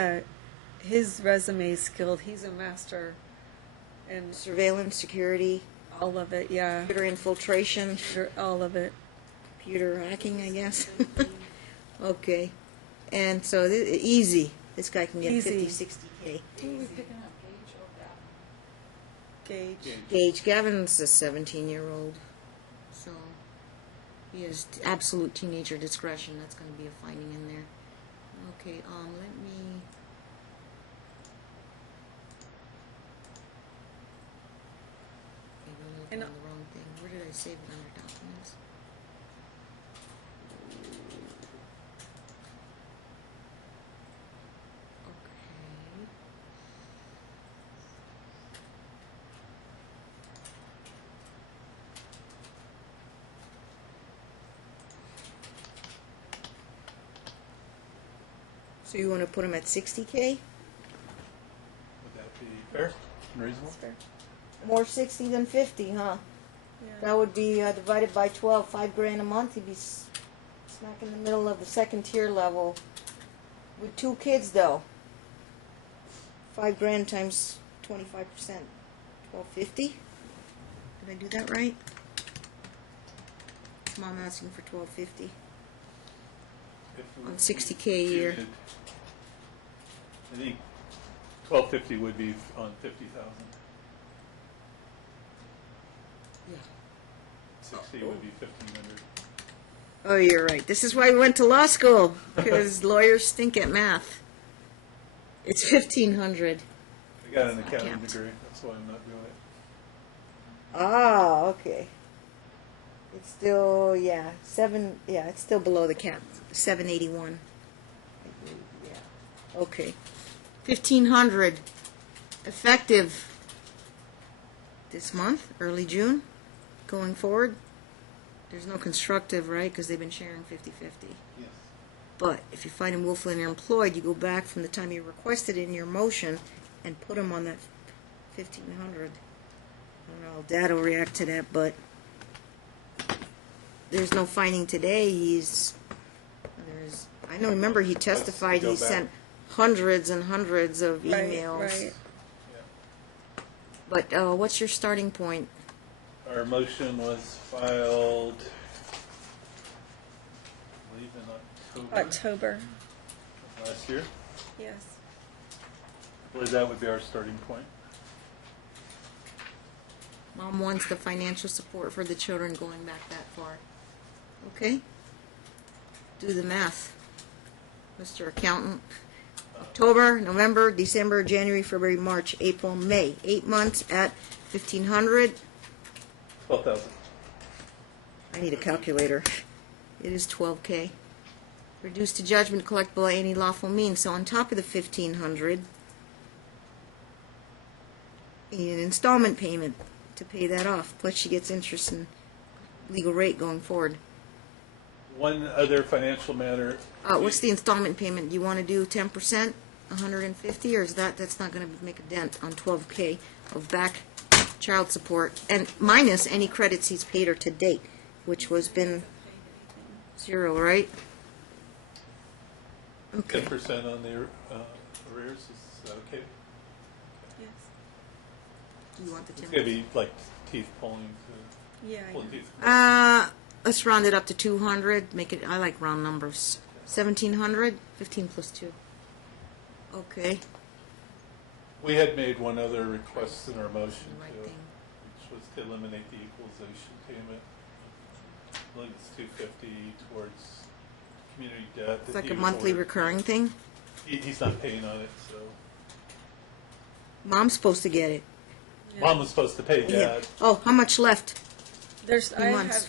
resume is skilled. He's a master in Surveillance, security, all of it. Yeah, computer infiltration, all of it. computer hacking, I guess. Okay. And so easy. This guy can get Easy. 50, 60K. Who are we picking up, Gage or Gavin? Gage. Gage, Gavin's a 17-year-old. So he has absolute teenager discretion. That's going to be a finding in there. Okay, let me... Maybe I'm looking And- on the wrong thing. Where did I save it under documents? Okay. So you want to put him at 60K? Would that be fair and reasonable? More 60 than 50, huh? That would be divided by 12, $5,000 a month. He'd be smack in the middle of the second tier level. With 2 kids, though. $5,000 times 25%, $1,250. Did I do that right? Mom asking for $1,250 on 60K a year. I think $1,250 would be on 50,000. Yeah. 60 would be 1,500. Oh, you're right. This is why we went to law school, because lawyers stink at math. It's 1,500. I got an That's not accounting capped. degree. That's why I'm not doing it. Ah, okay. It's still, it's still below the cap, 781. Yeah. Okay. 1,500, effective this month, early June, going forward. There's no constructive, right, because they've been sharing 50-50. Yes. But if you find him willfully underemployed, you go back from the time you requested it in your motion and put him on that 1,500. I don't know how Dad will react to that, but there's no finding today. I know, remember he testified go he back. sent hundreds and hundreds of Right, emails. right. But what's your starting point? Our motion was filed, I believe, in October. of last year. Yes. I believe that would be our starting point. Mom wants the financial support for the children going back that far. Okay? Do the math, Mr. Accountant. October, November, December, January, February, March, April, May. 8 months at 1,500. 12,000. I need a calculator. It is 12K. Reduced to judgment collectible by any lawful means. So on top of the 1,500, an installment payment to pay that off. Plus she gets interest and legal rate going forward. One other financial matter. What's the installment payment? You want to do 10%, 150, or is that's not going to make a dent on 12K of back child support, and minus any credits he's paid her to date, which was been 0, right? Okay. 10% on the arrears, is that okay? Yes. Do you want the It's 10%? going to be like teeth pulling Yeah. I pulling know. teeth. Let's round it up to 200. Make it. I like round numbers. 1,700. 15 plus 2. Okay. We had made one other request in our motion, The right too, thing. which was to eliminate the equalization payment. I believe it's $250 towards community debt. It's that like he a was monthly ordered. recurring thing. He's not paying on it, so. Mom's supposed to get it. Mom was supposed to pay Yeah. Dad. Oh, how much left? There's months.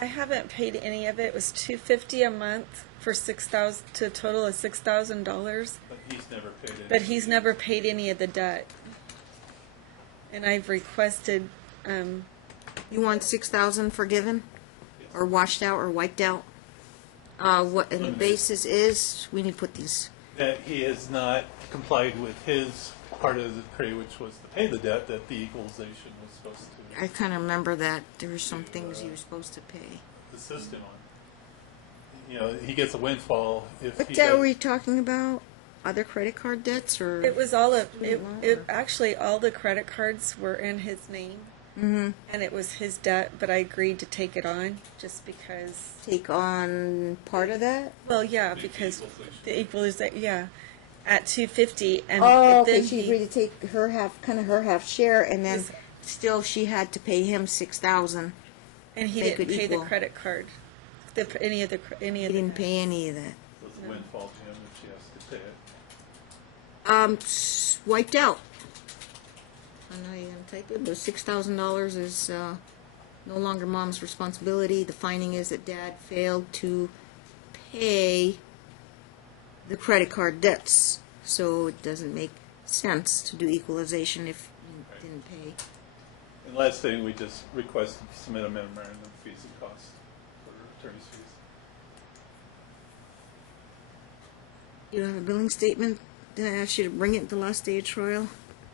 I haven't paid any of it. It was $250 a month for 6,000 to a total of $6,000. But he's never paid it. But he's never paid any of the debt. And I've requested, You want 6,000 forgiven, or washed out, or wiped out? And the basis is, we need to put these, That he has not complied with his part of the decree, which was to pay the debt that the equalization was supposed to I kind of remember that there were some things you were supposed to pay. assist him on. You know, he gets a windfall if What he debt does- were you talking about? Other credit card debts, or? it was all of, Student it loan? actually, all the credit cards were in his name. Mm-hmm. And it was his debt, but I agreed to take it on just because, Take on part of that? well, yeah, The because equalization. the equalization, yeah, at 250, and Oh, but okay, then she agreed to take her half, kind of her half share, and then Yes. still she had to pay him 6,000. and he they didn't could pay equal. the credit card, any of the He the didn't pay any of that. So it's a windfall to him if she has to pay it. Wiped out. I know you're gonna type it, but $6,000 is no longer mom's responsibility. The finding is that dad failed to pay the credit card debts, so it doesn't make sense to do equalization if you didn't pay. And last thing, we just requested to submit a memorandum of fees and costs for attorney's fees. You don't have a billing statement? Did I ask you to bring it the last day of trial?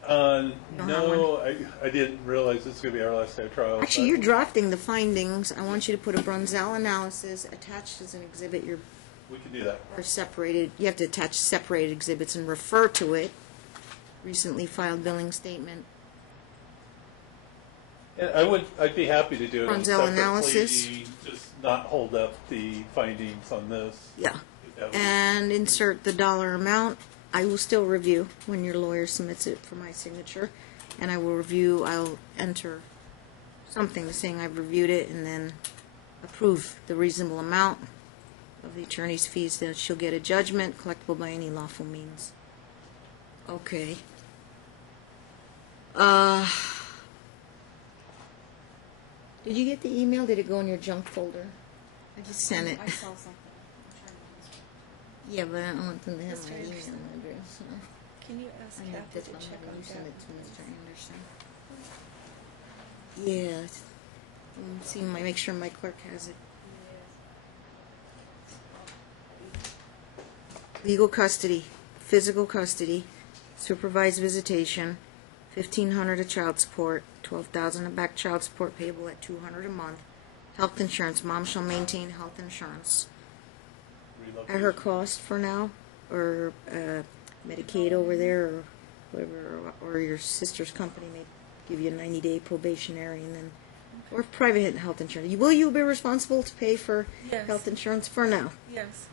No, don't have I didn't realize this was going to be our last day of trial. Actually, but you're drafting the findings. I want you to put a Brunzell analysis attached as an exhibit. You're we can do that. or separated. You have to attach separated exhibits and refer to it. Recently filed billing statement. Yeah, I'd be happy to do it Brunzell separately, analysis. just not hold up the findings on this. Yeah. That would- And insert the dollar amount. I will still review when your lawyer submits it for my signature. And I will review, I'll enter something saying I've reviewed it and then approve the reasonable amount of the attorney's fees that she'll get a judgment collectible by any lawful means. Okay. Did you get the email? Did it go in your junk folder? I just sent it. I saw something. I'm trying to Yeah, but I don't want them to have Mr. my email Anderson. address. Can you ask I have Kathy this to one. check on You send that? it to Mr. Anderson. Yeah. See, make sure my clerk has it. Legal custody, physical custody, supervised visitation, $1,500 of child support, $12,000 of back child support payable at $200 a month. Health insurance, mom shall maintain health insurance. At her cost for now, or Medicaid over there, or whatever, or your sister's company may give you a 90-day probationary, and then, or private health insurance. Will you be responsible to pay for Yes. health insurance for now? Yes.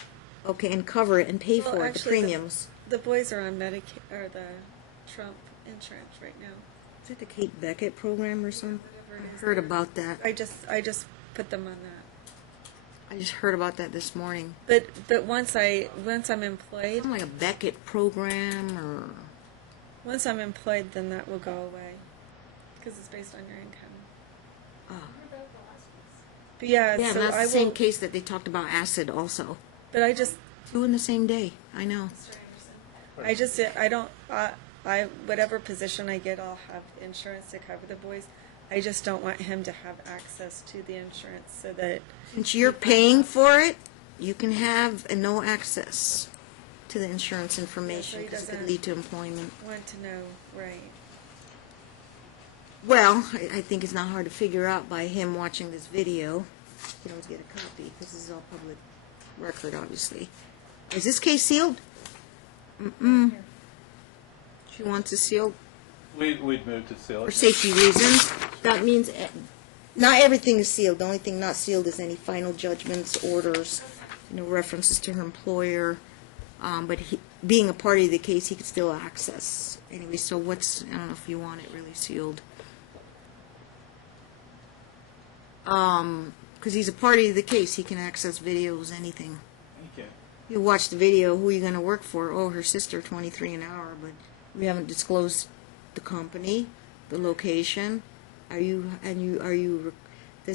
Okay, and cover it and pay Well, for it, the actually, premiums. The boys are on Medicaid, or the Trump insurance right now. Is it the Kate Beckett program or something? Whatever it I is. heard about that. I just put them on that. I just heard about that this morning. But once I'm employed, Something like a Beckett program, or once I'm employed, then that will go away because it's based on your income. But yeah, yeah, so that's I the same will. case that they talked about acid also. But I just, Two in the same day. I know. I don't. I whatever position I get, I'll have insurance to cover the boys. I just don't want him to have access to the insurance so that. Since you're paying for it, you can have no access to the insurance information he because it could doesn't- lead to employment. Want to know, right? Well, I think it's not hard to figure out by him watching this video. You can always get a copy because this is all public record, obviously. Is this case sealed? Mm-mm. She wants it sealed We'd move to seal for it. safety reasons. That means not everything is sealed. The only thing not sealed is any final judgments, orders, references to her employer. But being a party to the case, he could still access. Anyway, so I don't know if you want it really sealed. Because he's a party to the case, he can access videos, anything. Okay. You watch the video, who are you going to work for? Oh, her sister, 23 an hour, but we haven't disclosed the company, the location. Does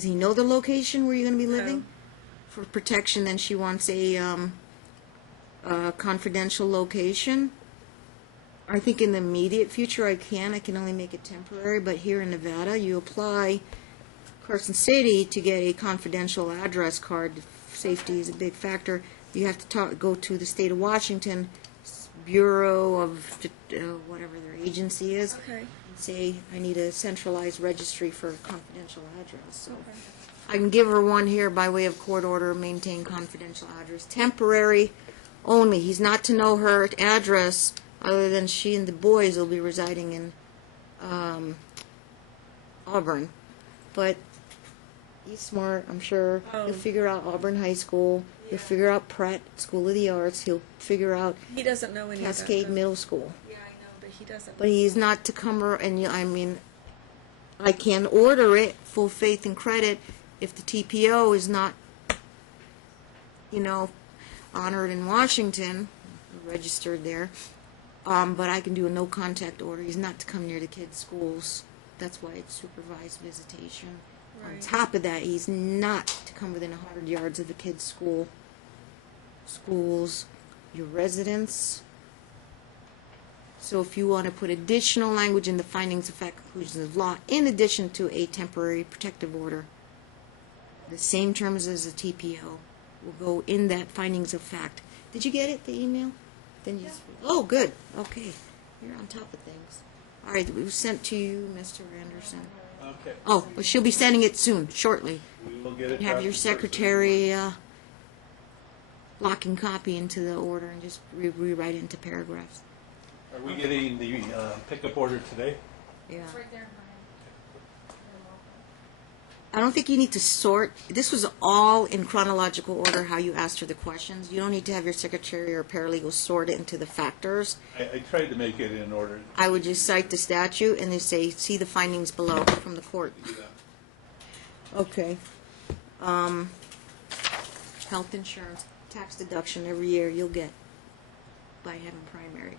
he know the location where you're going to be living? No. For protection, then she wants a confidential location. I think in the immediate future I can only make it temporary, but here in Nevada, you apply Carson City to get a confidential address card. Safety is a big factor. You have to go to the state of Washington Bureau of whatever their agency is, Okay. and say, I need a centralized registry for a confidential address. So Okay. I can give her one here by way of court order, maintain confidential address, temporary only. He's not to know her address other than she and the boys will be residing in Auburn. But he's smart, I'm sure. He'll figure out Auburn High School. He'll figure out Pratt School of the Arts. He'll figure out He doesn't know any Cascade of that. Middle School. Yeah, I know, but he doesn't. But he's not to come, and I mean, I can order it, full faith and credit, if the TPO is not, honored in Washington, registered there. But I can do a no contact order. He's not to come near the kids' schools. That's why it's supervised visitation. On Right. top of that, he's not to come within 100 yards of the kids' schools, your residence. So if you want to put additional language in the findings of fact, conclusions of law, in addition to a temporary protective order, the same terms as a TPO will go in that findings of fact. Did you get it, the email? Then you just, oh, good. Okay. You're on top of things. All right, it was sent to you, Mr. Anderson. Okay. Oh, well, she'll be sending it soon, shortly. We will get it. Have your drafted first. secretary lock and copy into the order and just rewrite into paragraphs. Are we getting the pickup order today? Yeah. It's right there in her hand. I don't think you need to sort. This was all in chronological order how you asked her the questions. You don't need to have your secretary or paralegal sort it into the factors. I tried to make it in order. I would just cite the statute and then say, see the findings below from the court. Do that. Okay. Health insurance, tax deduction every year you'll get by having primary.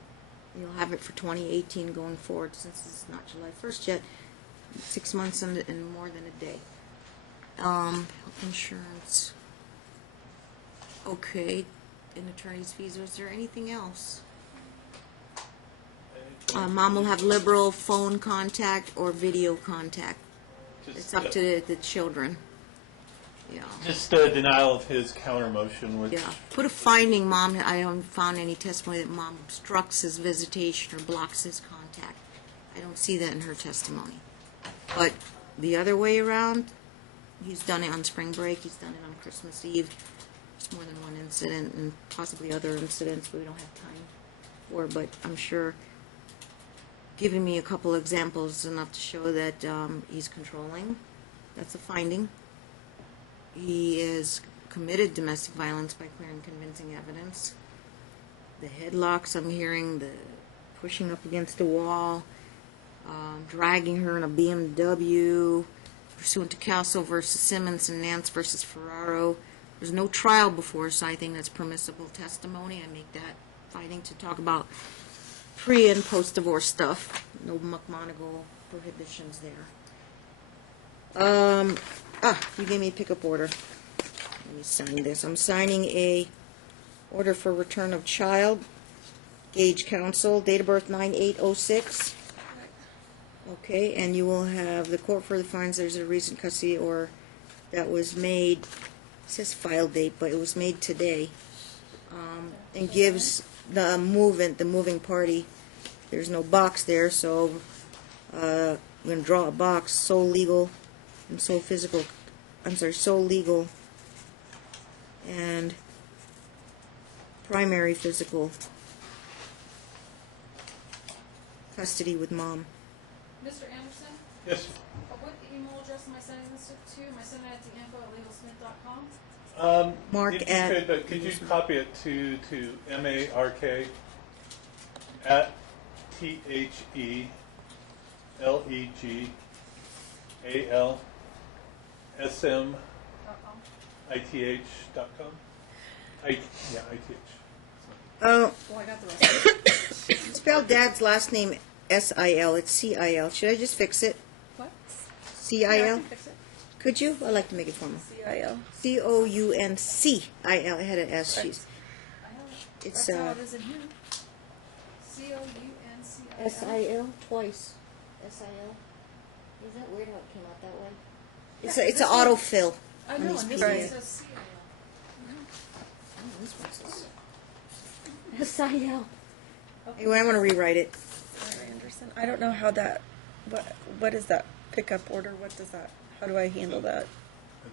You'll have it for 2018 going forward since it's not July 1st yet. 6 months and more than a day. Health insurance. Okay. And attorney's fees. Was there anything else? Mom will have liberal phone contact or video contact. It's up to the children. Yeah. Just a denial of his counter motion, which Yeah. Put a finding, Mom. I haven't found any testimony that Mom obstructs his visitation or blocks his contact. I don't see that in her testimony. But the other way around, he's done it on spring break. He's done it on Christmas Eve. There's more than one incident and possibly other incidents we don't have time for. But I'm sure giving me a couple examples is enough to show that he's controlling. That's a finding. He is committed domestic violence by clear and convincing evidence. The headlocks I'm hearing, the pushing up against the wall, dragging her in a BMW, pursuant to Castle versus Simmons and Nance versus Ferraro. There's no trial before, so I think that's permissible testimony. I make that finding to talk about pre- and post-divorce stuff. No McMonagle prohibitions there. You gave me a pickup order. Let me sign this. I'm signing a order for return of child. Gage Council, date of birth 9/8/06. Okay, and you will have the court further finds there's a recent custody or that was made, it says file date, but it was made today, and gives the moving party, there's no box there, so I'm going to draw a box, sole legal and sole physical, sole legal and primary physical custody with Mom. Mr. Anderson, yes. what email address am I sending this to? Am I sending it to info@legalsmith.com? Mark if you at- could you copy it to MARK at THELEGALSMITH.com. ITH. Oh, Well, I got the rest of it. spell Dad's last name S-I-L. It's C-I-L. Should I just fix it? What? C-I-L? Yeah, I can fix it. Could you? I'd like to make it formal. CIL. C-O-U-N-C-I-L. I had an S. She's, I have it. it's, That's how it is in here. C-O-U-N NCIL. S-I-L, twice. S-I-L. Is that weird how it came out that way? It's an autofill. I on know, these and this PDFs. one says CIL. Oh, this one says S-I-L. Anyway, I'm going to rewrite it. Mr. Anderson, I don't know how that, what is that pickup order? What does that, how do I handle that?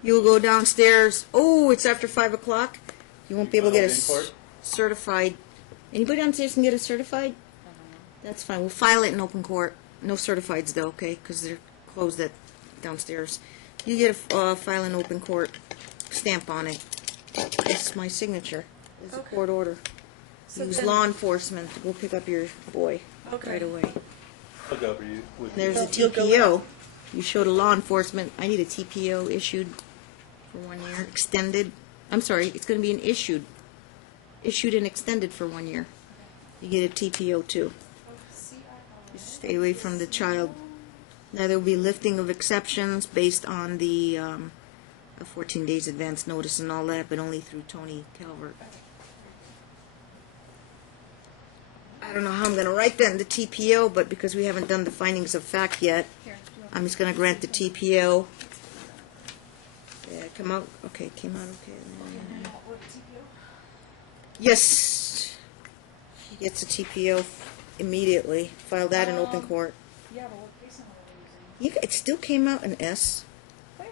You'll go downstairs. Oh, it's after 5 o'clock. You won't be able to get a In court? certified. Anybody downstairs can get a certified? That's fine. We'll file it in open court. No certifieds though, okay? Because they're closed at downstairs. You get a file in open court, stamp on it. This is my signature. It's a Okay. court order. So Use then- law enforcement. We'll pick up your boy Okay. right away. I'll go over you with There's a You'll go TPO. You showed a law enforcement. I need a TPO issued for 1 year. Extended. I'm sorry, it's going to be an issued. Issued and extended for 1 year. You get a TPO too. Just stay away from the child. Now there will be lifting of exceptions based on the 14 days advance notice and all that, but only through Tony Calvert. I don't know how I'm going to write that in the TPO, but because we haven't done the findings of fact yet, I'm just going to grant the TPO. Yeah, come out. Okay, came out okay. Yes. He gets a TPO immediately. File that in open court. Yeah, but what case number are we using? It still came out in S. Where?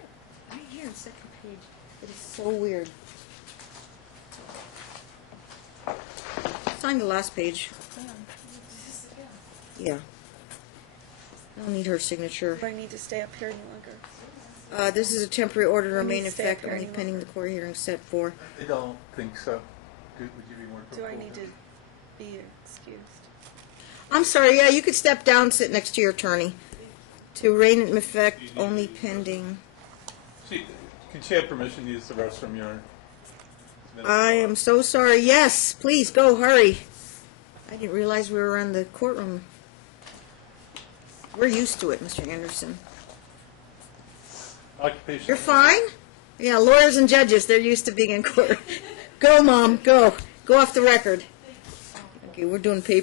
Right here, on the second page. It is so weird. Sign the last page. This again. Yeah. I don't need her signature. Do I need to stay up here any longer? This is a temporary order to We remain need in to stay up effect here only any pending the longer. court hearing set for. I don't think so. Would you be more Do I comfortable? need to be excused? I'm sorry, yeah, you could step down, sit next to your attorney. To remain in effect only pending. Can she have permission to use the restroom? I am so sorry. Yes, please go, hurry. I didn't realize we were in the courtroom. We're used to it, Mr. Anderson. Occupation. You're fine? Yeah, lawyers and judges, they're used to being in court. Go, Mom, go. Go off the record. Okay, we're doing paper.